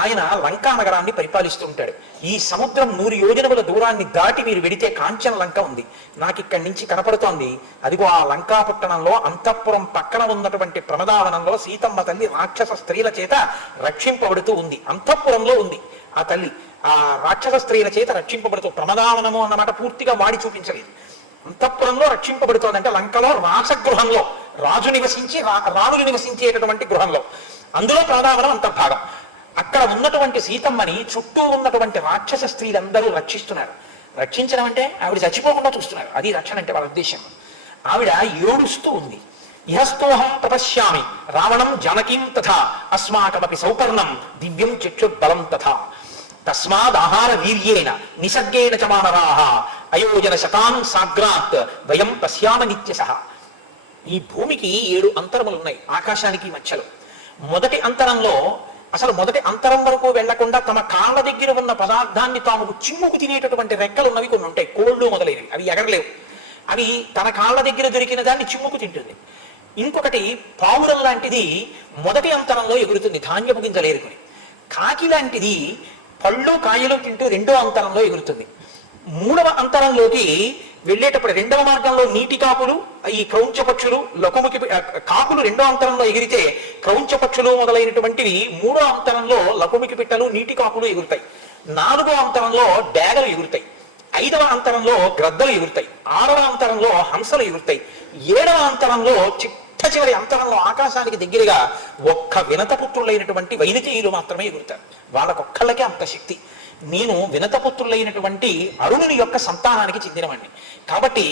ఆయన లంకా నగరాన్ని పరిపాలిస్తూ ఉంటాడు. ఈ సముద్రం 100 యోజనముల దూరాన్ని దాటి మీరు వెడితే కాంచన లంక ఉంది, నాకు ఇక్కడి నుంచి కనపడుతోంది. అదిగో ఆ లంకా పట్టణంలో అంతఃపురం పక్కన ఉన్నటువంటి ప్రమదావనంలో సీతమ్మ తల్లి రాక్షస స్త్రీల చేత రక్షింపబడుతూ ఉంది. అంతఃపురంలో ఉంది ఆ తల్లి, ఆ రాక్షస స్త్రీల చేత రక్షింపబడుతూ. ప్రమదావనము అన్నమాట పూర్తిగా వాడి చూపించలేదు. అంతఃపురంలో రక్షింపబడుతోందంటే లంకలో రాసగృహంలో రాజు నివసించి రాణులు నివసించేటటువంటి గృహంలో, అందులో ప్రమదావనం అంతర్భాగం. అక్కడ ఉన్నటువంటి సీతమ్మని చుట్టూ ఉన్నటువంటి రాక్షస స్త్రీలందరూ రక్షిస్తున్నారు. రక్షించడం అంటే ఆవిడ చచ్చిపోకుండా చూస్తున్నారు, అది రక్షణ అంటే వాళ్ళ ఉద్దేశం. ఆవిడ ఏడుస్తూ ఉంది. ఇహస్తోహం తపశ్యామి రావణం జానకీం తథా అస్మాకమపి సౌపర్ణం దివ్యం చక్షుర్బలం తథా తస్మాదాహార వీర్యేణ నిసర్గేణ చ మానవాః అయోజన శతాన్ సాగ్రాత్ వయం పశ్యామ నిత్యశః. ఈ భూమికి 7 అంతరములు ఉన్నాయి ఆకాశానికి మధ్యలో. మొదటి అంతరంలో అసలు మొదటి అంతరం వరకు వెళ్లకుండా తమ కాళ్ళ దగ్గర ఉన్న పదార్థాన్ని తాము చిమ్ముకు తినేటటువంటి రెక్కలు ఉన్నవి కొన్ని ఉంటాయి, కోళ్ళు మొదలైనవి. అవి ఎగరలేవు, అవి తన కాళ్ళ దగ్గర దొరికిన దాన్ని చిమ్ముకు తింటుంది. ఇంకొకటి పావురం లాంటిది మొదటి అంతరంలో ఎగురుతుంది ధాన్యపు గింజలు ఏరుకుని. కాకి లాంటిది పళ్ళు కాయలు తింటూ 2వ అంతరంలో ఎగురుతుంది. 3వ అంతరంలోకి వెళ్ళేటప్పుడు 2వ మార్గంలో నీటి కాకులు, ఈ క్రౌంచ పక్షులు, లకుముకి కాకులు 2వ అంతరంలో ఎగిరితే క్రౌంచ పక్షులు మొదలైనటువంటివి 3వ అంతరంలో లకుముకి పిట్టలు, నీటి కాకులు ఎగురుతాయి. 4వ అంతరంలో డేగలు ఎగురుతాయి. 5వ అంతరంలో గ్రద్దలు ఎగురుతాయి. 6వ అంతరంలో హంసలు ఎగురుతాయి. 7వ అంతరంలో చిట్ట చివరి అంతరంలో ఆకాశానికి దగ్గరగా ఒక్క వినతపుత్రులైనటువంటి వైనతేయులు మాత్రమే ఎగురుతారు. వాళ్ళకొక్కళ్ళకే అంత శక్తి. నేను వినతపుత్రులైనటువంటి అరుణుని యొక్క సంతానానికి చెందినవాడిని కాబట్టి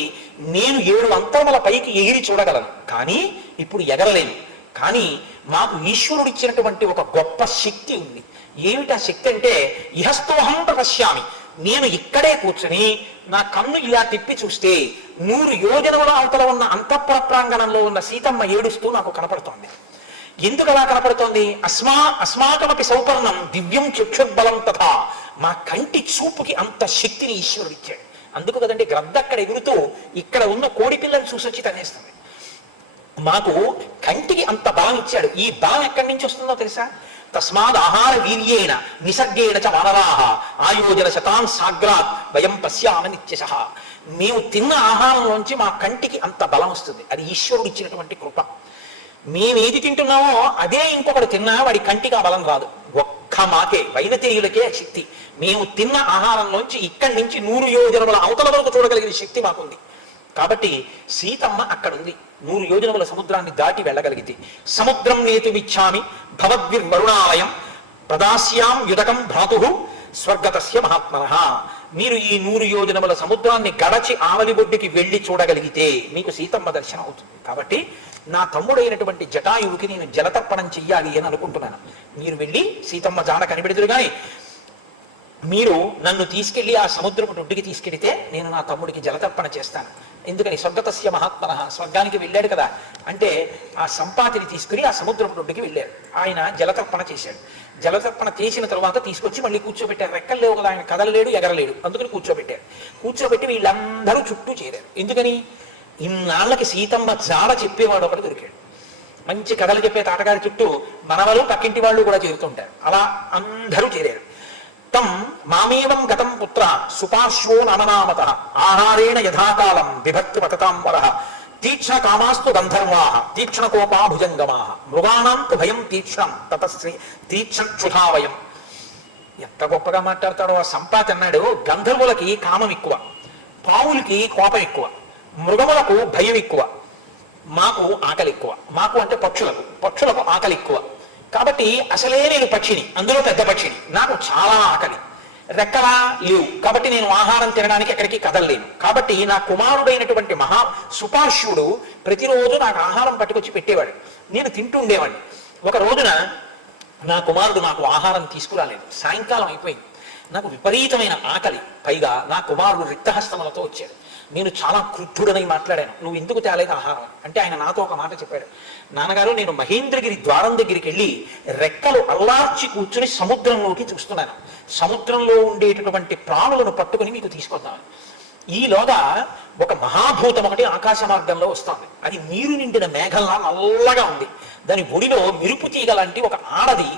నేను 7 అంతరముల పైకి ఎగిరి చూడగలను, కానీ ఇప్పుడు ఎగరలేను. కానీ మాకు ఈశ్వరుడిచ్చినటువంటి ఒక గొప్ప శక్తి ఉంది. ఏమిటా శక్తి అంటే ఇహస్తోహం ప్రపశ్యామి, నేను ఇక్కడే కూర్చుని నా కన్ను ఇలా తిప్పి చూస్తే 100 యోజనముల అవతల ఉన్న అంతఃపుర ప్రాంగణంలో ఉన్న సీతమ్మ ఏడుస్తూ నాకు కనపడుతోంది. ఎందుకు అలా కనపడుతోంది? అస్మాకమపి సౌపర్ణం దివ్యం చక్షుర్బలం తథా, మా కంటి చూపుకి అంత శక్తిని ఈశ్వరుడు ఇచ్చాడు. అందుకు కదండి గ్రద్ద అక్కడ ఎగురుతూ ఇక్కడ ఉన్న కోడి పిల్లని చూసొచ్చి తనేస్తుంది. మాకు కంటికి అంత బలం ఇచ్చాడు. ఈ బలం ఎక్కడి నుంచి వస్తుందో తెలుసా? తస్మాద్ ఆహార వీర్యేణ నిసర్గేణ చ మానవాః ఆయోజన శతాన్ సాగ్రాత్ వయం పశ్యామ నిత్యశః. మేము తిన్న ఆహారంలోంచి మా కంటికి అంత బలం వస్తుంది. అది ఈశ్వరుడు ఇచ్చినటువంటి కృప. మేమేది తింటున్నామో అదే ఇంకొకటి తిన్నా వాడి కంటికి ఆ బలం రాదు. ఒక్క మాకే వైనతేయులకే శక్తి. మేము తిన్న ఆహారంలోంచి ఇక్కడి నుంచి 100 యోజనముల అవతల వరకు చూడగలిగిన శక్తి మాకుంది. కాబట్టి సీతమ్మ అక్కడ ఉంది. 100 యోజనముల సముద్రాన్ని దాటి వెళ్ళగలిగితే సముద్రం నేతుమిచ్చామి భవద్విర్వరుణాలయం ప్రదాస్యాం యుదకం భ్రాతు స్వర్గతస్య మహాత్మనః. మీరు ఈ 100 యోజనముల సముద్రాన్ని గడచి ఆవలి ఒడ్డుకి వెళ్ళి చూడగలిగితే మీకు సీతమ్మ దర్శనం అవుతుంది. కాబట్టి నా తమ్ముడైనటువంటి జటాయువుకి నేను జలతర్పణం చెయ్యాలి అని అనుకుంటున్నాను. మీరు వెళ్ళి సీతమ్మ జాడ కనిపెడుతురు కానీ మీరు నన్ను తీసుకెళ్లి ఆ సముద్రపు ఒడ్డుకి తీసుకెడితే నేను నా తమ్ముడికి జలతర్పణ చేస్తాను. ఎందుకని? స్వర్గతస్య మహాత్మనః, స్వర్గానికి వెళ్ళాడు కదా అంటే ఆ సంపాతిని తీసుకుని ఆ సముద్రపు ఒడ్డుకి వెళ్ళాడు. ఆయన జలతర్పణ చేశాడు. జలతర్పణ చేసిన తర్వాత తీసుకొచ్చి మళ్ళీ కూర్చోబెట్టారు. రెక్కలు లేవు కదా, ఆయన కదలలేడు ఎగరలేడు, అందుకని కూర్చోబెట్టారు. కూర్చోబెట్టి వీళ్ళందరూ చుట్టూ చేరారు. ఎందుకని? ఇన్నాళ్ళకి సీతమ్మ జాడ చెప్పేవాడు ఒకటి దొరికాడు. మంచి కథలు చెప్పే తాటగారి చుట్టూ మనవలు పక్కింటి వాళ్ళు కూడా చేరుతుంటారు. అలా అందరూ చేరారు. తం మామేవం గతం పుత్ర సుపార్శ్వో నమనామత ఆహారేణ యథాకాలం బిభక్తి పతతాంబరః తీక్ష్ణ కామాస్తు గంధర్వాః తీక్ష్ణ కోపా భుజంగమాః మృగాణాం తు భయం తీక్ష్ణం తపస్వి తీక్ష్ణక్షుధావయం. ఎంత గొప్పగా మాట్లాడతాడో ఆ సంపాతి అన్నాడు. గంధర్వులకి కామం ఎక్కువ, పావులకి కోపం ఎక్కువ, మృగములకు భయం ఎక్కువ, మాకు ఆకలి ఎక్కువ. మాకు అంటే పక్షులకు ఆకలి ఎక్కువ. కాబట్టి అసలే నేను పక్షిని, అందులో పెద్ద పక్షిని, నాకు చాలా ఆకలి, రెక్కలా లేవు. కాబట్టి నేను ఆహారం తినడానికి ఎక్కడికి కదలలేను. కాబట్టి నా కుమారుడైనటువంటి మహా సుపార్శ్వుడు ప్రతిరోజు నాకు ఆహారం పట్టుకొచ్చి పెట్టేవాడు. నేను తింటూ ఉండేవాడిని. ఒక రోజున నా కుమారుడు నాకు ఆహారం తీసుకురాలేదు. సాయంకాలం అయిపోయింది. నాకు విపరీతమైన ఆకలి. పైగా నా కుమారుడు రిక్తహస్తములతో వచ్చాడు. నేను చాలా క్రుద్ధుడనై మాట్లాడాను. నువ్వు ఎందుకు తేలేదు ఆహారం అంటే ఆయన నాతో ఒక మాట చెప్పాడు. నాన్నగారు, నేను మహేంద్రగిరి ద్వారం దగ్గరికి వెళ్ళి రెక్కలు అల్లార్చి కూర్చుని సముద్రంలోకి చూస్తున్నాను. సముద్రంలో ఉండేటటువంటి ప్రాణులను పట్టుకుని మీకు తీసుకొద్దామని. ఈలోగా ఒక మహాభూతం ఒకటి ఆకాశ మార్గంలో వస్తుంది. అది నీరు నిండిన మేఘంలా నల్లగా ఉంది. దాని ఒడిలో మెరుపు తీగ లాంటి ఒక ఆడది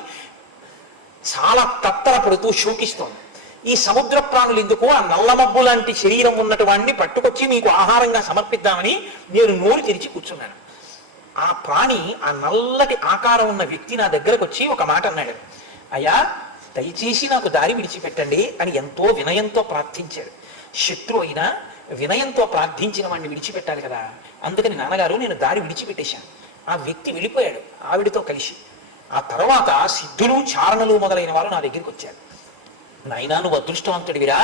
చాలా తత్తరపడుతూ శోకిస్తోంది. ఈ సముద్ర ప్రాణులు ఎందుకు ఆ నల్లమబ్బు లాంటి శరీరం ఉన్నటువంటి పట్టుకొచ్చి మీకు ఆహారంగా సమర్పిద్దామని నేను నోరు తెరిచి కూర్చున్నాను. ఆ ప్రాణి, ఆ నల్లటి ఆకారం ఉన్న వ్యక్తి నా దగ్గరకు వచ్చి ఒక మాట అన్నాడు. అయ్యా, దయచేసి నాకు దారి విడిచిపెట్టండి అని ఎంతో వినయంతో ప్రార్థించాడు. శత్రువు అయినా వినయంతో ప్రార్థించిన వాడిని విడిచిపెట్టాలి కదా. అందుకని నాన్నగారు నేను దారి విడిచిపెట్టేశాను. ఆ వ్యక్తి వెళ్ళిపోయాడు ఆవిడితో కలిసి. ఆ తర్వాత సిద్ధులు, చారణలు మొదలైన వారు నా దగ్గరికి వచ్చారు. నాయనా, నువ్వు అదృష్టవంతుడివిరా,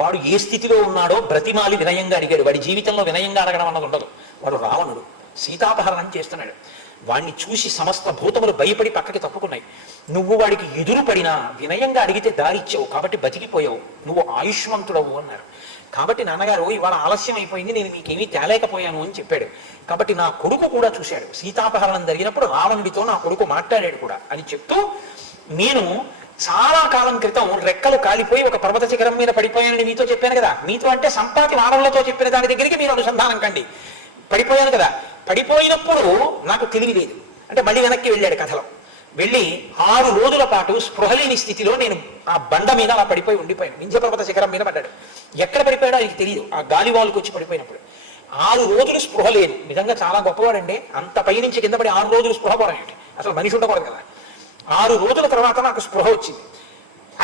వాడు ఏ స్థితిలో ఉన్నాడో బ్రతిమాలి వినయంగా అడిగాడు. వాడి జీవితంలో వినయంగా అడగడం అన్నది ఉండదు. వాడు రావణుడు, సీతాపహరణం చేస్తున్నాడు. వాణ్ణి చూసి సమస్త భూతములు భయపడి పక్కకి తప్పుకున్నాయి. నువ్వు వాడికి ఎదురు పడినా వినయంగా అడిగితే దారిచ్చావు కాబట్టి బతికిపోయావు, నువ్వు ఆయుష్మంతుడవు అన్నారు. కాబట్టి నాన్నగారు, ఇవాళ ఆలస్యం అయిపోయింది, నేను మీకేమీ తేలేకపోయాను అని చెప్పాడు. కాబట్టి నా కొడుకు కూడా చూశాడు, సీతాపహరణం జరిగినప్పుడు రావణుడితో నా కొడుకు మాట్లాడాడు కూడా అని చెప్తూ, నేను చాలా కాలం క్రితం రెక్కలు కాలిపోయి ఒక పర్వత శిఖరం మీద పడిపోయానని మీతో చెప్పాను కదా. మీతో అంటే సంపాతి వారంలతో చెప్పిన దాని దగ్గరికి మీరు అనుసంధానం కండి. పడిపోయాను కదా. పడిపోయినప్పుడు నాకు తెలివి లేదు అంటే మళ్ళీ వెనక్కి వెళ్ళాడు కథలో. వెళ్ళి 6 రోజుల పాటు స్పృహలేని స్థితిలో నేను ఆ బండ మీద అలా పడిపోయి ఉండిపోయాను. వింధ్య పర్వత శిఖరం మీద పడ్డాడు. ఎక్కడ పడిపోయాడో ఆయనకి తెలియదు. ఆ గాలివాల్కి వచ్చి పడిపోయినప్పుడు 6 రోజులు స్పృహ లేదు. నిజంగా చాలా గొప్పవాడండి. అంత పైనుంచి కింద పడి 6 రోజులు స్పృహ పోరాడు. అసలు మనిషి ఉండకూడదు కదా. 6 రోజుల తర్వాత నాకు స్పృహ వచ్చింది.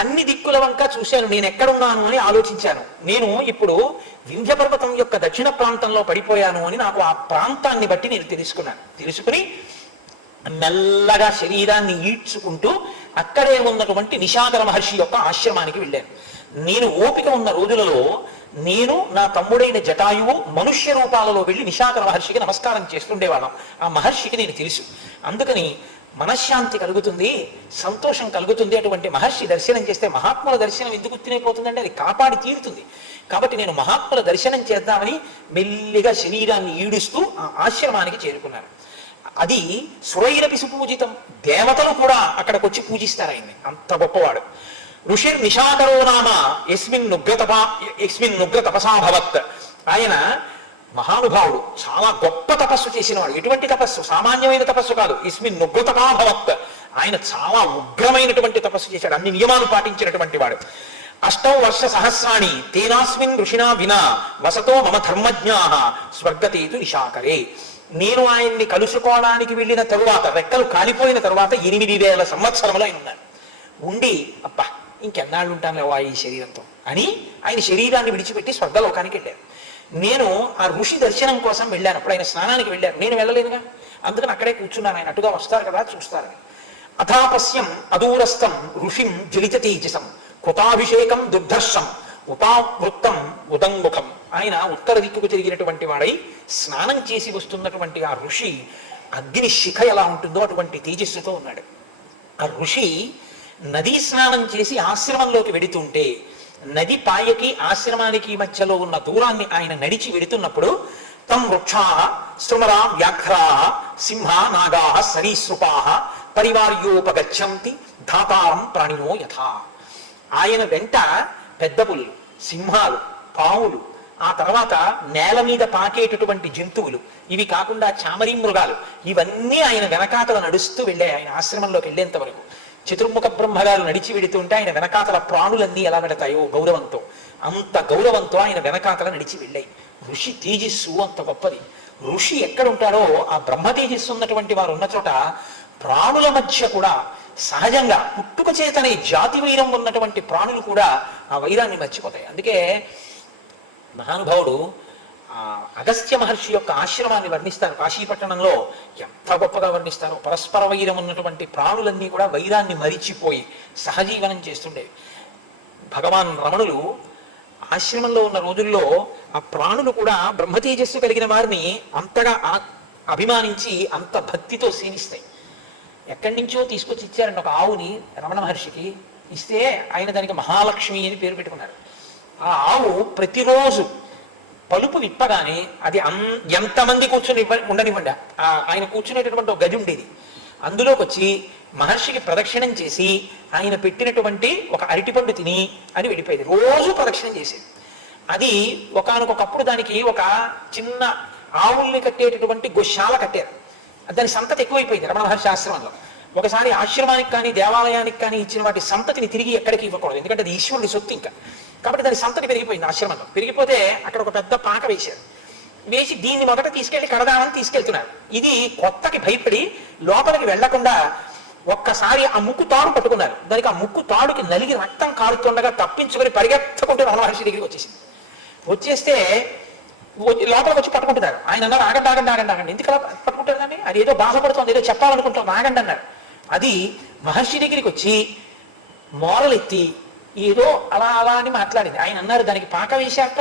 అన్ని దిక్కుల వంక చూశాను, నేను ఎక్కడున్నాను అని ఆలోచించాను. నేను ఇప్పుడు వింధ్య పర్వతం యొక్క దక్షిణ ప్రాంతంలో పడిపోయాను అని నాకు ఆ ప్రాంతాన్ని బట్టి నేను తెలుసుకుని మెల్లగా శరీరాన్ని ఈడ్చుకుంటూ అక్కడే ఉన్నటువంటి నిశాకర మహర్షి యొక్క ఆశ్రమానికి వెళ్ళాను. నేను ఓపిక ఉన్న రోజులలో నేను, నా తమ్ముడైన జటాయువు మనుష్య రూపాలలో వెళ్ళి నిశాకర మహర్షికి నమస్కారం చేస్తుండేవాళ్ళం. ఆ మహర్షికి నేను తెలుసు. అందుకని మనశ్శాంతి కలుగుతుంది, సంతోషం కలుగుతుంది. అటువంటి మహర్షి దర్శనం చేస్తే మహాత్ముల దర్శనం ఎందుకు తినైపోతుందంటే అది కాపాడి తీరుతుంది. కాబట్టి నేను మహాత్ముల దర్శనం చేద్దామని మెల్లిగా శరీరాన్ని ఈడుస్తూ ఆ ఆశ్రమానికి చేరుకున్నాను. అది సురైరపి సుపూజితం, దేవతలు కూడా అక్కడికి వచ్చి పూజిస్తారు ఆయన్ని, అంత గొప్పవాడు. ఋషిర్ నిశాకరో నామ ఎస్మిన్ నుగ్ర తపసాభవత్. ఆయన మహానుభావుడు, చాలా గొప్ప తపస్సు చేసినవాడు. ఎటువంటి తపస్సు? సామాన్యమైన తపస్సు కాదు. ఇస్మిన్ నుగ్రతపాభవత్. ఆయన చాలా ఉగ్రమైనటువంటి తపస్సు చేశాడు, అన్ని నియమాలు పాటించినటువంటి వాడు. 8 వర్ష సహస్రాణి తేనాస్మిన్ ఋషినా వినా వసతో మమ ధర్మజ్ఞాః స్వర్గతేతు నిశాకరే. నేను ఆయన్ని కలుసుకోవడానికి వెళ్ళిన తరువాత, రెక్కలు కాలిపోయిన తరువాత 8000 సంవత్సరములు ఆయన ఉన్నారు. ఉండి అబ్బా ఇంకెన్నాళ్ళు ఉంటాను ఈ శరీరంతో అని ఆయన శరీరాన్ని విడిచిపెట్టి స్వర్గలోకానికి వెళ్ళారు. నేను ఆ ఋషి దర్శనం కోసం వెళ్ళాను. అప్పుడు ఆయన స్నానానికి వెళ్ళారు, నేను వెళ్ళలేదుగా. అందుకని అక్కడే కూర్చున్నాను. ఆయన అటుగా వస్తారు కదా, చూస్తారని. అథాపస్యం అదూరస్థం ఋషిం జలిత తేజసం కృతాభిషేకం దుర్ధర్షం ఉపావృత్తం ఉదంగుఖం. ఆయన ఉత్తర దిక్కుకు తిరిగినటువంటి వాడై స్నానం చేసి వస్తున్నటువంటి ఆ ఋషి అగ్ని శిఖ ఎలా ఉంటుందో అటువంటి తేజస్సుతో ఉన్నాడు. ఆ ఋషి నదీ స్నానం చేసి ఆశ్రమంలోకి వెడుతుంటే, నది పాయకి ఆశ్రమానికి మధ్యలో ఉన్న దూరాన్ని ఆయన నడిచి వెడుతున్నప్పుడు తం వృక్షా శృమరా వ్యాఘ్రా సింహ నాగా సరీసృపా పరివార్యోపగచ్చంతి ధాతారం ప్రాణినో యథా. ఆయన వెంట పెద్ద పుల్లు, సింహాలు, పావులు, ఆ తర్వాత నేల మీద పాకేటటువంటి జంతువులు, ఇవి కాకుండా చామరీ మృగాలు, ఇవన్నీ ఆయన వెనకాతల నడుస్తూ వెళ్ళాయి. ఆయన ఆశ్రమంలోకి వెళ్ళేంత వరకు చతుర్ముఖ బ్రహ్మగారు నడిచి వెడుతుంటే ఆయన వెనకాతల ప్రాణులన్నీ ఎలా పెడతాయో గౌరవంతో, అంత గౌరవంతో ఆయన వెనకాతల నడిచి వెళ్ళాయి. ఋషి తేజస్సు అంత గొప్పది. ఋషి ఎక్కడ ఉంటాడో ఆ బ్రహ్మ తేజస్సు ఉన్నటువంటి వారు ఉన్న చోట ప్రాణుల మధ్య కూడా సహజంగా పుట్టుక చేతనే జాతి వైరం ఉన్నటువంటి ప్రాణులు కూడా ఆ వైరాన్ని మర్చిపోతాయి. అందుకే మహానుభావుడు అగస్త్య మహర్షి యొక్క ఆశ్రమాన్ని వర్ణిస్తారు కాశీపట్టణంలో. ఎంత గొప్పగా వర్ణిస్తారో. పరస్పర వైరం ఉన్నటువంటి ప్రాణులన్నీ కూడా వైరాన్ని మరిచిపోయి సహజీవనం చేస్తుండేవి. భగవాన్ రమణులు ఆశ్రమంలో ఉన్న రోజుల్లో ఆ ప్రాణులు కూడా బ్రహ్మతేజస్సు కలిగిన వారిని అంతగా అభిమానించి అంత భక్తితో సేవిస్తాయి. ఎక్కడి నుంచో తీసుకొచ్చి ఇచ్చారండి ఒక ఆవుని రమణ మహర్షికి. ఇస్తే ఆయన దానికి మహాలక్ష్మి అని పేరు పెట్టుకున్నారు. ఆ ఆవు ప్రతిరోజు పలుపు విప్పగానే అది ఎంతమంది కూర్చుని ఉండనివ్వండి, ఆయన కూర్చునేటటువంటి ఒక గది ఉండేది. అందులోకి వచ్చి మహర్షికి ప్రదక్షిణం చేసి ఆయన పెట్టినటువంటి ఒక అరటిపండు తిని అని వెళ్ళిపోయేది. రోజు ప్రదక్షిణం చేసేది. అది ఒకానొకప్పుడు దానికి ఒక చిన్న ఆవుల్ని కట్టేటటువంటి గోశాల కట్టారు. దాని సంతతి ఎక్కువైపోయింది రమణ మహర్షి ఆశ్రమంలో. ఒకసారి ఆశ్రమానికి కానీ దేవాలయానికి కానీ ఇచ్చిన వాటి సంతతిని తిరిగి ఎక్కడికి ఇవ్వకూడదు, ఎందుకంటే అది ఈశ్వరుడి సొత్తు ఇంకా. కాబట్టి దాని సంతతి పెరిగిపోయింది ఆశ్రమంలో. పెరిగిపోతే అక్కడ ఒక పెద్ద పాక వేశారు. వేసి దీన్ని మొదట తీసుకెళ్లి కడదామని తీసుకెళ్తున్నారు. ఇది కొత్తకి భయపడి లోపలికి వెళ్లకుండా ఒక్కసారి ఆ ముక్కు తాడు పట్టుకున్నారు. దానికి ఆ ముక్కు తాడుకి నలిగి రక్తం కారుతుండగా తప్పించుకొని పరిగెత్తకుంటూ రమణ మహర్షి దగ్గరికి వచ్చేసింది. వచ్చేస్తే లోపలికి వచ్చి పట్టుకుంటున్నారు. ఆయన అన్నారు, ఆగండి ఆగండి ఆగండి ఆగండి, ఎందుకు అలా పట్టుకుంటారండి, అది ఏదో బాధపడుతుంది, ఏదో చెప్పాలనుకుంటాం, ఆగండి అన్నారు. అది మహర్షి దగ్గరికి వచ్చి మోరలెత్తి ఏదో అలా అలా అని మాట్లాడింది. ఆయన అన్నారు, దానికి పాక వేశారట,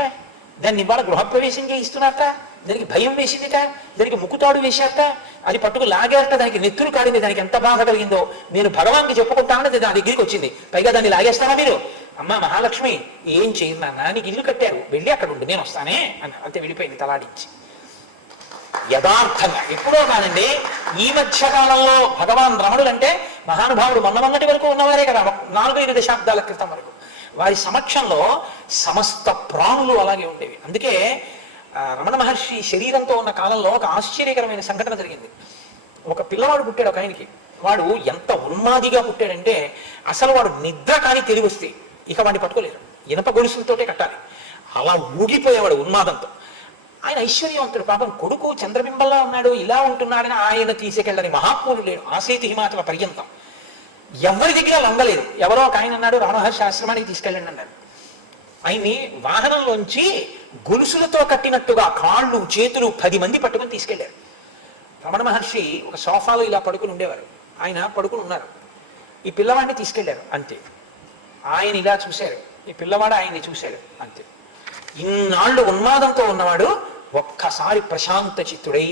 దాన్ని ఇవాళ గృహప్రవేశం చేయిస్తున్నారట, దానికి భయం వేసిందిట, దానికి ముక్కుతాడు వేశారట, అది పట్టుకు లాగారట, దానికి నెత్తురు కాడింది, దానికి ఎంత బాధ కలిగిందో నేను భగవాన్కి చెప్పుకుంటానని దాని దగ్గరికి వచ్చింది. పైగా దాన్ని లాగేస్తారా మీరు? అమ్మ మహాలక్ష్మి, ఏం చేయరు నాన్న, నీకు ఇల్లు కట్టారు, వెళ్ళి అక్కడ ఉండి నేను వస్తానే అని అంతే వెళ్ళిపోయింది తలాడించి. యథార్థంగా ఎప్పుడో కానండి, ఈ మధ్య కాలంలో భగవాన్ రమణులు అంటే మహానుభావుడు మొన్నటి వరకు ఉన్నవారే కదా, 4-5 దశాబ్దాల క్రితం వరకు. వారి సమక్షంలో సమస్త ప్రాణులు అలాగే ఉండేవి. అందుకే రమణ మహర్షి శరీరంతో ఉన్న కాలంలో ఒక ఆశ్చర్యకరమైన సంఘటన జరిగింది. ఒక పిల్లవాడు పుట్టాడు ఒక ఆయనకి. వాడు ఎంత ఉన్మాదిగా పుట్టాడంటే అసలు వాడు నిద్ర కానీ తెలివి వస్తే ఇక వాడిని పట్టుకోలేరు, ఇనప గొలుసులతోటే కట్టాలి, అలా ఊగిపోయేవాడు ఉన్మాదంతో. ఆయన ఐశ్వర్యవంతుడు, పాపం కొడుకు చంద్రబింబంలా ఉన్నాడు, ఇలా ఉంటున్నాడని ఆయన తీసుకెళ్ళని మహాత్ముడు లేడు. ఆసేతి హిమాచల పర్యంతం ఎవరి దగ్గర లంగలేదు. ఎవరో ఒక ఆయన అన్నాడు, రమణ మహర్షి ఆశ్రమానికి తీసుకెళ్ళండి అన్నాడు. ఆయన్ని వాహనంలోంచి గొలుసులతో కట్టినట్టుగా కాళ్ళు చేతులు 10 మంది పట్టుకుని తీసుకెళ్లారు. రమణ మహర్షి ఒక సోఫాలో ఇలా పడుకుని ఉండేవారు. ఆయన పడుకుని ఉన్నారు, ఈ పిల్లవాడిని తీసుకెళ్లారు అంతే. ఆయన ఇలా చూశారు, ఈ పిల్లవాడు ఆయన్ని చూశాడు అంతే. ఇన్నాళ్ళు ఉన్మాదంతో ఉన్నవాడు ఒక్కసారి ప్రశాంత చిత్తుడై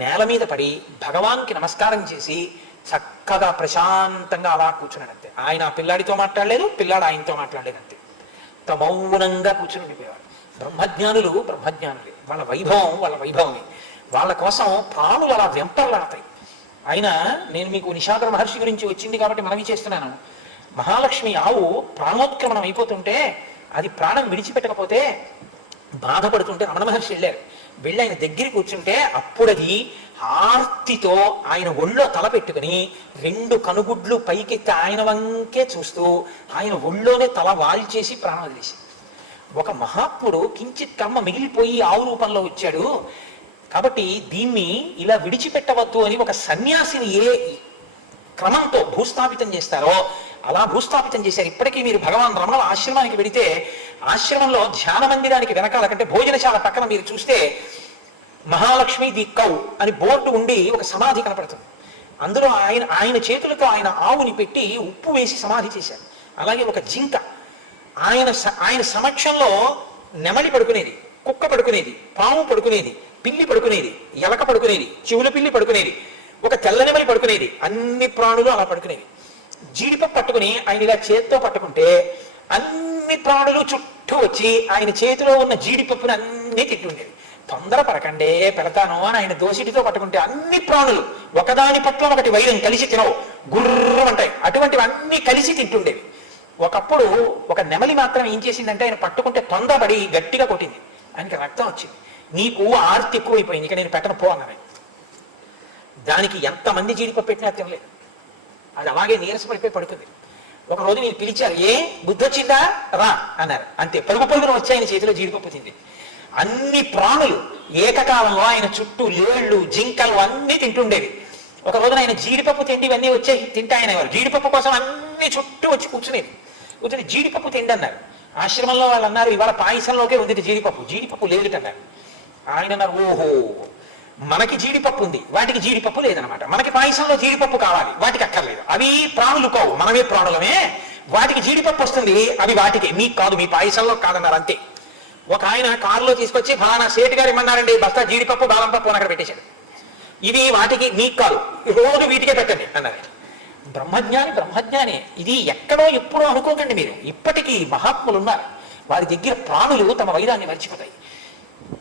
నేల మీద పడి భగవాన్కి నమస్కారం చేసి చక్కగా ప్రశాంతంగా అలా కూర్చున్నాడు అంతే. ఆయన ఆ పిల్లాడితో మాట్లాడలేదు, పిల్లాడు ఆయనతో మాట్లాడలేదు అంతే. మౌనంగా కూర్చుని ఉండిపోయేవాడు. బ్రహ్మజ్ఞానులే, వాళ్ళ వైభవమే. వాళ్ళ కోసం ప్రాణులు అలా వెంపర్లాడతాయి. ఆయన, నేను మీకు నిషాదర మహర్షి గురించి వచ్చింది కాబట్టి మనవి చేస్తున్నాను. మహాలక్ష్మి ఆవు ప్రాణోత్క్రమణం అయిపోతుంటే అది ప్రాణం విడిచిపెట్టకపోతే బాధపడుతుంటే రమణ మహర్షి వెళ్ళారు. వెళ్ళి ఆయన దగ్గర కూర్చుంటే అప్పుడది ఆర్తితో ఆయన ఒళ్ళో తల పెట్టుకుని 2 కనుగుడ్లు పైకెత్తి ఆయన వంకే చూస్తూ ఆయన ఒళ్ళోనే తల వాల్చేసి ప్రాణం వదిలేసి. ఒక మహాత్ముడు కించిత్ కర్మ మిగిలిపోయి ఆవు రూపంలో వచ్చాడు కాబట్టి దీన్ని ఇలా విడిచిపెట్టవద్దు అని ఒక సన్యాసిని ఏ క్రమంతో భూస్థాపితం చేస్తారో అలా భూస్థాపితం చేశారు. ఇప్పటికీ మీరు భగవాన్ రమణ ఆశ్రమానికి వెళితే ఆశ్రమంలో ధ్యాన మందిరానికి వెనకాల కంటే భోజనశాల పక్కన మీరు చూస్తే మహాలక్ష్మి ది కౌ అని బోర్డు ఉండి ఒక సమాధి కనపడుతుంది. అందులో ఆయన చేతులతో ఆయన ఆవుని పెట్టి ఉప్పు వేసి సమాధి చేశారు. అలాగే ఒక జింక, ఆయన సమక్షంలో నెమలి పడుకునేది, కుక్క పడుకునేది, పాము పడుకునేది, పిల్లి పడుకునేది, ఎలక పడుకునేది, చెవుల పిల్లి పడుకునేది, ఒక తెల్ల నెమలి పడుకునేది, అన్ని ప్రాణులు అలా పడుకునేవి. జీడిపప్పు పట్టుకుని ఆయన ఇలా చేత్తో పట్టుకుంటే అన్ని ప్రాణులు చుట్టూ వచ్చి ఆయన చేతిలో ఉన్న జీడిపప్పుని అన్ని తింటుండేవి. తొందరపడకండే పెడతాను అని ఆయన దోసిటితో పట్టుకుంటే అన్ని ప్రాణులు ఒకదాని పట్ల ఒకటి వైరం కలిసి తినవు, గుర్రం అంటాయి, అటువంటివి అన్ని కలిసి తింటుండేవి. ఒకప్పుడు ఒక నెమలి మాత్రం ఏం చేసిందంటే ఆయన పట్టుకుంటే తొందరపడి గట్టిగా కొట్టింది, ఆయనకి రక్తం వచ్చింది. నీకు ఆర్తి ఎక్కువైపోయింది, ఇక నేను పెట్టను పో అన్నది. దానికి ఎంతమంది జీడిపప్పు పెట్టినా తినలేదు, అది అలాగే నీరసపడిపోయి పడుతుంది. ఒక రోజు నేను పిలిచారు, ఏ బుద్ధి వచ్చిందా రా అన్నారు, అంతే పరుగున వచ్చి ఆయన చేతిలో జీడిపప్పు తింది. అన్ని ప్రాణులు ఏకకాలంలో ఆయన చుట్టూ లేళ్లు, జింకలు అన్ని తింటుండేవి. ఒక రోజున ఆయన జీడిపప్పు తిండి ఇవన్నీ వచ్చే తింటా ఆయన జీడిపప్పు కోసం అన్ని చుట్టూ వచ్చి కూర్చుని జీడిపప్పు తిండి అన్నారు. ఆశ్రమంలో వాళ్ళు అన్నారు, ఇవాళ పాయసంలోకే ఉంది జీడిపప్పు లేదుటన్నారు. ఆయన అన్నారు, ఓహో మనకి జీడిపప్పు ఉంది, వాటికి జీడిపప్పు లేదనమాట. మనకి పాయసంలో జీడిపప్పు కావాలి, వాటికి అక్కర్లేదు. అవి ప్రాణులు కావు, మనమే ప్రాణులమే. వాటికి జీడిపప్పు వస్తుంది, అవి వాటికి, మీకు కాదు, మీ పాయసంలో కాదన్నారు అంతే. ఒక ఆయన కారులో తీసుకొచ్చి ఫలానా సేటు గారు ఇమ్మన్నారండి బస్తా జీడిపప్పు బాలంపప్పు అని అక్కడ పెట్టేశాడు. ఇవి వాటికి, మీకు కాదు, రోజు వీటికే పెట్టండి అన్నారు. బ్రహ్మజ్ఞాని ఇది ఎక్కడో ఎప్పుడో అనుకోకండి మీరు. ఇప్పటికీ మహాత్ములు ఉన్నారు, వారి దగ్గర ప్రాణులు తమ వైరాన్ని మర్చిపోతాయి.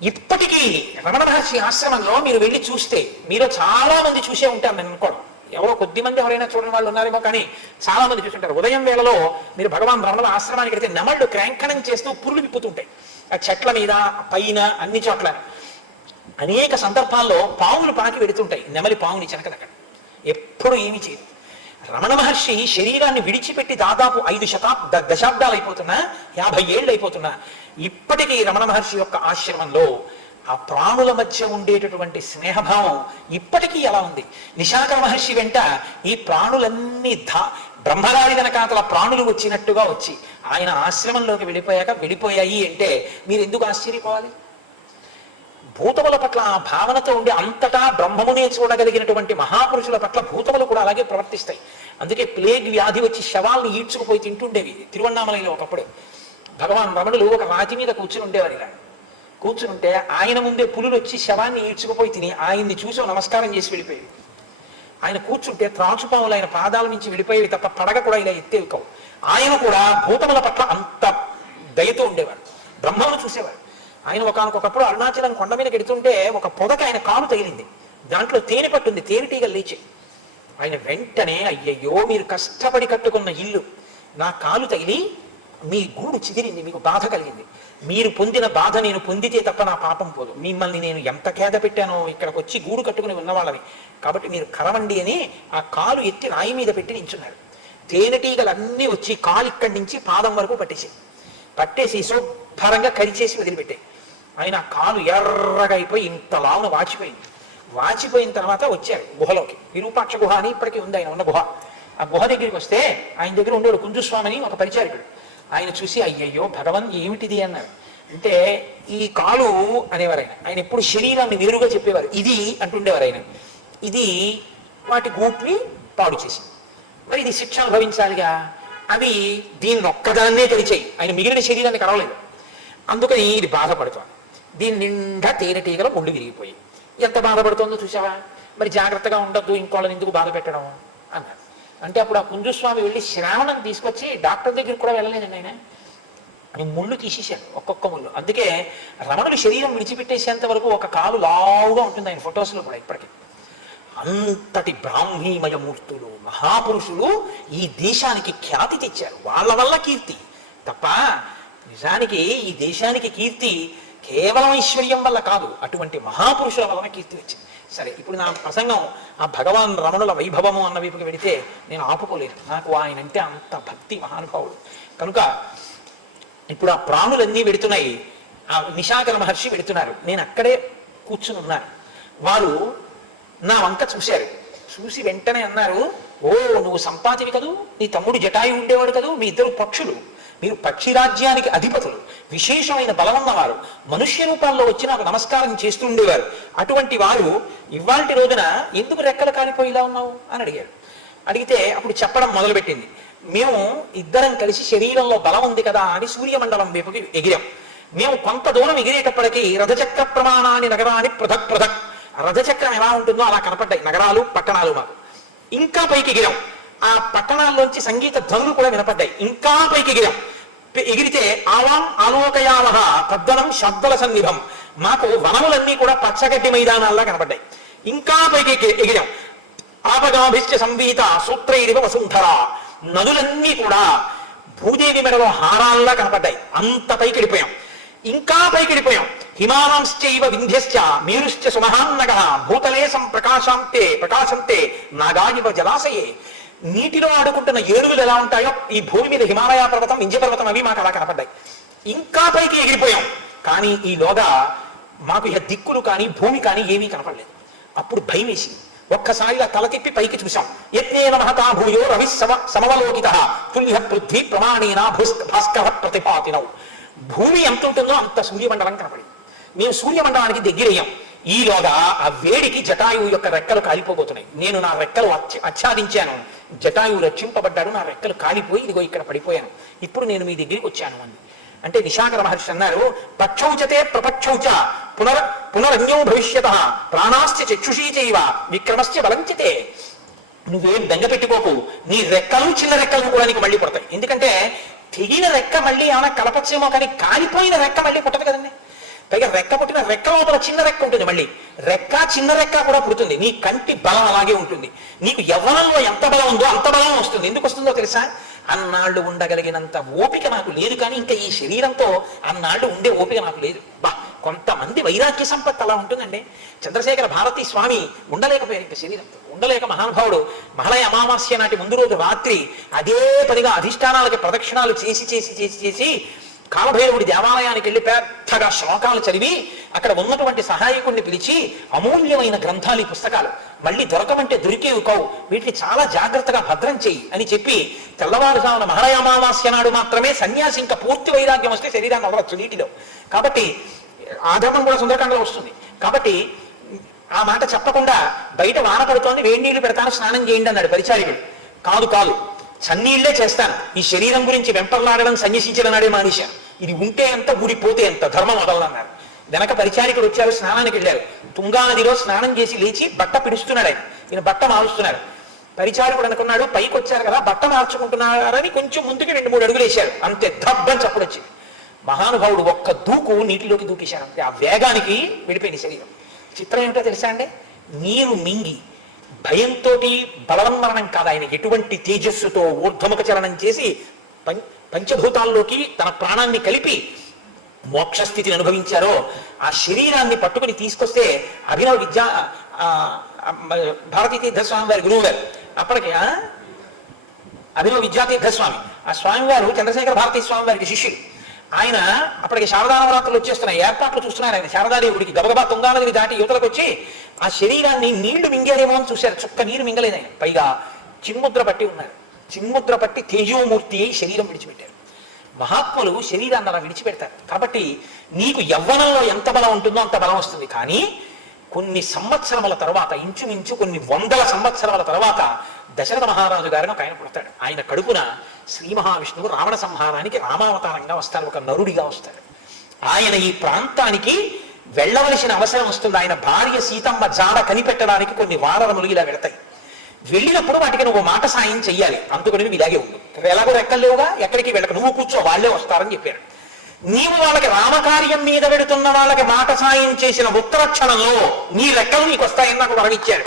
ఇప్పటికీ రమణ మహర్షి ఆశ్రమంలో మీరు వెళ్ళి చూస్తే, మీరు చాలా మంది చూసే ఉంటారు నేను అనుకోవడం, ఎవరో కొద్ది మంది ఎవరైనా చూడని వాళ్ళు ఉన్నారేమో కానీ చాలా మంది చూస్తుంటారు. ఉదయం వేళలో మీరు భగవాన్ రమణుల ఆశ్రమానికి వెళితే నెమళ్ళు క్రాంకణం చేస్తూ పురులు విప్పుతుంటాయి ఆ చెట్ల మీద, పైన, అన్ని చోట్ల. అనేక సందర్భాల్లో పాములు పాకి వెడుతుంటాయి, నెమలి పాముని చెనకదక్కడ, ఎప్పుడు ఏమి చేయదు. రమణ మహర్షి శరీరాన్ని విడిచిపెట్టి దాదాపు 5 దశాబ్దాలు అయిపోతున్నా, 50 ఏళ్ళు అయిపోతున్నా, ఇప్పటికీ రమణ మహర్షి యొక్క ఆశ్రమంలో ఆ ప్రాణుల మధ్య ఉండేటటువంటి స్నేహభావం ఇప్పటికీ ఎలా ఉంది. నిశాకర మహర్షి వెంట ఈ ప్రాణులన్నీ బ్రహ్మగారి వెనకాతల ప్రాణులు వచ్చినట్టుగా వచ్చి ఆయన ఆశ్రమంలోకి వెళ్ళిపోయాయి అంటే మీరు ఎందుకు ఆశ్చర్యపోవాలి? భూతముల పట్ల ఆ భావనతో ఉండి అంతటా బ్రహ్మమునే చూడగలిగినటువంటి మహాపురుషుల పట్ల భూతములు కూడా అలాగే ప్రవర్తిస్తాయి. అందుకే ప్లేగ్ వ్యాధి వచ్చి శవాల్ని ఈడ్చుకుపోయి తింటుండేవి తిరువన్నామలలో. ఒకప్పుడు భగవాన్ రమణులు ఒక రాతి మీద కూర్చుని ఉండేవారు. ఇలా కూర్చుంటే ఆయన ముందే పులులు వచ్చి శవాన్ని ఈడ్చుకుపోయి తిని ఆయన్ని చూసి నమస్కారం చేసి వెళ్ళిపోయేవి. ఆయన కూర్చుంటే త్రాచుపాములు ఆయన పాదాల నుంచి వెళ్ళిపోయేవి తప్ప పడగ కూడా ఇలా ఎత్తేవి కావు. ఆయన కూడా భూతముల పట్ల అంత దయతో ఉండేవాడు, బ్రహ్మను చూసేవాడు. ఆయన ఒకనకొకప్పుడు అరుణాచలం కొండ మీద గెడుతుంటే ఒక పొదకి ఆయన కాలు తగిలింది, దాంట్లో తేనె పట్టుంది, తేనెటీగలు లేచి. ఆయన వెంటనే అయ్యయ్యో మీరు కష్టపడి కట్టుకున్న ఇల్లు నా కాలు తగిలి మీ గూడు చిదిరింది, మీకు బాధ కలిగింది, మీరు పొందిన బాధ నేను పొందితే తప్ప నా పాపం పోదు, మిమ్మల్ని నేను ఎంత ఖేద పెట్టానో ఇక్కడికి వచ్చి గూడు కట్టుకుని ఉన్నవాళ్ళని, కాబట్టి మీరు కరవండి అని ఆ కాలు ఎత్తి రాయి మీద పెట్టి నించున్నారు. తేనెటీగలన్నీ వచ్చి కాలు ఇక్కడి నుంచి పాదం వరకు పట్టేసి శుభ్రంగా కరిచేసి వదిలిపెట్టాయి. ఆయన ఆ కాలు ఎర్రగా అయిపోయి ఇంత లావున వాచిపోయింది. వాచిపోయిన తర్వాత వచ్చారు గుహలోకి. విరూపాక్ష గుహ అని ఇప్పటికీ ఉంది ఆయన ఉన్న గుహ. ఆ గుహ దగ్గరికి వస్తే ఆయన దగ్గర ఉండేవాడు కుంజుస్వామిని ఒక పరిచారకుడు. ఆయన చూసి అయ్యయ్యో భగవన్ ఏమిటిది అన్నారు. అంటే ఈ కాలు అనేవారు ఆయన ఎప్పుడు శరీరాన్ని వేరుగా చెప్పేవారు. ఇది అంటుండేవారు ఆయన. ఇది వాటి గూట్ని పాడు చేసింది, మరి ఇది శిక్ష అనుభవించాలిగా, అవి దీన్ని ఒక్కదాన్నే తెరిచాయి, ఆయన మిగిలిన శరీరాన్ని కలవలేదు. అందుకని ఇది బాధపడుతుంది. దీని నిండా తేనెటీగల ముళ్ళు విరిగిపోయి ఎంత బాధపడుతుందో చూసావా, మరి జాగ్రత్తగా ఉండద్దు, ఇంకోళ్ళని ఎందుకు బాధ పెట్టడం అన్నారు. అంటే అప్పుడు ఆ కుంజుస్వామి వెళ్ళి శ్రావణం తీసుకొచ్చి డాక్టర్ దగ్గరికి కూడా వెళ్ళలేదండి ఆయన ముళ్ళు తీసేశారు, ఒక్కొక్క ముళ్ళు. అందుకే రమణుడి శరీరం విడిచిపెట్టేసేంత వరకు ఒక కాలు లావుగా ఉంటుంది ఆయన ఫొటోస్లో కూడా ఇప్పటికీ. అంతటి బ్రాహ్మీమయమూర్తులు మహాపురుషులు ఈ దేశానికి ఖ్యాతి తెచ్చారు, వాళ్ళ వల్ల కీర్తి తప్ప నిజానికి ఈ దేశానికి కీర్తి కేవలం ఐశ్వర్యం వల్ల కాదు, అటువంటి మహాపురుషుల వలన కీర్తి వచ్చింది. సరే, ఇప్పుడు నా ప్రసంగం ఆ భగవాన్ రమణుల వైభవము అన్న వైపుకి వెళితే నేను ఆపుకోలేను, నాకు ఆయన అంటే అంత భక్తి మహానుభావుడు కనుక. ఇప్పుడు ఆ ప్రాణులన్నీ వెడుతున్నాయి, ఆ నిశాకర మహర్షి వెడుతున్నారు, నేను అక్కడే కూర్చుని ఉన్నాను. వారు నా వంక చూశారు, చూసి వెంటనే అన్నారు, ఓ నువ్వు సంపాతివి కదూ, నీ తమ్ముడు జటాయు ఉండేవాడు కదూ, మీ ఇద్దరు పక్షులు, మీరు పక్షిరాజ్యానికి అధిపతులు, విశేషమైన బలమున్నవారు, మనుష్య రూపాల్లో వచ్చి నాకు నమస్కారం చేస్తూ ఉండేవారు. అటువంటి వారు ఇవాల్టి రోజున ఎందుకు రెక్కలు కాలిపోయిలా ఉన్నావు అని అడిగారు. అడిగితే అప్పుడు చెప్పడం మొదలుపెట్టింది, మేము ఇద్దరం కలిసి శరీరంలో బలం ఉంది కదా అని సూర్యమండలం వైపుకి ఎగిరాం. మేము కొంత దూరం ఎగిరేటప్పటికీ రథచక్ర ప్రమాణాన్ని నగరాన్ని పృథక్ రథచక్రం ఎలా ఉంటుందో అలా కనపడ్డాయి నగరాలు పట్టణాలు మాకు. ఇంకా పైకి ఎగిరాం, ఆ పట్టణాల్లోంచి సంగీత ధ్వనులు కూడా వినపడ్డాయి. ఇంకా పైకి ఎగిరితే ఆవాం ఆలోకయావహ తద్దనం శబ్దల సన్నిభం, మాకు వనములన్నీ కూడా పచ్చగడ్డి మైదానాల్లా కనపడ్డాయి. ఇంకా పైకి ఎగిరాం, ఆపగాభిశ్చ సంవీత సూత్రైరివ వసుంధర, నదులన్నీ కూడా భూదేవి మెడలో హారాల్లా కనపడ్డాయి. అంత పైకి వెళ్ళిపోయాం. ఇంకా పైకి వెళ్ళిపోయాం, హిమానాంశ్చైవ వింధ్యశ్చ మేరుశ్చ సుమహాన్నగ భూతలే ప్రకాశంతే నాగాయివ జలాశయే, నీటిలో ఆడుకుంటున్న ఏనుగులు ఎలా ఉంటాయో ఈ భూమి మీద హిమాలయ పర్వతం వింధ్య పర్వతం అవి మాకు అలా కనపడ్డాయి. ఇంకా పైకి ఎగిరిపోయాం, కానీ ఈలోగా మాకు ఇక దిక్కులు కానీ భూమి కానీ ఏమీ కనపడలేదు. అప్పుడు భయం వేసింది, ఒక్కసారిగా తల తిప్పి పైకి చూసాం. యత్నేన మహతా భూయో రవి సమవలోకిత తుల్య పృథ్వీ ప్రమాణేన భాస్కర ప్రతిపాతినవు, భూమి ఎంత ఉంటుందో అంత సూర్యమండలం కనపడింది. మేము సూర్యమండలానికి దగ్గరయ్యాం. ఈలోగా ఆ వేడికి జటాయువు యొక్క రెక్కలు కాలిపోబోతున్నాయి. నేను నా రెక్కలు ఆచ్ఛాదించాను, జటాయువు రక్షింపబడ్డాడు, నా రెక్కలు కాలిపోయి ఇదిగో ఇక్కడ పడిపోయాను, ఇప్పుడు నేను మీ దగ్గరికి వచ్చాను అని. అంటే నిశాకర మహర్షి అన్నారు, పక్షౌచతే ప్రపక్షౌచ పునరన్యో భవిష్యత ప్రాణాశ్చ చక్షుషీ చైవ విక్రమశ్చ బలంచితే, నువ్వేం బెంగ పెట్టుకోకు, నీ రెక్కలు చిన్న రెక్కలు కూడా నీకు మళ్ళీ పుడతాయి. ఎందుకంటే తెగిన రెక్క మళ్ళీ ఏమైనా కలపచ్చేమో, కానీ కాలిపోయిన రెక్క మళ్ళీ పుట్టదు కదండి. పైగా రెక్క పుట్టిన రెక్క లోపల చిన్న రెక్క ఉంటుంది, మళ్ళీ రెక్క చిన్న రెక్క కూడా పుడుతుంది. నీ కంటి బలం అలాగే ఉంటుంది. నీకు యవ్వనంలో ఎంత బలం ఉందో అంత బలం వస్తుంది. ఎందుకు వస్తుందో తెలుసా? అన్నాళ్ళు ఉండగలిగినంత ఓపిక నాకు లేదు, కానీ ఇంకా ఈ శరీరంతో అన్నాళ్ళు ఉండే ఓపిక నాకు లేదు. బా కొంతమంది వైరాగ్య సంపత్తి అలా ఉంటుందండి. చంద్రశేఖర భారతీ స్వామి ఉండలేకపోయారు ఇంకా శరీరంతో. ఉండలేక మహానుభావుడు మహాలయ అమావాస్య నాటి ముందు రోజు రాత్రి అదే పనిగా అధిష్టానాలకి ప్రదక్షిణాలు చేసి చేసి చేసి చేసి కాలభైరవుడి దేవాలయానికి వెళ్ళి పెద్దగా శ్లోకాలు చదివి అక్కడ ఉన్నటువంటి సహాయకుడిని పిలిచి అమూల్యమైన గ్రంథాలు ఈ పుస్తకాలు మళ్ళీ దొరకమంటే దొరికేవి కావు, వీటిని చాలా జాగ్రత్తగా భద్రం చెయ్యి అని చెప్పి తెల్లవారుజామున మహాలయ అమావాస్య నాడు మాత్రమే సన్యాసి ఇంకా పూర్తి వైరాగ్యం వస్తే శరీరాన్ని అవ్వచ్చు నీటిలో. కాబట్టి ఆధర్మం కూడా సుందరకాండలో వస్తుంది. కాబట్టి ఆ మాట చెప్పకుండా బయట వాన పడుతోంది, వేడి నీళ్లు పెడతాను స్నానం చేయండి అన్నాడు పరిచారికుడు. కాదు కాదు, చన్నీళ్లే చేస్తాను, ఈ శరీరం గురించి వెంపర్లాడడం సన్యసించిన నాడే మానేశాను, ఇది ఉంటే ఎంత ఊడిపోతే ఎంత ధర్మం వదలన్నారు. వెనక పరిచారికుడు వచ్చారు, స్నానానికి వెళ్ళారు. తుంగా నదిలో స్నానం చేసి లేచి బట్ట పిడుస్తున్నాడు ఆయన, ఈయన బట్ట మారుస్తున్నాడు. పరిచారికుడు అనుకున్నాడు పైకి వచ్చారు కదా బట్ట మార్చుకుంటున్నారని కొంచెం ముందుకి 2-3 అడుగులు వేశారు, అంతే ధబ్బని చప్పుడు వచ్చింది. మహానుభావుడు ఒక్క దూకు నీటిలోకి దూకేశారు, అంతే. ఆ వేగానికి విడిపోయింది శరీరం. చిత్రం ఏమిటో తెలుసా అండి, నీరు మింగి భయంతో బలవన్మరణం కాదు, ఆయన ఎటువంటి తేజస్సుతో ఊర్ధ్వముఖ చలనం చేసి పంచభూతాల్లోకి తన ప్రాణాన్ని కలిపి మోక్షస్థితిని అనుభవించారో ఆ శరీరాన్ని పట్టుకుని తీసుకొస్తే అభినవ విద్యా భారతీ తీర్థస్వామి వారి గురువు గారు అప్పటికి అభినవ విద్యాతీర్థస్వామి, ఆ స్వామి వారు చంద్రశేఖర భారతీ స్వామి వారికి శిష్యులు. ఆయన అప్పటికి శారదా నవరాత్రులు వచ్చేస్తున్నాయి, ఏర్పాట్లు చూస్తున్నారు. ఆయన శారదాదేవుడికి గబగబా తుంగానదిని దాటి యువతలకు వచ్చి ఆ శరీరాన్ని నీళ్లు మింగారేమో అని చూశారు, చుక్క నీరు మింగలేదు ఆయన. పైగా చిన్ముద్ర పట్టి ఉన్నారు, చిన్ముద్ర పట్టి తేజోమూర్తి అయి శరీరం విడిచిపెట్టారు. మహాత్ములు శరీరాన్ని అలా విడిచిపెడతారు. కాబట్టి నీకు యవ్వనంలో ఎంత బలం ఉంటుందో అంత బలం వస్తుంది. కానీ కొన్ని సంవత్సరముల తర్వాత, ఇంచుమించు కొన్ని 100 సంవత్సరాల తర్వాత దశరథ మహారాజు గారిని ఒక ఆయన పుడతాడు. ఆయన కడుపున శ్రీ మహావిష్ణువు రావణ సంహారానికి రామావతారంగా వస్తారు, ఒక నరుడిగా వస్తాడు. ఆయన ఈ ప్రాంతానికి వెళ్ళవలసిన అవసరం వస్తుంది. ఆయన భార్య సీతమ్మ జాడ కనిపెట్టడానికి కొన్ని వానరములు ఇలా వెళతాయి. వెళ్ళినప్పుడు వాటికి నువ్వు మాట సాయం చెయ్యాలి, అందుకని నువ్వు ఇలాగే ఉండు, ఎలాగో రెక్కలేవుగా ఎక్కడికి వెళ్ళక నువ్వు కూర్చో, వాళ్ళే వస్తారని చెప్పారు. నీవు వాళ్ళకి రామకార్యం మీద వెడుతున్న వాళ్ళకి మాట సాయం చేసిన ఉత్తర క్షణంలో నీ రెక్కలు నీకు వస్తాయని నాకు వరమిచ్చారు.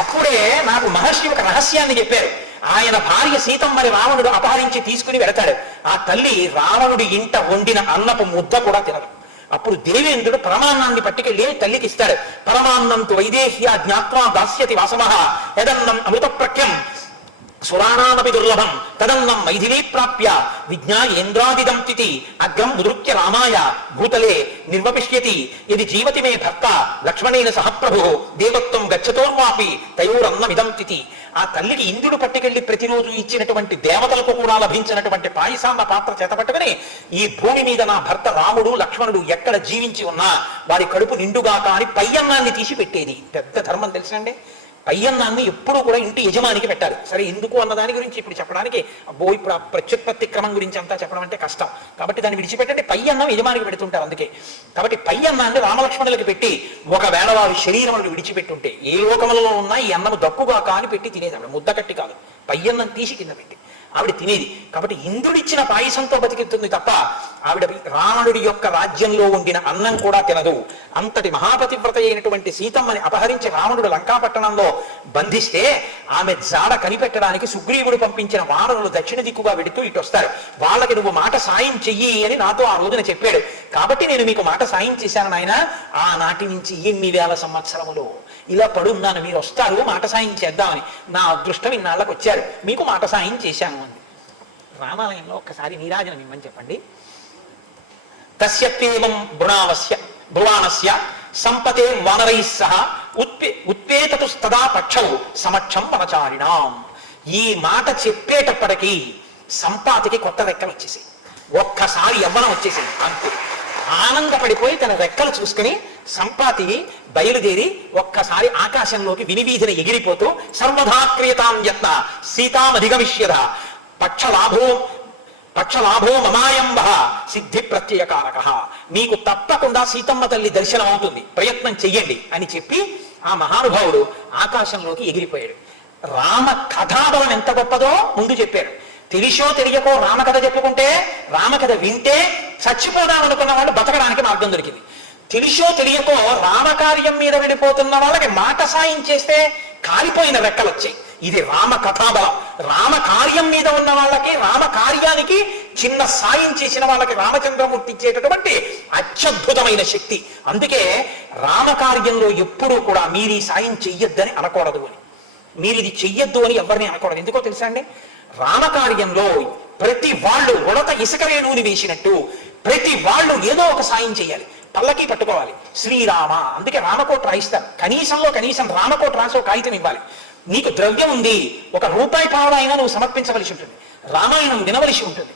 అప్పుడే నాకు మహర్షి ఒక రహస్యాన్ని చెప్పారు. ఆయన భార్య సీతమ్మని రావణుడు అపహరించి తీసుకుని వెళతాడు. ఆ తల్లి రావణుడి ఇంట వండిన అన్నపు ముద్ద కూడా తినదు. అప్పుడు దేవేంద్రుడు పరమాన్నాన్ని పట్టుకెళ్ళి తల్లికి ఇస్తాడు. పరమాన్నంతు వైదేహ్య జ్ఞాత్వా దాస్యతి వాసమః యదన్నం అమృత ప్రఖ్యం సురాణామపి దుర్లభం తదన్నం మైథిలీ ప్రాప్య విజ్ఞాయేంద్రాదిదం తిథి అగ్రం ముదృత్య రామాయ భూతలే నిర్వపిష్యతి యది జీవతి మే భర్త లక్ష్మణేన సహ ప్రభు దేవత్వం గచ్చతోర్వాపి తయోరన్నమిదం తిథి. ఆ తల్లికి ఇంద్రుడు పట్టుకెళ్లి ప్రతిరోజు ఇచ్చినటువంటి దేవతలకు కూడా లభించినటువంటి పాయసాన్న పాత్ర చేతపట్టుకుని ఈ భూమి మీద నా భర్త రాముడు లక్ష్మణుడు ఎక్కడ జీవించి ఉన్నా వారి కడుపు నిండుగా కాని పయ్యన్నాన్ని తీసి పెట్టేది. పెద్ద ధర్మం తెలుసండి. పయ్యన్నాన్ని ఎప్పుడూ కూడా ఇంటి యజమానికి పెట్టాలి. సరే, ఎందుకు అన్న దాని గురించి ఇప్పుడు చెప్పడానికి ఇప్పుడు ప్రత్యుత్పత్తి క్రమం గురించి అంతా చెప్పడం అంటే కష్టం, కాబట్టి దాన్ని విడిచిపెట్టండి. పయ్యన్నం యజమానికి పెడుతుంటారు అందుకే. కాబట్టి పయ్యన్నాన్ని రామలక్ష్మణులకు పెట్టి ఒకవేళ వారి శరీరములు విడిచిపెట్టుంటే ఏ లోకములలో ఉన్నా ఈ అన్నము దక్కుగా కాని పెట్టి తినేది ఆవిడ, ముద్ద కట్టి కాదు, పయ్యన్నం తీసి కింద పెట్టి ఆవిడ తినేది. కాబట్టి ఇంద్రుడిచ్చిన పాయసంతో బతికిస్తుంది తప్ప ఆవిడ రావణుడి యొక్క రాజ్యంలో ఉండిన అన్నం కూడా తినదు. అంతటి మహాపతివ్రత అయినటువంటి సీతమ్మని అపహరించి రావణుడు లంకాపట్టణంలో బంధిస్తే ఆమె జాడ కనిపెట్టడానికి సుగ్రీవుడు పంపించిన వానరులు దక్షిణ దిక్కుగా వెడుతూ ఇటు వస్తారు. వాళ్ళకి నువ్వు మాట సాయం చెయ్యి అని నాతో ఆ రోజున చెప్పాడు. కాబట్టి నేను మీకు మాట సాయం చేశాను నాయన. ఆనాటి నుంచి ఎన్ని వేల సంవత్సరములు ఇలా పడున్నాను, మీరు వస్తారు మాట సాయం చేద్దామని. నా అదృష్టం ఇన్నాళ్ళకు వచ్చారు, మీకు మాట సాయం చేశాను అంది. రామాలయంలో ఒక్కసారి నీరాజనం ఇమ్మని చెప్పండి. తస్యత్వేవం బ్రువాణస్య సంపతే వానరై సహ ఉత్పేతతుస్తదా పక్షౌ సమక్షం వనచారిణాం. ఈ మాట చెప్పేటప్పటికీ సంపాతికి కొత్త రెక్కలు వచ్చేసాయి, ఒక్కసారి యవ్వనం వచ్చేసింది. అంతే ఆనందపడిపోయి తన రెక్కలు చూసుకుని సంపాతి బయలుదేరి ఒక్కసారి ఆకాశంలోకి వినివీధిన ఎగిరిపోతూ సర్వధా క్రియతాం యత్న సీతామధిగమిష్యద పక్షలాభో మమాయంబ సిద్ధి ప్రత్యయకారక. మీకు తప్పకుండా సీతమ్మ తల్లి దర్శనం అవుతుంది, ప్రయత్నం చెయ్యండి అని చెప్పి ఆ మహానుభావుడు ఆకాశంలోకి ఎగిరిపోయాడు. రామ కథాబలం ఎంత గొప్పదో ముందు చెప్పాడు. తెలిసో తెలియకో రామకథ చెప్పుకుంటే, రామకథ వింటే చచ్చిపోదామనుకున్న వాళ్ళు బతకడానికి మార్గం దొరికింది. తెలిసో తెలియకో రామకార్యం మీద వెళ్ళిపోతున్న వాళ్ళకి మాట సాయం చేస్తే కాలిపోయిన రెక్కలు వచ్చాయి. ఇది రామ కథాబలం. రామ కార్యం మీద ఉన్న వాళ్ళకి, రామ కార్యానికి చిన్న సాయం చేసిన వాళ్ళకి రామచంద్రమూర్తి ఇచ్చేటటువంటి అత్యద్భుతమైన శక్తి. అందుకే రామ కార్యంలో ఎప్పుడూ కూడా మీరు ఈ సాయం చెయ్యొద్దని అనకూడదు అని, మీరు ఇది చెయ్యొద్దు అని ఎవరిని అనకూడదు. ఎందుకో తెలుసా అండి, రామకార్యంలో ప్రతి వాళ్ళు ఉడత ఇసుక రేణువుని వేసినట్టు ప్రతి వాళ్ళు ఏదో ఒక సాయం చేయాలి, పల్లకి పట్టుకోవాలి. శ్రీరామ, అందుకే రామకోట రాయిస్తారు. కనీసం రామకోట రాసి ఒక కాగితం ఇవ్వాలి. నీకు ద్రవ్యం ఉంది, ₹1 పావలా నువ్వు సమర్పించవలసి ఉంటుంది, రామాయణం వినవలసి ఉంటుంది.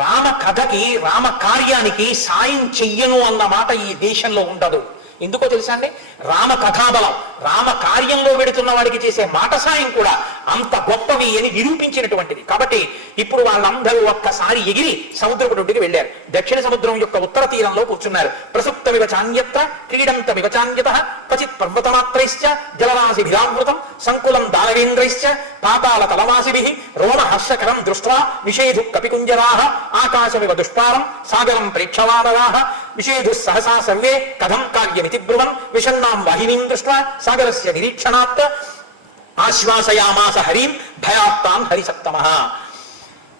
రామ కథకి, రామ కార్యానికి సాయం చెయ్యను అన్న మాట ఈ దేశంలో ఉండదు. ఎందుకో తెలుసా అండి, రామ కథాబలం, రామ కార్యంలో పెడుతున్న వాడికి చేసే మాట సాయం కూడా అంత గొప్పవి అని నిరూపించినటువంటిది. కాబట్టి ఇప్పుడు వాళ్ళందరూ ఒక్కసారి ఎగిరి సముద్రపు ఒడ్డుకి వెళ్ళారు. దక్షిణ సముద్రం యొక్క ఉత్తర తీరంలో కూర్చున్నారు. ప్రసుప్తమివ చాన్యత్ర క్రీడంతమివ చాన్యతః క్వచిత్ పర్వతమాత్రైశ్చ జలరాశిభిరావృతం సంకులం దానవేంద్రైశ్చ పాతాళ తలవాసిభిః రోమ హర్షకరం దృష్ట్వా విషేధు కపికుంజరాః ఆకాశమివ దుష్పారం సాగరం ప్రేక్షవానరాః విషేధు సహసా సర్వే కథం కార్యమితి బ్రువన్ విషన్నాం వాహినీం దృష్ట్వా సాగరస్య నిరీక్షణాత్ ఆశ్వాసయామాస హరిం భయాత్తాన్ హరిసప్తమః.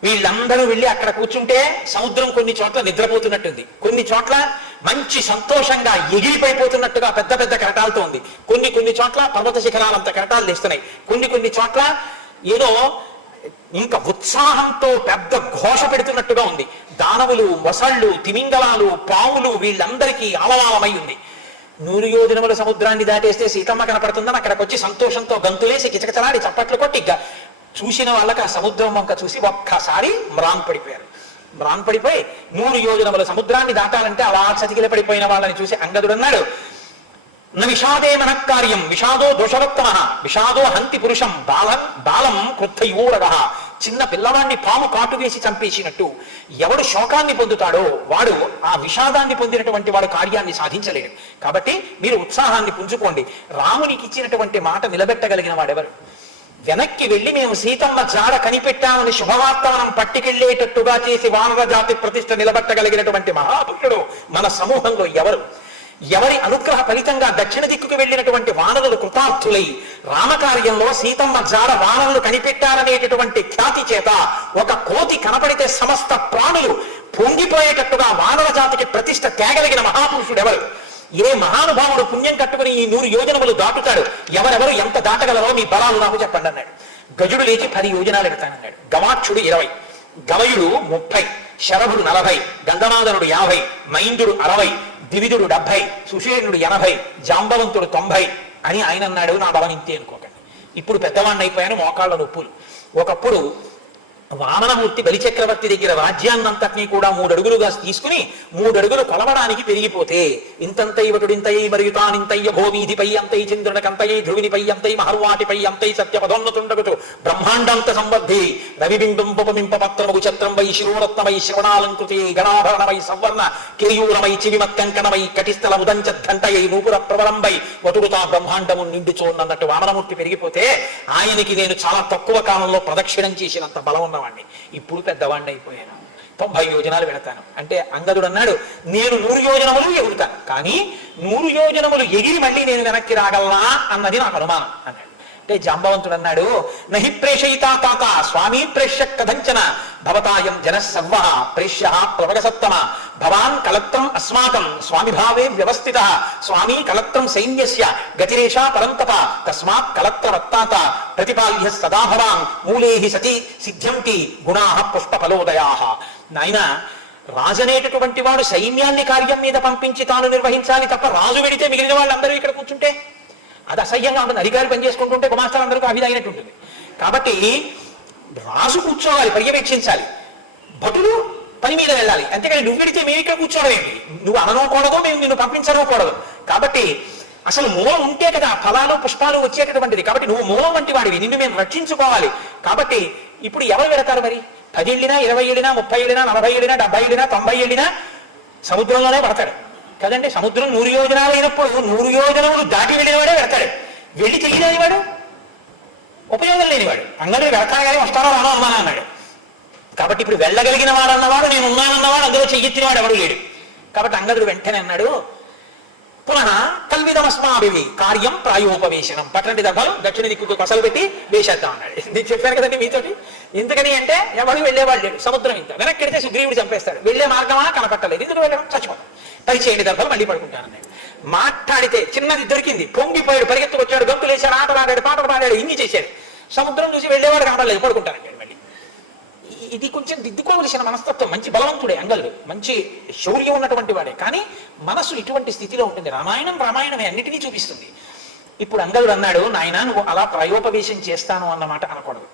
వీళ్ళందరూ వెళ్ళి అక్కడ కూర్చుంటే సముద్రం కొన్ని చోట్ల నిద్రపోతున్నట్టుంది, కొన్ని చోట్ల మంచి సంతోషంగా ఎగిరిపోయిపోతున్నట్టుగా పెద్ద పెద్ద కెరటాలతో ఉంది, కొన్ని చోట్ల పర్వత శిఖరాలంత కెరటాలు లేస్తున్నాయి, కొన్ని చోట్ల ఏదో ఇంకా ఉత్సాహంతో పెద్ద ఘోష పెడుతున్నట్టుగా ఉంది. దానవులు, మొసళ్ళు, తిమింగలాలు, పావులు వీళ్ళందరికీ ఆలవాలమై ఉంది. 100 యోజనముల సముద్రాన్ని దాటేస్తే సీతమ్మ కనపడుతుందని అక్కడికి వచ్చి సంతోషంతో గంతులేసి కిచకచలాడి చప్పట్లు కొట్టి చూసిన వాళ్ళకి ఆ సముద్రం వంక చూసి ఒక్కసారి మ్రాన్ పడిపోయి 100 యోజనముల సముద్రాన్ని దాటాలంటే అలా చతికిల పడిపోయిన వాళ్ళని చూసి అంగదుడన్నాడు, న విషాదే మనఃకార్యం విషాదో దోషవత్తమ విషాదో హంతి పురుషం బాలం క్రుద్ధయూరగః. చిన్న పిల్లవాడిని పాము కాటు వేసి చంపేసినట్టు ఎవడు శోకాన్ని పొందుతాడో వాడు ఆ విషాదాన్ని పొందినటువంటి వాడు కార్యాన్ని సాధించలేడు. కాబట్టి మీరు ఉత్సాహాన్ని పుంజుకోండి. రామునికి ఇచ్చినటువంటి మాట నిలబెట్టగలిగిన వాడెవరు? వెనక్కి వెళ్ళి మేము సీతమ్మ జాడ కనిపెట్టామని శుభవార్త మనం పట్టుకెళ్లేటట్టుగా చేసి వానర జాతి ప్రతిష్ఠ నిలబెట్టగలిగినటువంటి మహాపురుషుడు మన సమూహంలో ఎవరు? ఎవరి అనుగ్రహ ఫలితంగా దక్షిణ దిక్కుకు వెళ్ళినటువంటి వానరులు కృతార్థులై రామకార్యంలో సీతమ్మ జాడ వానరులు కనిపెట్టారనేటటువంటి ఖ్యాతి చేత ఒక కోతి కనపడితే సమస్త ప్రాణులు పొంగిపోయేటట్టుగా వానర జాతికి ప్రతిష్ఠ తేగలిగిన మహాపురుషుడు ఎవరు? ఏ మహానుభావుడు పుణ్యం కట్టుకుని ఈ 100 యోజనములు దాటుతాడు? ఎవరెవరు ఎంత దాటగలరో మీ బలాలు నాకు చెప్పండి అన్నాడు. గజుడు లేచి 10 యోజనాలు ఎడతానన్నాడు. గవాక్షుడు 20, గవయుడు 30, శరభుడు 40, గంధమాదనుడు 50, మైందుడు 60, దివిదుడు 70, సుషేణుడు 80, జాంబవంతుడు 90 అని ఆయన అన్నాడు. నా బలం ఇంతే అనుకోకండి. ఇప్పుడు పెద్దవాడిని అయిపోయాను, మోకాళ్ళ నొప్పులు. ఒకప్పుడు వామనమూర్తి బలిచక్రవర్తి దగ్గర రాజ్యాన్నంతటినీ కూడా 3 అడుగులుగా తీసుకుని 3 అడుగులు కొలవడానికి పెరిగిపోతే ఇంతంతై వటుడింతై మరియు తానింతయ్య భోవీధిపై అంతై చంద్రునకంతై ధ్రువినిపై అంతై మహర్వాటిపై అంతై సత్యపదోన్నతుండగుతు బ్రహ్మాండాంత సంబద్ధి రవిబింబింపమింపపత్రము చత్రం వై శిరోరత్నమై శ్రవణాలంకృతి గణాభరణమై సవర్ణ కేయూరమై చివిమత్కంకణమై కటిస్థల ఉదంచద్ఘంటయై నూపుర ప్రవలంబై వటుడుతా బ్రహ్మాండము నిండుచోన్నట్టు వామనమూర్తి పెరిగిపోతే ఆయనకి నేను చాలా తక్కువ కాలంలో ప్రదక్షిణం చేసినంత బలం ఉన్నవాడిని. ఇప్పుడు పెద్దవాడిని అయిపోయాను, 90 యోజనాలు వెళతాను అంటే అంగదుడు అన్నాడు, నేను 100 యోజనములు ఎగురుతాను, కానీ 100 యోజనములు ఎగిరి మళ్ళీ నేను వెనక్కి రాగలనా అన్నది నాకు అనుమానం అన్నాడు. అంటే జాంబవంతుడు అన్నాడు, నహి ప్రేషయితా తాత స్వామి ప్రేష్య కథంచన భవతాయం జన సర్వ ప్రేష్య ప్రవగసత్తమ భవాన్ కలత్రం అస్మాకం స్వామి భావే వ్యవస్థిత స్వామి కలత్రం సైన్యస్య గతిరేషా పరంతప తస్మాత్ కలత్రవత్తాత ప్రతిపాల్య సదా భవాన్ మూలేహి సతి సిద్ధ్యంతి గుణాః పుష్ప ఫలోదయాః. నాయన, రాజనేటటువంటి వాడు సైన్యాన్ని కార్యం మీద పంపించి తాను నిర్వహించాలి తప్ప రాజు వెడితే మిగిలిన వాళ్ళందరూ ఇక్కడ కూర్చుంటే అది అసహ్యంగా ఉంటుంది. అధికారి పనిచేసుకుంటుంటే గుమాస్తాలందరికీ అభిదైనట్టు ఉంటుంది. కాబట్టి రాజు కూర్చోవాలి, పర్యవేక్షించాలి, భటులు పని మీద వెళ్ళాలి. అంతేకాని నువ్వు వెడితే మేము ఇక్కడ కూర్చోవడం ఏంటి? నువ్వు అననకూడదు, మేము నిన్ను పంపించనకూడదు. కాబట్టి అసలు మూలం ఉంటే కదా ఫలాలు పుష్పాలు వచ్చేటటువంటిది. కాబట్టి నువ్వు మూలం వంటి వాడివి, నిన్ను మేము రక్షించుకోవాలి. కాబట్టి ఇప్పుడు ఎవరు వెళతారు మరి? 10 వెళ్ళినా 20 వెళ్ళినా 30 వెళ్ళినా 40 వెళ్ళినా 70 వెళ్ళినా 90 వెళ్ళినా సముద్రంలోనే పడతాడు కదండి. సముద్రం 100 యోజనాలు అయినప్పుడు 100 యోజనములు దాటి వెళ్ళిన వాడే వెళతాడు. వెళ్ళి తెలియని వాడు, ఉపయోగం లేనివాడు. అంగడికి వెళతాను కానీ వస్తానో రానో అన్నాను అన్నాడు. కాబట్టి ఇప్పుడు వెళ్ళగలిగిన వాడు అన్నవాడు, నేను ఉన్నానన్నవాడు, అందులో చెయ్యెత్తినవాడు ఎవడు లేడు. కాబట్టి అంగదుడు వెంటనే అన్నాడు, పునః కల్విదమస్మాభివి కార్యం ప్రాయోపవేశనం, పట్టణటి దర్భలు దక్షిణ దిక్కుకు కసలు పెట్టి వేసేద్దాం అన్నాడు. నేను చెప్పాను కదండి మీతోటి. ఎందుకని అంటే ఎవడు వెళ్ళేవాళ్ళు లేడు, సముద్రం ఇంత వెనక్కి వెడితే సుగ్రీవుడు చంపేస్తాడు, వెళ్ళే మార్గమా కనపట్టలేదు, ఎందుకు వెళ్ళడం, చచ్చిపోతాం, పరిచేయండి దర్భలు మళ్ళీ పడుకుంటానన్నాడు. మాట్లాడితే చిన్నది దొరికింది, పొంగిపోయాడు, పరిగెత్తుకొచ్చాడు, గంతులు వేశాడు, ఆటలు ఆడాడు, పాటలు పాడాడు, ఇన్ని చేశాడు. సముద్రం చూసి వెళ్ళేవాడు కనపడలేదు, పడుకుంటానంటాడు మళ్ళీ. ఇది కొంచెం దిద్దుకోవలసిన మనస్తత్వం. మంచి బలవంతుడే అంగదుడు, మంచి శౌర్యం ఉన్నటువంటి వాడే, కానీ మనసు ఇటువంటి స్థితిలో ఉంటుంది. రామాయణమే అన్నిటినీ చూపిస్తుంది. ఇప్పుడు అంగదుడు అన్నాడు, నాయన నువ్వు అలా ప్రాయోపవేశం చేస్తాను అన్నమాట అనకూడదు.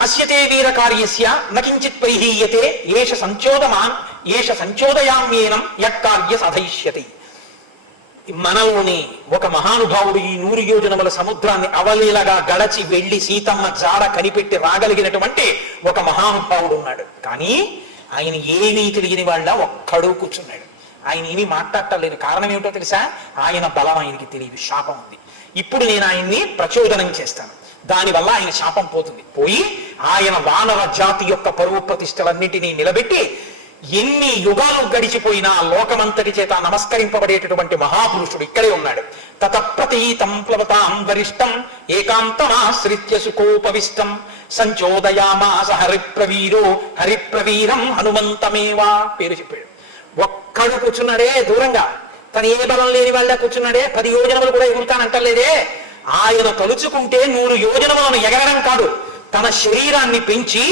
అస్యతే వీర కార్యస్య నకించిత్ పరిహీయతే ఏష సంచోదయామ్యేనం యక్కార్య సాధయిష్యతి. మనలోని ఒక మహానుభావుడు ఈ 100 యోజనముల సముద్రాన్ని అవలీలగా గడచి వెళ్లి సీతమ్మ జాడ కనిపెట్టి రాగలిగినటువంటి ఒక మహానుభావుడు ఉన్నాడు. కానీ ఆయన ఏమీ తెలియని వాళ్ళ ఒక్కడు కూర్చున్నాడు. ఆయన ఏమీ మాట్లాడటలేదు. కారణం ఏమిటో తెలుసా? ఆయన బలం ఆయనకి తెలియదు, శాపం ఉంది. ఇప్పుడు నేను ఆయన్ని ప్రచోదనం చేస్తాను, దానివల్ల ఆయన శాపం పోతుంది. పోయి ఆయన వానర జాతి యొక్క పరువు ప్రతిష్టలన్నింటినీ నిలబెట్టి ఎన్ని యుగాలు గడిచిపోయినా లోకమంతటి చేత నమస్కరింపబడేటటువంటి మహాపురుషుడు ఇక్కడే ఉన్నాడు. తతప్రతీతం ప్లవతాం వరిష్టం ఏకాంతమాశ్రిత్య సుకోపవిష్టం సంచోదయామాస హరిప్రవీరం హనుమంతమేవా పేరు చెప్పాడు. ఒక్కడు కూర్చున్నాడే దూరంగా, తన ఏ బలం లేని వాళ్ళ కూర్చున్నాడే, 10 యోజనములు కూడా ఎగురుతానంటలేదే. ఆయన తలుచుకుంటే 100 యోజనములను ఎగరడం కాదు, తన శరీరాన్ని పెంచి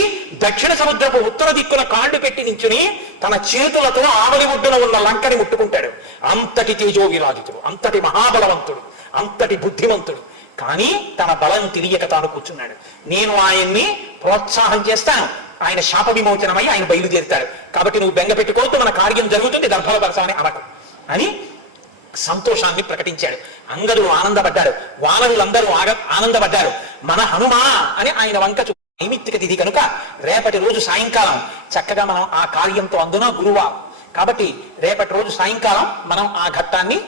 దక్షిణ సముద్రపు ఉత్తర దిక్కున కాళ్ళు పెట్టి నించుని తన చేతులతో ఆవలి ఒడ్డున ఉన్న లంకని ముట్టుకుంటాడు. అంతటి తేజో విరాజితుడు, అంతటి మహాబలవంతుడు, అంతటి బుద్ధిమంతుడు. కానీ తన బలం తెలియక తాను కూర్చున్నాడు. నేను ఆయన్ని ప్రోత్సాహం చేస్తాను, ఆయన శాప విమోచనమై ఆయన బయలుదేరుతాడు. కాబట్టి నువ్వు బెంగ పెట్టుకోవద్దు, మన కార్యం జరుగుతుంది, దర్భల పరసాని అనకు అని సంతోషాన్ని ప్రకటించాడు. అంగదుడు ఆనందపడ్డాడు, వానరులందరూ ఆనందపడ్డారు. మన హనుమా అని ఆయన వంక నైమిత్తిక తిథి కనుక రేపటి రోజు సాయంకాలం చక్కగా మనం ఆ కార్యంతో, అందున గురువారం కాబట్టి రేపటి రోజు సాయంకాలం మనం ఆ ఘట్టాన్ని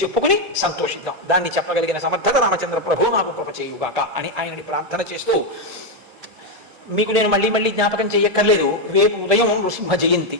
చెప్పుకుని సంతోషిద్దాం. దాన్ని చెప్పగలిగిన సమర్థత రామచంద్ర ప్రభు నాకు కృప చేయుగాక అని ఆయనని ప్రార్థన చేస్తూ, మీకు నేను మళ్ళీ జ్ఞాపకం చెయ్యక్కర్లేదు, రేపు ఉదయం నృసింహ జయంతి.